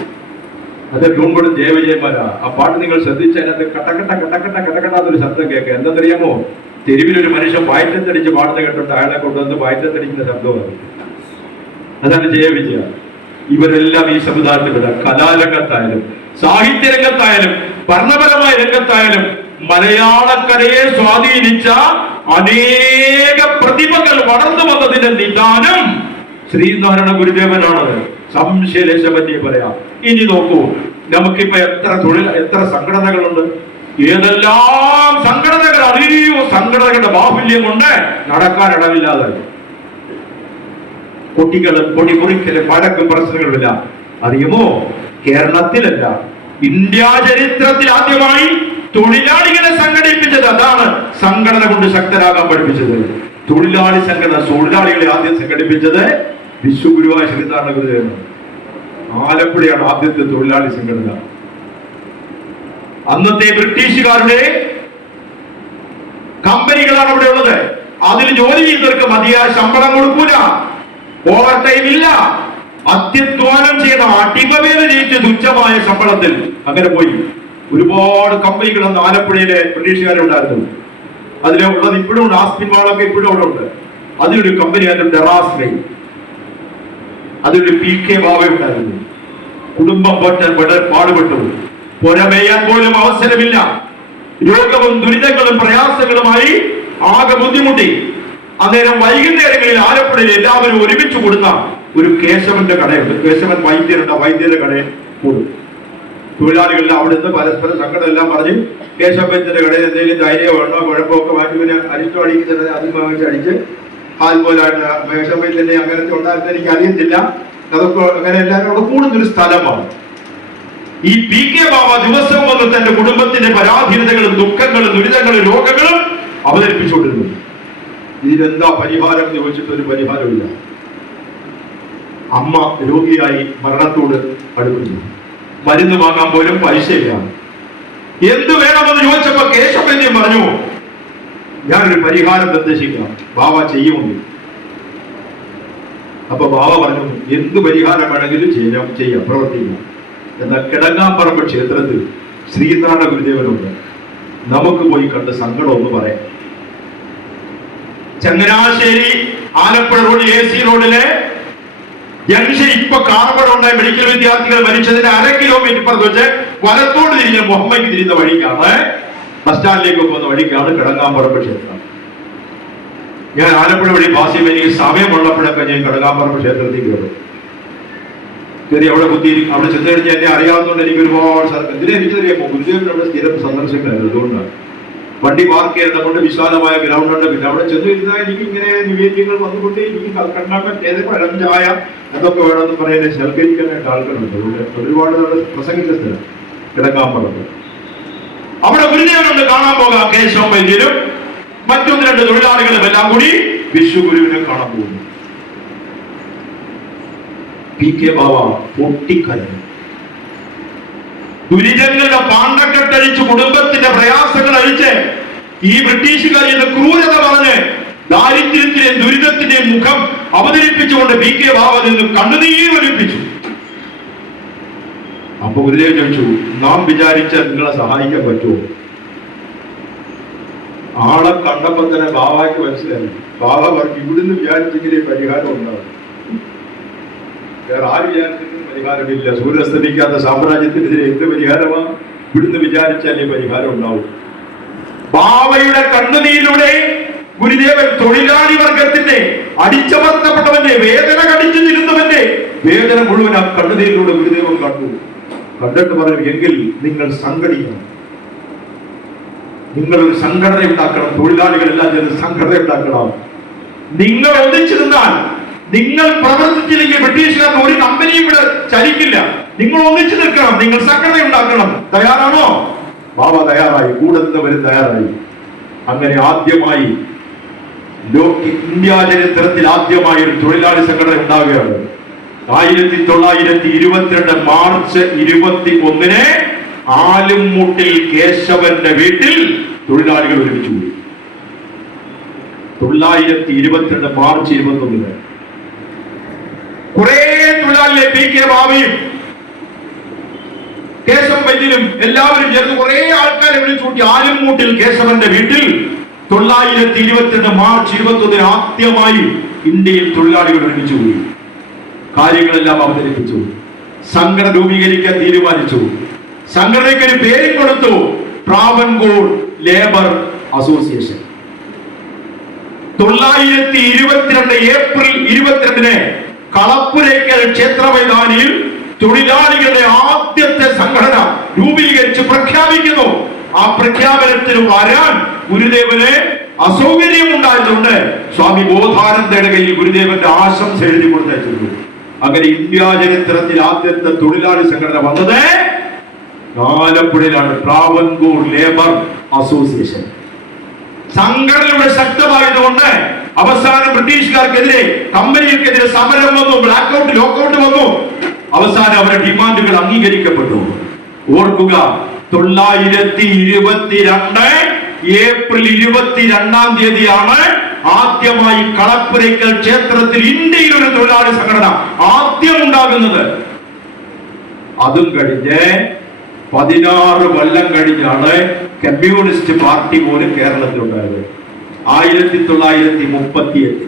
അത് ഡൂമ്പടും ജയവിജയന്മാരാ. ആ പാട്ട് നിങ്ങൾ ശ്രദ്ധിച്ചാൽ അത് കട്ടക്കട്ട കട്ടക്കട്ട കട്ടക്കട്ടാത്തൊരു ശബ്ദം കേൾക്കുക. എന്താണെന്നറിയാമോ? തെരുവിലൊരു മനുഷ്യൻ വയറ്റത്തടിച്ച് പാടുന്ന കേട്ടിട്ട് അയാളെ കൊണ്ടുവന്ന് വയറ്റത്തടിക്കുന്ന ശബ്ദമാണ്. അതാണ് ജയവിജയ. ഇവരെല്ലാം ഈ സമുദായത്തിലുള്ള കലാരംഗത്തായാലും സാഹിത്യരംഗത്തായാലും ഭരണപരമായ രംഗത്തായാലും മലയാളക്കരയെ സ്വാധീനിച്ച അനേക പ്രതിഭകൾ വളർന്നു വന്നതിന്റെ നിദാനം ശ്രീനാരായണ ഗുരുദേവനാണ്. സംശയലേശമന്യേ പറയാം. ഇനി നോക്കൂ, നമുക്കിപ്പോ എത്ര സംഘടനകളുണ്ട്, ഏതെല്ലാം സംഘടനകൾ. അറിയോ, സംഘടനകളുടെ ബാഹുല്യം കൊണ്ട് നടക്കാൻ ഇടമില്ലാതെ കുട്ടികളും പൊടിമുറിക്കലും വഴക്കും പ്രശ്നങ്ങളുമില്ല. അറിയുമോ? കേരളത്തിലല്ല, ഇന്ത്യ ചരിത്രത്തിൽ ആദ്യമായി തൊഴിലാളികളെ സംഘടിപ്പിച്ചത്. അതാണ് സംഘടന കൊണ്ട് ശക്തരാകാൻ പഠിപ്പിച്ചത്. തൊഴിലാളി സംഘടന. തൊഴിലാളികളെ ആദ്യം സംഘടിപ്പിച്ചത് വിശ്വഗുരുവായ ശ്രീനാരായണ ഗുരുദേവനാണ്. ആലപ്പുഴയാണ് ആദ്യത്തെ തൊഴിലാളി സംഘടന. അന്നത്തെ ബ്രിട്ടീഷുകാരുടെ കമ്പനികളാണ് അവിടെ ഉള്ളത്. അതിൽ ജോലി ചെയ്തവർക്ക് മതിയായ ശമ്പളം കൊടുക്കൂല, ഓവർ ടൈം ഇല്ല, അത്യധ്വാനം ചെയ്ത അടിമവേല ചെയ്യിച്ച് തുച്ഛമായ ശമ്പളത്തിൽ അങ്ങനെ പോയി. ഒരുപാട് കമ്പനികൾ അന്ന് ആലപ്പുഴയിലെ ബ്രിട്ടീഷുകാരുണ്ടായിരുന്നു. അതിലുള്ളത് ഇപ്പോഴും ഉണ്ട്. ആസ്പിൻ വാളൊക്കെ ഇപ്പോഴും അവിടെ ഉണ്ട്. അതിലൊരു കമ്പനി ആയിരുന്നു ഡെറാസ് മെയിൽ. അതിലൊരു PK ബാവ ഉണ്ടായിരുന്നു. കുടുംബം പോറ്റാൻ പാടുപെട്ടു. പുറമേയാൻ പോലും അവസരമില്ല. രോഗവും ദുരിതങ്ങളും പ്രയാസങ്ങളുമായി ആകെ ബുദ്ധിമുട്ടി. അന്നേരം വൈകുന്നേരങ്ങളിൽ ആലപ്പുഴയിൽ എല്ലാവരും ഒരുമിച്ച് കൊടുത്ത ഒരു കേശവന്റെ കടയുണ്ട്. കേശവൻ വൈദ്യരുടെ കടയിൽ കൂടും. തൊഴിലാളികളെല്ലാം അവിടുന്ന് പരസ്പരം സങ്കടം എല്ലാം പറഞ്ഞ് കേശവന്റെ കടയിൽ എന്തെങ്കിലും ധൈര്യം വേണോ കുഴപ്പമൊക്കെ മാറ്റി പിന്നെ അരിഷ്ടം അടിക്കുന്നത് അതിൽ വാങ്ങിച്ച് അടിച്ച് അതുപോലായിട്ട് കേശവന്റെ അങ്ങനത്തെ ഉണ്ടായിരുന്ന എനിക്ക് അറിയത്തില്ല. അതൊക്കെ അങ്ങനെ എല്ലാവരും അവിടെ കൂടുന്നൊരു സ്ഥലമാണ്. ഈ PK ബാബ ദിവസവും വന്ന് തന്റെ കുടുംബത്തിന്റെ പരാധീനതകളും ദുഃഖങ്ങളും ദുരിതങ്ങളും രോഗങ്ങളും അവതരിപ്പിച്ചുകൊണ്ടിരുന്നു. ഇതിനെന്താ പരിഹാരം എന്ന് ചോദിച്ചിട്ട് ഒരു പരിഹാരമില്ല. അമ്മ രോഗിയായി മരണത്തോട് അടുക്കുന്നു. മരുന്ന് വാങ്ങാൻ പോലും പൈസയില്ല. എന്ത് വേണമെന്ന് ചോദിച്ചപ്പോ കേശവന്യം പറഞ്ഞു, ഞാനൊരു പരിഹാരം നിർദ്ദേശിക്കാം, ബാബ ചെയ്യുമെന്ന്. അപ്പൊ ബാബ പറഞ്ഞു, എന്ത് പരിഹാരം വേണമെങ്കിലും ചെയ്യാം, പ്രവർത്തിക്കാം. എന്നാൽ കിടങ്ങാപ്പറമ്പ് ക്ഷേത്രത്തിൽ ശ്രീനാരായണ ഗുരുദേവനുണ്ട്. നമുക്ക് പോയി കണ്ട് സങ്കടം ഒന്ന് പറയാം. ചങ്ങനാശ്ശേരി ആലപ്പുഴ റോഡ് AC റോഡിലെ ജംഗ്ഷൻ ഇപ്പൊ കാർബണുണ്ടായ മെഡിക്കൽ വിദ്യാർത്ഥികൾ മരിച്ചതിന് 1/2 കിലോമീറ്റർ പുറത്ത് വെച്ച് വലത്തോട് തിരിഞ്ഞ മുഹമ്മയ്ക്ക് തിരിയുന്ന വഴിക്കാണ്, ബസ് സ്റ്റാൻഡിലേക്ക് പോകുന്ന വഴിക്കാണ് കിടങ്ങാമ്പറമ്പ് ക്ഷേത്രം. ഞാൻ ആലപ്പുഴ വഴി പാസ് ചെയ്യുമ്പോൾ എനിക്ക് സമയമുള്ളപ്പോഴൊക്കെ ഞാൻ കിടങ്ങാമ്പറമ്പ് ക്ഷേത്രത്തിൽ കയറി അവിടെ കുത്തിയിരിക്കും. അവിടെ ചെന്ന് കഴിഞ്ഞാൽ എന്നെ അറിയാവുന്നതുകൊണ്ട് എനിക്ക് ഒരുപാട് സ്ഥലം എന്തിനാ എനിക്കറിയാമോ, ഗുരുദേവൻ അവിടെ സ്ഥിരം സന്ദർശകനായിരുന്നു. അതുകൊണ്ടാണ് വണ്ടി പാർക്ക് ചെയ്തതുകൊണ്ട് വിശാലമായ ഗ്രൗണ്ട് ഉണ്ട്. പിന്നെ അവിടെ ചെന്ന് ഇരുന്നാൽ എനിക്ക് ഇങ്ങനെ നിവേദ്യങ്ങൾ വന്നുകൊണ്ട് എനിക്ക് കർണാടക പഴഞ്ചായ എന്തൊക്കെ വേണമെന്ന് പറയാൻ ശൽക്കരിക്കാനായിട്ട് ആൾക്കാരുണ്ട്. അതുകൊണ്ട് ഒരുപാട് പ്രസംഗിച്ച സ്ഥലം കിടങ്ങാമ്പറമ്പ്. അവിടെ ഗുരുദേവനുണ്ട്, കാണാൻ പോകാം. കേശവ വൈദ്യരും മറ്റൊന്ന് 2 തൊഴിലാളികളും എല്ലാം കൂടി വിശ്വഗുരുവിനെ കാണാൻ പോകുന്നു. PK ബാവ പൊട്ടിക്കരഞ്ഞു. ദുരിതങ്ങളുടെ പാണ്ടക്കെട്ടഴിച്ച് കുടുംബത്തിന്റെ പ്രയാസങ്ങൾ അഴിച്ച് ഈ ബ്രിട്ടീഷുകാർ ചെയ്ത ക്രൂരത പറഞ്ഞ് ദാരിദ്ര്യത്തിന്റെയും ദുരിതത്തിന്റെയും മുഖം അവതരിപ്പിച്ചുകൊണ്ട് PK ബാവ നിന്ന് കണ്ണുനീരൊലിപ്പിച്ചു. അപ്പൊ ഗുരുദേവൻ ചോദിച്ചു, നാം വിചാരിച്ചാൽ നിങ്ങളെ സഹായിക്കാൻ പറ്റുമോ? ആളെ കണ്ടപ്പോ തന്നെ ബാബയ്ക്ക് മനസ്സിലായി. ബാബ പറഞ്ഞു, ഇവിടുന്ന് വിചാരിച്ചെങ്കിലേ പരിഹാരം ഉണ്ടാവും, വേറെ ആര് വിചാരിച്ചിട്ടും പരിഹാരമില്ല. സൂര്യസ്തമിക്കാത്ത സാമ്രാജ്യത്തിനെതിരെ എന്ത് പരിഹാരമാണ്? ഇവിടുന്ന് വിചാരിച്ചാലേ പരിഹാരം ഉണ്ടാവും. ബാബയുടെ കണ്ണുനീരിലൂടെ ഗുരുദേവൻ തൊഴിലാളി വർഗത്തിന്റെ അടിച്ചമർത്തപ്പെട്ടവന്റെ വേദന കടിച്ചു തിരുന്നവന്റെ വേദന മുഴുവൻ ആ കണ്ണുനീരിലൂടെ ഗുരുദേവൻ കണ്ടു. കണ്ടിട്ട് പറഞ്ഞു, എങ്കിൽ നിങ്ങൾ സംഘടിക്കണം, നിങ്ങളൊരു സംഘടന ഉണ്ടാക്കണം, തൊഴിലാളികളെല്ലാം ചേർന്ന് സംഘടന ഉണ്ടാക്കണം. നിങ്ങൾ ഒന്നിച്ചു നിന്നാൽ, നിങ്ങൾ പ്രവർത്തിച്ചില്ലെങ്കിൽ ബ്രിട്ടീഷുകാർക്ക് ഒരു കമ്പനിയും ഇവിടെ ചലിക്കില്ല. നിങ്ങൾ ഒന്നിച്ചു നിൽക്കണം, നിങ്ങൾ സംഘടന ഉണ്ടാക്കണം. തയ്യാറാണോ? ബാബ തയ്യാറായി, കൂടെ നിന്നവരും തയ്യാറായി. അങ്ങനെ ആദ്യമായി ഇന്ത്യ ചരിത്രത്തിൽ ആദ്യമായി ഒരു തൊഴിലാളി സംഘടന ഉണ്ടാവുകയാണ്. 1922 മാർച്ച് 21 ആലുംമൂട്ടിൽ കേശവന്റെ വീട്ടിൽ തൊഴിലാളികൾ ഒരുമിച്ചു കൂടി. 1922 മാർച്ച് 21 കുറെ തൊഴിലാളികളെ PK ബാവയും കേശവ വൈദ്യനും എല്ലാവരും ചേർന്ന് കുറെ ആൾക്കാരെ വിളിച്ചു കൂട്ടി. ആലുംമൂട്ടിൽ കേശവന്റെ വീട്ടിൽ 1922 മാർച്ച് 21 ആദ്യമായി ഇന്ത്യയിൽ തൊഴിലാളികൾ ഒരുമിച്ചു കൂടി. കാര്യങ്ങളെല്ലാം അവതരിപ്പിച്ചു, സംഘടന രൂപീകരിക്കാൻ തീരുമാനിച്ചു. സംഘടനയ്ക്ക് ഒരു പേര് കൊടുത്തു, Travancore labour association. 1922 April 22 Kalappurakkal ക്ഷേത്ര മൈതാനിയിൽ തൊഴിലാളികളുടെ ആദ്യത്തെ സംഘടന രൂപീകരിച്ച് പ്രഖ്യാപിക്കുന്നു. ആ പ്രഖ്യാപനത്തിന് വരാൻ ഗുരുദേവന് അസൗകര്യം ഉണ്ടായതുകൊണ്ട് സ്വാമി ബോധാനന്ദയുടെ കയ്യിൽ ഗുരുദേവന്റെ ആശംസ എഴുതി കൊടുത്തിട്ടുണ്ട്. അങ്ങനെ ഇന്ത്യ ചരിത്രത്തിൽ ആദ്യത്തെ തൊഴിലാളി സംഘടന വന്നത് ആലപ്പുഴയിലാണ്, ട്രാവൻകൂർ ലേബർ അസോസിയേഷൻ. സംഘടനയുടെ ശക്തമായതുകൊണ്ട് അവസാനം ബ്രിട്ടീഷുകാർക്കെതിരെ, കമ്പനികൾക്കെതിരെ സമരം വന്നു, ബ്ലാക്ക് ഔട്ട്, ലോക്കൗട്ട് വന്നു. അവസാനം അവരുടെ ഡിമാൻഡുകൾ അംഗീകരിക്കപ്പെട്ടു. ഓർക്കുക, 1922 ഏപ്രിൽ 22 ആദ്യമായി കളപ്പുരയ്ക്കൽ ക്ഷേത്രത്തിൽ ഇന്ത്യയിൽ ഒരു തൊഴിലാളി സംഘടന ആദ്യം ഉണ്ടാകുന്നത്. അതും കഴിഞ്ഞ് 16 കൊല്ലം കഴിഞ്ഞാണ് കമ്മ്യൂണിസ്റ്റ് പാർട്ടി പോലും കേരളത്തിലുണ്ടായത്. 1938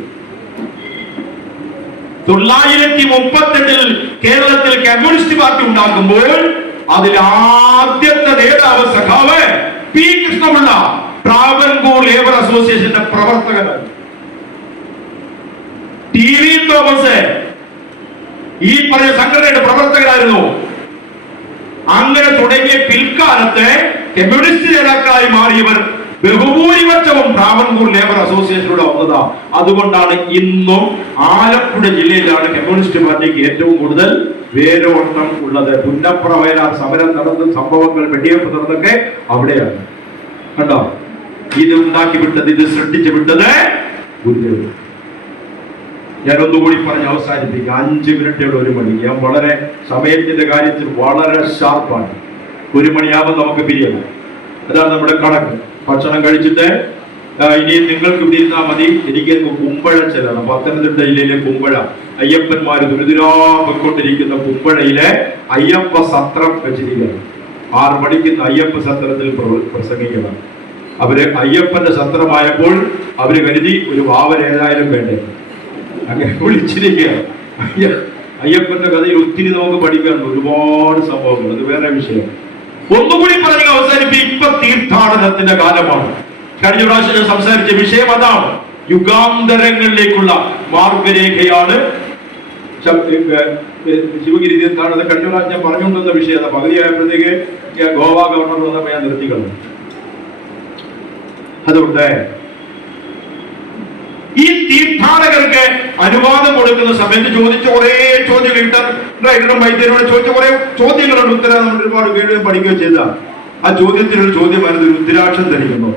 1938 കേരളത്തിൽ കമ്മ്യൂണിസ്റ്റ് പാർട്ടി ഉണ്ടാക്കുമ്പോൾ അതിൽ ആദ്യത്തെ നേതാവ് സഖാവ് P. കൃഷ്ണപിള്ള, ട്രാവൻകൂർ ലേബർ അസോസിയേഷന്റെ പ്രവർത്തകനാണ്. TV തോമസ് ഈ പറഞ്ഞ സംഘടനയുടെ പ്രവർത്തകരായിരുന്നു. അങ്ങനെ തുടങ്ങിയ പിൽക്കാലത്തെ കമ്മ്യൂണിസ്റ്റ് നേതാക്കളായി മാറിയവർ ബഹുഭൂരിപക്ഷവും ട്രാവൻകൂർ ലേബർ അസോസിയേഷനിലൂടെ വന്നതാ. അതുകൊണ്ടാണ് ഇന്നും ആലപ്പുഴ ജില്ലയിലാണ് കമ്മ്യൂണിസ്റ്റ് പാർട്ടിക്ക് ഏറ്റവും കൂടുതൽ വേരോട്ടം ഉള്ളത്. പുന്നപ്ര വയലാർ സമരം നടന്ന സംഭവങ്ങൾ, വെടിവെപ്പ് നടന്നൊക്കെ അവിടെയാണ്. കണ്ടോ, ഇത് ഉണ്ടാക്കി വിട്ടത്, ഇത് സൃഷ്ടിച്ചു വിട്ടത് ഗുരുദേവൻ. ഞാൻ ഒന്നുകൂടി പറഞ്ഞ് അവസാനിപ്പിക്കാം. 5 മിനിറ്റോടെ 1 മണി. ഞാൻ വളരെ സമയത്തിന്റെ കാര്യത്തിൽ വളരെ ഷാർപ്പാണ്. 1 മണിയാകുമ്പോൾ നമുക്ക് പിരിയണം. അതാണ് നമ്മുടെ കണക്ക്. ഭക്ഷണം കഴിച്ചിട്ട് ഇനി നിങ്ങൾക്ക് ഇവിടെ ഇരുന്നാൽ മതി. എനിക്ക് കുമ്പഴ ചെല്ലണം. പത്തനംതിട്ട ജില്ലയിലെ കുമ്പഴ അയ്യപ്പന്മാർ ദുരിതരാകൊണ്ടിരിക്കുന്ന കുമ്പഴയിലെ അയ്യപ്പ സത്രം വെച്ചിരിക്കുകയാണ്. 6 മണിക്ക് അയ്യപ്പ സത്രത്തിൽ പ്രസംഗിക്കണം. അവര് അയ്യപ്പന്റെ സത്രമായപ്പോൾ അവര് കരുതി ഒരു വാവൻ ഏതായാലും വേണ്ടേ, അങ്ങനെ വിളിച്ചിരിക്കുക. അയ്യപ്പന്റെ കഥയിൽ ഒത്തിരി നമുക്ക് പഠിക്കാനുണ്ട്, ഒരുപാട് സംഭവങ്ങൾ, അത് വേറെ വിഷയം. ഒന്നുകൂടി പറഞ്ഞ് അവസാനിപ്പിക്കും. ഇപ്പൊ തീർത്ഥാടനത്തിന്റെ കാലമാണ്. കഴിഞ്ഞ പ്രാവശ്യം ഞാൻ സംസാരിച്ച വിഷയം അതാണ്. യുഗാന്തരങ്ങളിലേക്കുള്ള മാർഗരേഖയാണ് ശിവഗിരി തീർത്ഥാടനം. കഴിഞ്ഞ പ്രാവശ്യം ഞാൻ പറഞ്ഞുകൊണ്ടുവന്ന വിഷയം അതാ. പകുതിയായപ്പോഴത്തേക്ക് ഗോവ ഗവർണർ വന്നപ്പോൾ ഞാൻ നിർത്തിക്കളഞ്ഞു. അതുകൊണ്ട് ഈ തീർത്ഥാടകർക്ക് അനുവാദം കൊടുക്കുന്ന സമയത്ത് ചോദിച്ച കുറെ ചോദ്യങ്ങൾ, ഇന്റർനെറ്റിലും വൈദ്യരോട് ചോദിച്ച കുറെ ചോദ്യങ്ങളുടെ ഉത്തരം നമ്മൾ ഒരുപാട് കേൾക്കുകയും പഠിക്കുകയും ചെയ്ത ആ ചോദ്യത്തിനൊരു ചോദ്യമായിരുന്നു, രുദ്രാക്ഷം ധരിക്കുന്നു.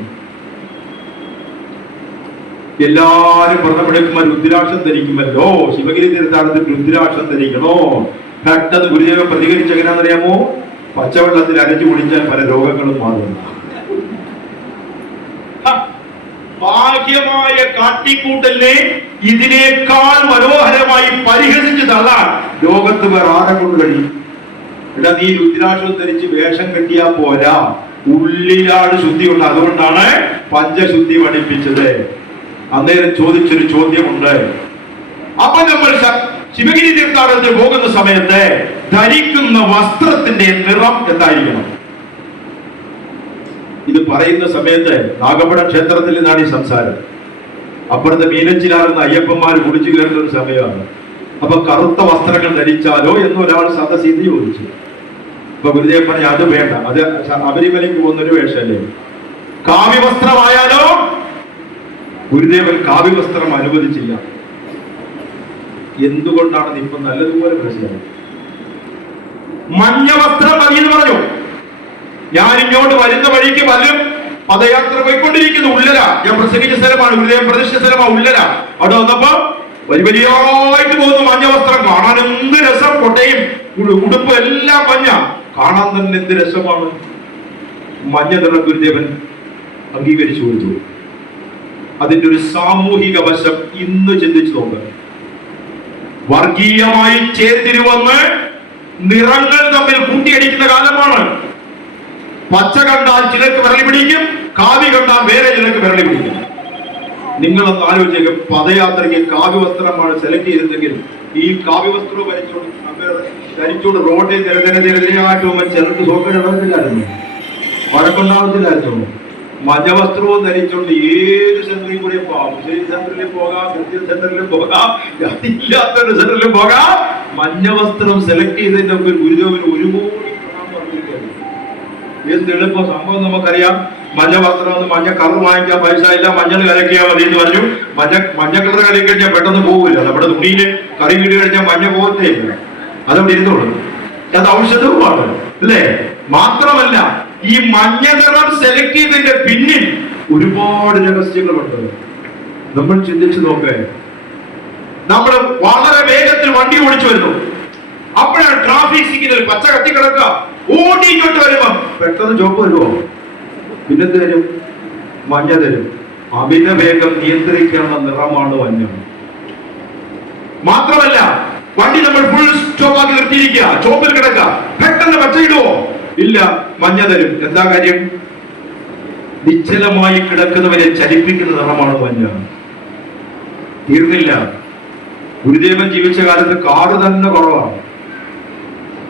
എല്ലാരും വ്രതമെടുക്കുമ്പോൾ രുദ്രാക്ഷം ധരിക്കുമല്ലോ, ശിവഗിരി തീർത്ഥാടനത്തിൽ രുദ്രാക്ഷം ധരിക്കണോ? പെട്ടെന്ന് ഗുരുദേവൻ പ്രതികരിച്ച് എങ്ങനെയാണെന്നറിയാമോ? പച്ചവെള്ളത്തിൽ അരച്ചു കുടിച്ചാൽ പല രോഗങ്ങളും മാറുന്നു. ബാഹ്യമായ കാട്ടിക്കൂട്ടലിനെ ഇതിനേക്കാൾ മനോഹരമായി പരിഹസിച്ച് തള്ളാൻ ലോകത്ത് വേറെ ആരെ കൊണ്ട് കഴിയും? എടാ, നീ രുദ്രാക്ഷം ധരിച്ച് വേഷം കെട്ടിയാ പോരാ, ഉള്ളിലാണ് ശുദ്ധിയുണ്ട്. അതുകൊണ്ടാണ് പഞ്ചശുദ്ധി പഠിപ്പിച്ചത്. അന്നേരം ചോദിച്ചൊരു ചോദ്യമുണ്ട്. അപ്പൊ നമ്മൾ ശിവഗിരി തീർത്ഥാടനത്തിൽ പോകുന്ന സമയത്ത് ധരിക്കുന്ന വസ്ത്രത്തിന്റെ നിറം എന്തായിരിക്കണം? ഇത് പറയുന്ന സമയത്ത് നാഗപ്പട ക്ഷേത്രത്തിൽ നിന്നാണ് ഈ സംസാരം. അപ്പുറത്തെ മീനച്ചിലാറുന്ന അയ്യപ്പന്മാർ കുടിച്ചു കയറുന്ന ഒരു സമയമാണ്. അപ്പൊ കറുത്ത വസ്ത്രങ്ങൾ ധരിച്ചാലോ എന്ന് ഒരാൾ സദസ്സിൽ ചോദിച്ചു. അപ്പൊ ഗുരുദേവൻ പറഞ്ഞു, അത് വേണ്ട, അത് ശബരിമലയ്ക്ക് പോകുന്നൊരു വേഷമല്ലേ. കാവ്യവസ്ത്രമായാലോ? ഗുരുദേവൻ കാവ്യവസ്ത്രം അനുവദിച്ചില്ല. എന്തുകൊണ്ടാണെന്ന് ഇപ്പൊ നല്ലതുപോലെ മനസ്സിലായി. മഞ്ഞ വസ്ത്രം മതി എന്ന് പറഞ്ഞു. ഞാൻ ഇങ്ങോട്ട് വരുന്ന വഴിക്ക് പലരും പദയാത്ര പോയിക്കൊണ്ടിരിക്കുന്നു. ഉള്ളല, ഞാൻ പ്രസംഗിച്ച സ്ഥലമാണ്, ഗുരുദേവൻ പ്രതിഷ്ഠിച്ച സ്ഥലമാണ് ഉള്ളല. അവിടെ വന്നപ്പോ വലിയായിട്ട് പോകുന്ന മഞ്ഞ വസ്ത്രം കാണാൻ എന്ത് രസം. കൊട്ടയും ഉടുപ്പ് എല്ലാം മഞ്ഞ, കാണാൻ തന്നെ എന്ത് രസമാണ്. മഞ്ഞ നിറം ഗുരുദേവൻ അംഗീകരിച്ചു കൊടുത്തു. അതിന്റെ ഒരു സാമൂഹിക വശം ഇന്ന് ചിന്തിച്ചു നോക്കുക. വർഗീയമായി ചേർത്തിരുവന്ന് നിറങ്ങൾ തമ്മിൽ കൂട്ടിയടിക്കുന്ന കാലമാണ്. പച്ച കണ്ടാൽ ചിലർക്ക് വിരളി പിടിക്കും, കാവ്യ കണ്ടാൽ വേറെ ചിലർക്ക് വിരളി പിടിക്കും. നിങ്ങളൊന്ന് ആലോചിക്കുക, പദയാത്രയ്ക്ക് കാവ്യവസ്ത്രമാണ് സെലക്ട് ചെയ്തിരുന്നെങ്കിൽ ഈ കാവ്യവസ്ത്രവും ധരിച്ചോണ്ട് റോഡിൽ നിരനിരയായിട്ട് പോകുമ്പോൾ ചിലർക്ക് സോക്കേണ്ടതില്ലായിരുന്നു, വഴക്കുണ്ടാവത്തില്ലായിരുന്നു. മഞ്ഞവസ്ത്രവും ധരിച്ചുകൊണ്ട് ഏത് സെന്ററിൽ കൂടെ പോകാം. മുസ്ലിം സെന്ററിൽ പോകാം, ക്രിസ്ത്യൻ സെന്ററിലും പോകാം, ഇല്ലാത്തൊരു സെന്ററിലും പോകാം. മഞ്ഞവസ്ത്രം സെലക്ട് ചെയ്തതിന്റെ ഒക്കെ ഗുരുദേവന് ഒരുപാട് എന്ത് എളുപ്പം സംഭവം നമുക്കറിയാം. മഞ്ഞ വസ്ത്രം ഒന്ന് മഞ്ഞ കളർ വാങ്ങിക്കാൻ പൈസ ഇല്ല, മഞ്ഞൾ കലക്കിയാൽ മതി എന്ന് പറഞ്ഞു. മഞ്ഞ കളർ കലക്കി കഴിഞ്ഞാൽ പെട്ടെന്ന് പോകില്ല. നമ്മുടെ തുണിയിൽ കറി വീട് കഴിഞ്ഞാൽ മഞ്ഞ പോകത്തേ ഇല്ല, അതവിടെ ഇരുന്നോളൂ. അത് ഔഷധവുമാണ്, അല്ലേ? മാത്രമല്ല, ഈ മഞ്ഞ നിറം സെലക്ട് ചെയ്തതിന്റെ പിന്നിൽ ഒരുപാട് രഹസ്യങ്ങളുണ്ട്. നമ്മൾ ചിന്തിച്ചു നോക്കേ. നമ്മൾ വളരെ വേഗത്തിൽ വണ്ടി ഓടിച്ചു വരുന്നു. അപ്പോഴാണ് ട്രാഫിക് സിഗ്നൽ പച്ച കത്തിക്കിടക്കുക. ഓടിച്ചോട്ട് വരുമ്പോ പെട്ടെന്ന് ചോപ്പ് വരുമോ? പിന്നെ തരും, മഞ്ഞ തരും. അമിത വേഗം നിയന്ത്രിക്കാനുള്ള നിറമാണ് മഞ്ഞ. മാത്രമല്ല, വണ്ടി നമ്മൾ ഫുൾ സ്റ്റോപ്പാക്കി നിർത്തിയിരിക്കുക, ചോപ്പിൽ കിടക്കുക. പെട്ടെന്ന് പച്ച ഇടുവോ? ഇല്ല, മഞ്ഞ തരും. എന്താ കാര്യം? നിശ്ചലമായി കിടക്കുന്നവരെ ചലിപ്പിക്കുന്ന നിറമാണ് മഞ്ഞ. തീർന്നില്ല. ഗുരുദേവൻ ജീവിച്ച കാലത്ത് കാറ് തന്നെ കുറവാണ്.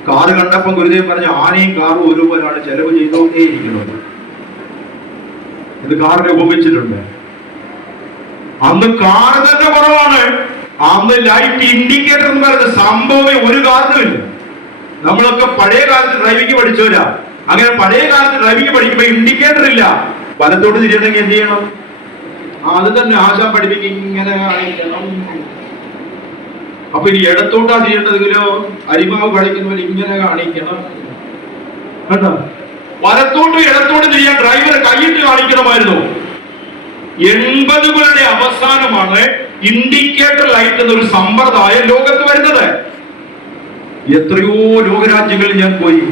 കാറ് കണ്ടപ്പോൾ ഗുരുദേവൻ പറഞ്ഞ ആനയും കാറും ഒരുപോലാണ് ചെലവ് ചെയ്തോണ്ടേയിരിക്കുന്നത്. ഇത് കാറിനെ ഉപമിച്ചിട്ടുണ്ട്. അന്ന് കാറ് തന്നെ കുറവാണ്. അന്ന് ലൈറ്റ് ഇൻഡിക്കേറ്റർ എന്ന് പറയുന്ന സംഭവമേ ഒരു കാറിനുമില്ല. നമ്മളൊക്കെ പഴയ കാലത്ത് ഡ്രൈവിംഗ് പഠിച്ചവരാ. അങ്ങനെ പഴയ കാലത്ത് ഡ്രൈവിംഗ് പഠിക്കുമ്പോ ഇൻഡിക്കേറ്റർ ഇല്ല. വലത്തോട്ട് തിരിയണമെങ്കിൽ എന്ത് ചെയ്യണം? അത് തന്നെ ആശാൻ പഠിപ്പിക്കും, ഇങ്ങനെ കാണിക്കണം. അപ്പൊ ഇനി ഇടത്തോട്ടാ ചെയ്യേണ്ടതെങ്കിലോ അരിമാവ് കഴിക്കുന്നവർ ഇങ്ങനെ കാണിക്കണം. കേട്ടോ? വലത്തോട്ടും ഇടത്തോട്ടും തിരിയാൻ ഡ്രൈവർ കൈയിട്ട് കാണിക്കണമായിരുന്നു. 80കളുടെ അവസാനമാണ് ഇൻഡിക്കേറ്റർ ലൈറ്റ് എന്നൊരു സമ്പ്രദായം ലോകത്ത് വരുന്നത്. എത്രയോ ലോകരാജ്യങ്ങളിൽ ഞാൻ പോയി.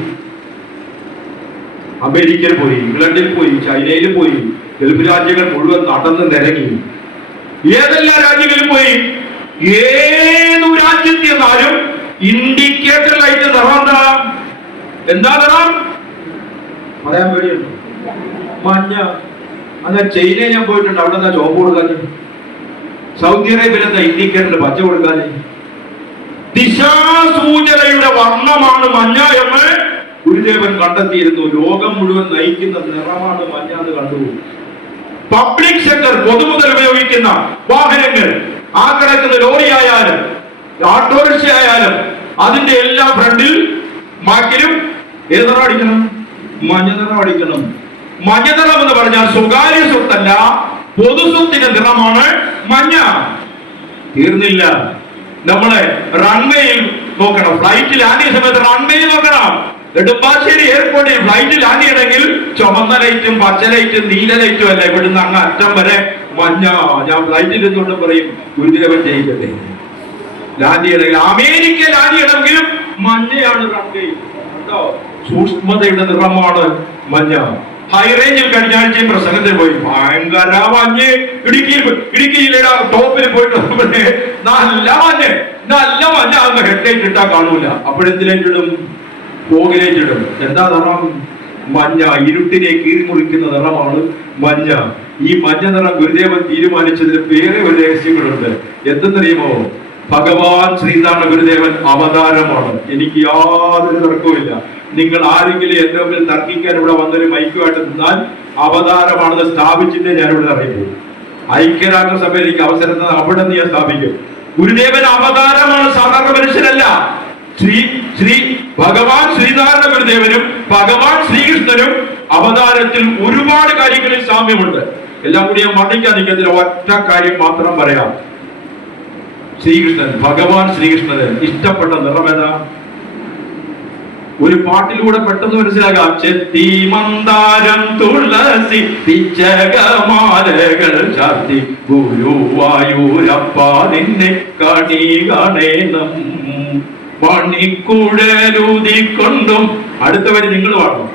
അമേരിക്കയിൽ പോയി, ഇംഗ്ലണ്ടിൽ പോയി, ചൈനയിൽ പോയി, ഗൾഫ് രാജ്യങ്ങൾ മുഴുവൻ നടന്ന് നിരങ്ങി. ഏതെല്ലാം രാജ്യങ്ങളിൽ പോയി, ഏതു രാജ്യത്ത് ചെന്നാലും ഇൻഡിക്കേറ്റർ ലൈറ്റ് നിറം എന്താ നിറം? പറയാൻ പേടിയുണ്ട്. മഞ്ഞ. എന്നാൽ ചൈനയിൽ ഞാൻ പോയിട്ടുണ്ട്, അവിടെ എന്താ ചോപ്പ് കൊടുക്കാൻ? സൗദി അറേബ്യയിൽ എന്താ ഇൻഡിക്കേറ്ററിൽ പച്ച കൊടുക്കാൻ? ദിശാസൂചനയുടെ വർണ്ണമാണ് മഞ്ഞ എന്ന് ഗുരുദേവൻ കണ്ടെത്തിയിരുന്നു. ലോകം മുഴുവൻ നയിക്കുന്ന നിറമാണ് മഞ്ഞ എന്ന് കണ്ടു. പബ്ലിക് സെക്ടർ, പൊതുമുതൽ ഉപയോഗിക്കുന്ന വാഹനങ്ങൾ, ആ കിടക്കുന്ന ലോറി ആയാലും ഓട്ടോറിക്ഷ ആയാലും അതിന്റെ എല്ലാ ഫ്രണ്ടിൽ മാക്കിലും ഏത് നിറം അടിക്കണം? മഞ്ഞ നിറം അടിക്കണം. മഞ്ഞ നിറം എന്ന് പറഞ്ഞാൽ സ്വകാര്യ സ്വത്തല്ല, പൊതുസ്വത്തിന്റെ നിറമാണ് മഞ്ഞ. തീർന്നില്ല, നമ്മളെ റൺവേയിൽ നോക്കണം. ഫ്ലൈറ്റ് ലാൻഡ് ചെയ്യുന്ന സമയത്ത് റൺവേയിൽ നോക്കണം. നെടുമ്പാശ്ശേരി എയർപോർട്ടിൽ ഫ്ലൈറ്റ് ലാൻഡ് ചെയ്യണമെങ്കിൽ ചുമന്ന ലൈറ്റും പച്ച ലൈറ്റും നീല ലൈറ്റും അല്ല, ഇവിടുന്ന് അങ്ങ് അറ്റം വരെ മഞ്ഞ. ഞാൻ ഫ്ലൈറ്റിൽ നിന്നുകൊണ്ട് പറയും ഗുരുദേവൻ ജയിക്കട്ടെ. ലാൻഡ് ചെയ്യണമെങ്കിൽ അമേരിക്ക ലാൻഡ് ചെയ്യണമെങ്കിലും മഞ്ഞയാണ് റൺവേ. കേട്ടോ, സൂക്ഷ്മതയുടെ നിറമാണ് മഞ്ഞ. ഹൈ റേഞ്ചിൽ കഴിഞ്ഞ ആഴ്ചയും പ്രസംഗത്തിൽ പോയി, ഭയങ്കര മഞ്ഞ്. ഇടുക്കിയിലെ ടോപ്പിൽ പോയിട്ട് നല്ല മഞ്ഞ്, നല്ല മഞ്ഞ. അന്ന് ഹെഡ്ലൈറ്റ് ഇട്ടാ കാണൂല, അപ്പോഴെന്തിലേറ്റിടും? പോകിലേറ്റിടും. എന്താ നിറം? മഞ്ഞ. ഇരുട്ടിനെ കീറിമുറിക്കുന്ന നിറമാണ് മഞ്ഞ. ഈ മഞ്ഞ നിറം ഗുരുദേവൻ തീരുമാനിച്ചതിന് വേറെ ഒരു രഹസ്യങ്ങളുണ്ട്. എന്തെന്നറിയുമോ? ഭഗവാൻ ശ്രീനാരായണ ഗുരുദേവൻ അവതാരമാണ്. എനിക്ക് യാതൊരു തർക്കവുമില്ല. നിങ്ങൾ ആരെങ്കിലും എന്റെ മുമ്പിൽ തർക്കിക്കാൻ ഇവിടെ വന്നൊരു മൈക്കുമായിട്ട് നിന്നാൽ അവതാരമാണെന്ന് സ്ഥാപിച്ചിട്ടേ ഞാനിവിടെ അറിയുള്ളൂ. ഐക്യരാഷ്ട്രസഭയിൽ എനിക്ക് അവസരം തന്നാൽ അവിടെ നിന്ന് ഞാൻ സ്ഥാപിക്കും. ഗുരുദേവൻ അവതാരമാണ്, സാധാരണ മനുഷ്യരല്ല. ശ്രീ ഭഗവാൻ ശ്രീനാരായണ ഗുരുദേവനും ഭഗവാൻ ശ്രീകൃഷ്ണനും അവതാരത്തിൽ ഒരുപാട് കാര്യങ്ങളിൽ സാമ്യമുണ്ട്. എല്ലാം കൂടി ഞാൻ മണ്ണിക്കാൻ നിൽക്കത്തില്ല, ഒറ്റ കാര്യം മാത്രം പറയാം. ശ്രീകൃഷ്ണൻ, ഭഗവാൻ ശ്രീകൃഷ്ണന് ഇഷ്ടപ്പെട്ട നിറമേതാ? ഒരു പാട്ടിലൂടെ പെട്ടെന്ന് മനസ്സിലാകാം. ചെത്തി മന്ദാരം തുളസി പിച്ചകമാലകൾ ചാർത്തി ഗുരുവായൂരപ്പ നിന്നെ കണി കാണേണം മണിക്കുഴലൂതിക്കൊണ്ടും. അടുത്ത വരി നിങ്ങൾ പാടണം.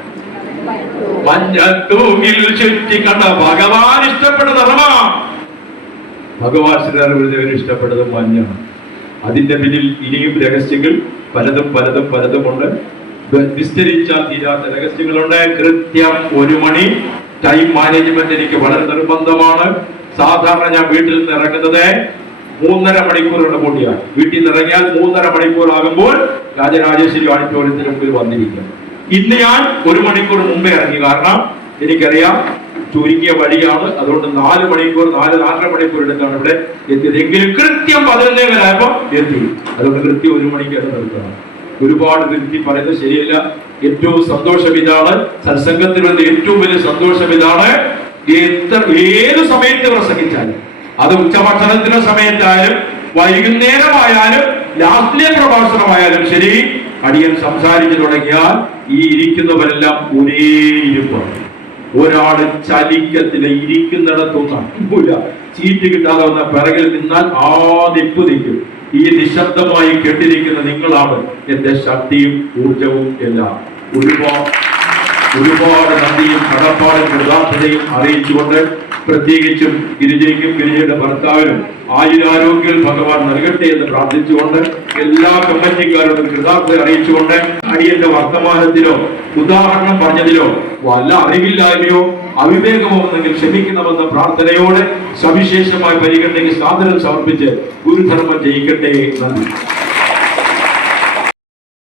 മഞ്ഞത്തൂങ്ങിൽ ചുറ്റി കണ്ട ഭഗവാൻ ഇഷ്ടപ്പെട്ട നിറമാ. ഭഗവാൻ ശ്രീനാരായണ ഗുരുദേവന് ഇഷ്ടപ്പെട്ടത് മഞ്ഞാണ്. അതിന്റെ പിന്നിൽ ഇനിയും രഹസ്യങ്ങൾ പലതും പലതും പലതുമുണ്ട്. വിസ്തരിച്ചാൽ തീരാത്ത രഹസ്യങ്ങളുണ്ട്. കൃത്യം 1 മണി ടൈം മാനേജ്മെന്റ് എനിക്ക് വളരെ നിർബന്ധമാണ്. സാധാരണ ഞാൻ വീട്ടിൽ നിന്ന് ഇറങ്ങുന്നത് 3.5 മണിക്കൂറുള്ള കൂട്ടിയാണ്. വീട്ടിൽ നിന്ന് ഇറങ്ങിയാൽ 3.5 മണിക്കൂർ ആകുമ്പോൾ രാജരാജേശ്വരി ഓഡിറ്റോറിയത്തിന് മുമ്പിൽ വന്നിരിക്കും. ഇന്ന് ഞാൻ 1 മണിക്കൂർ മുമ്പേ ഇറങ്ങി. കാരണം എനിക്കറിയാം ചുരുക്കിയ വഴിയാണ്. അതുകൊണ്ട് 4 മണിക്കൂർ 4.5 മണിക്കൂർ എടുത്താണ് ഇവിടെ എത്തിയത്. എങ്കിലും കൃത്യം 11:15 എത്തി. അതുകൊണ്ട് കൃത്യം 1 മണിക്കാണ് നിർത്തണം. ഒരുപാട് തിരുത്തി പറയുന്നത് ശരിയല്ല. ഏറ്റവും സന്തോഷം ഇതാണ്, സത്സംഗത്തിൽ വന്ന ഏറ്റവും വലിയ സന്തോഷം ഇതാണ്. ഏത് സമയത്ത് പ്രസംഗിച്ചാലും, അത് ഉച്ചഭക്ഷണത്തിന്റെ സമയത്തായാലും വൈകുന്നേരമായാലും ലാസ്റ്റിലെ പ്രഭാഷണമായാലും ശരി, അടിയൻ സംസാരിച്ചു തുടങ്ങിയാൽ ഈ ഇരിക്കുന്നവരെല്ലാം ഒരേ ഇരിപ്പാണ്. ഒരാള് ചലിക്കത്തില്ല, ഇരിക്കുന്നിടത്തൊന്നും സീറ്റ് കിട്ടാതെ വന്ന പിറകിൽ നിന്നാൽ ആദിപ്പ് നിൽക്കും. ഈ നിശബ്ദമായി കേട്ടിരിക്കുന്ന നിങ്ങളാണ് എന്റെ ശക്തിയും ഊർജവും എല്ലാം. ഒരുപാട് നന്ദിയും കടപ്പാടും കൃതാർത്ഥതയും അറിയിച്ചുകൊണ്ട്, പ്രത്യേകിച്ചും ഗിരിജയ്ക്കും ഗിരിജയുടെ ഭർത്താവിനും ആയുരാരോഗ്യം ഭഗവാൻ നൽകട്ടെ എന്ന് പ്രാർത്ഥിച്ചുകൊണ്ട്, എല്ലാ കമ്മിറ്റിക്കാരോടും കൃതാർത്ഥത അറിയിച്ചുകൊണ്ട്, അടിയന്റെ വർത്തമാനത്തിലോ ഉദാഹരണം പറഞ്ഞതിലോ വല്ല അറിവില്ലായ്മയോ അവിവേകമോ എന്നെങ്കിൽ ക്ഷമിക്കണമെന്ന പ്രാർത്ഥനയോടെ സവിശേഷമായ പരിഗണനയ്ക്ക് സാദരം സമർപ്പിച്ച് ഗുരുധർമ്മം ജയിക്കട്ടെ. നന്ദി.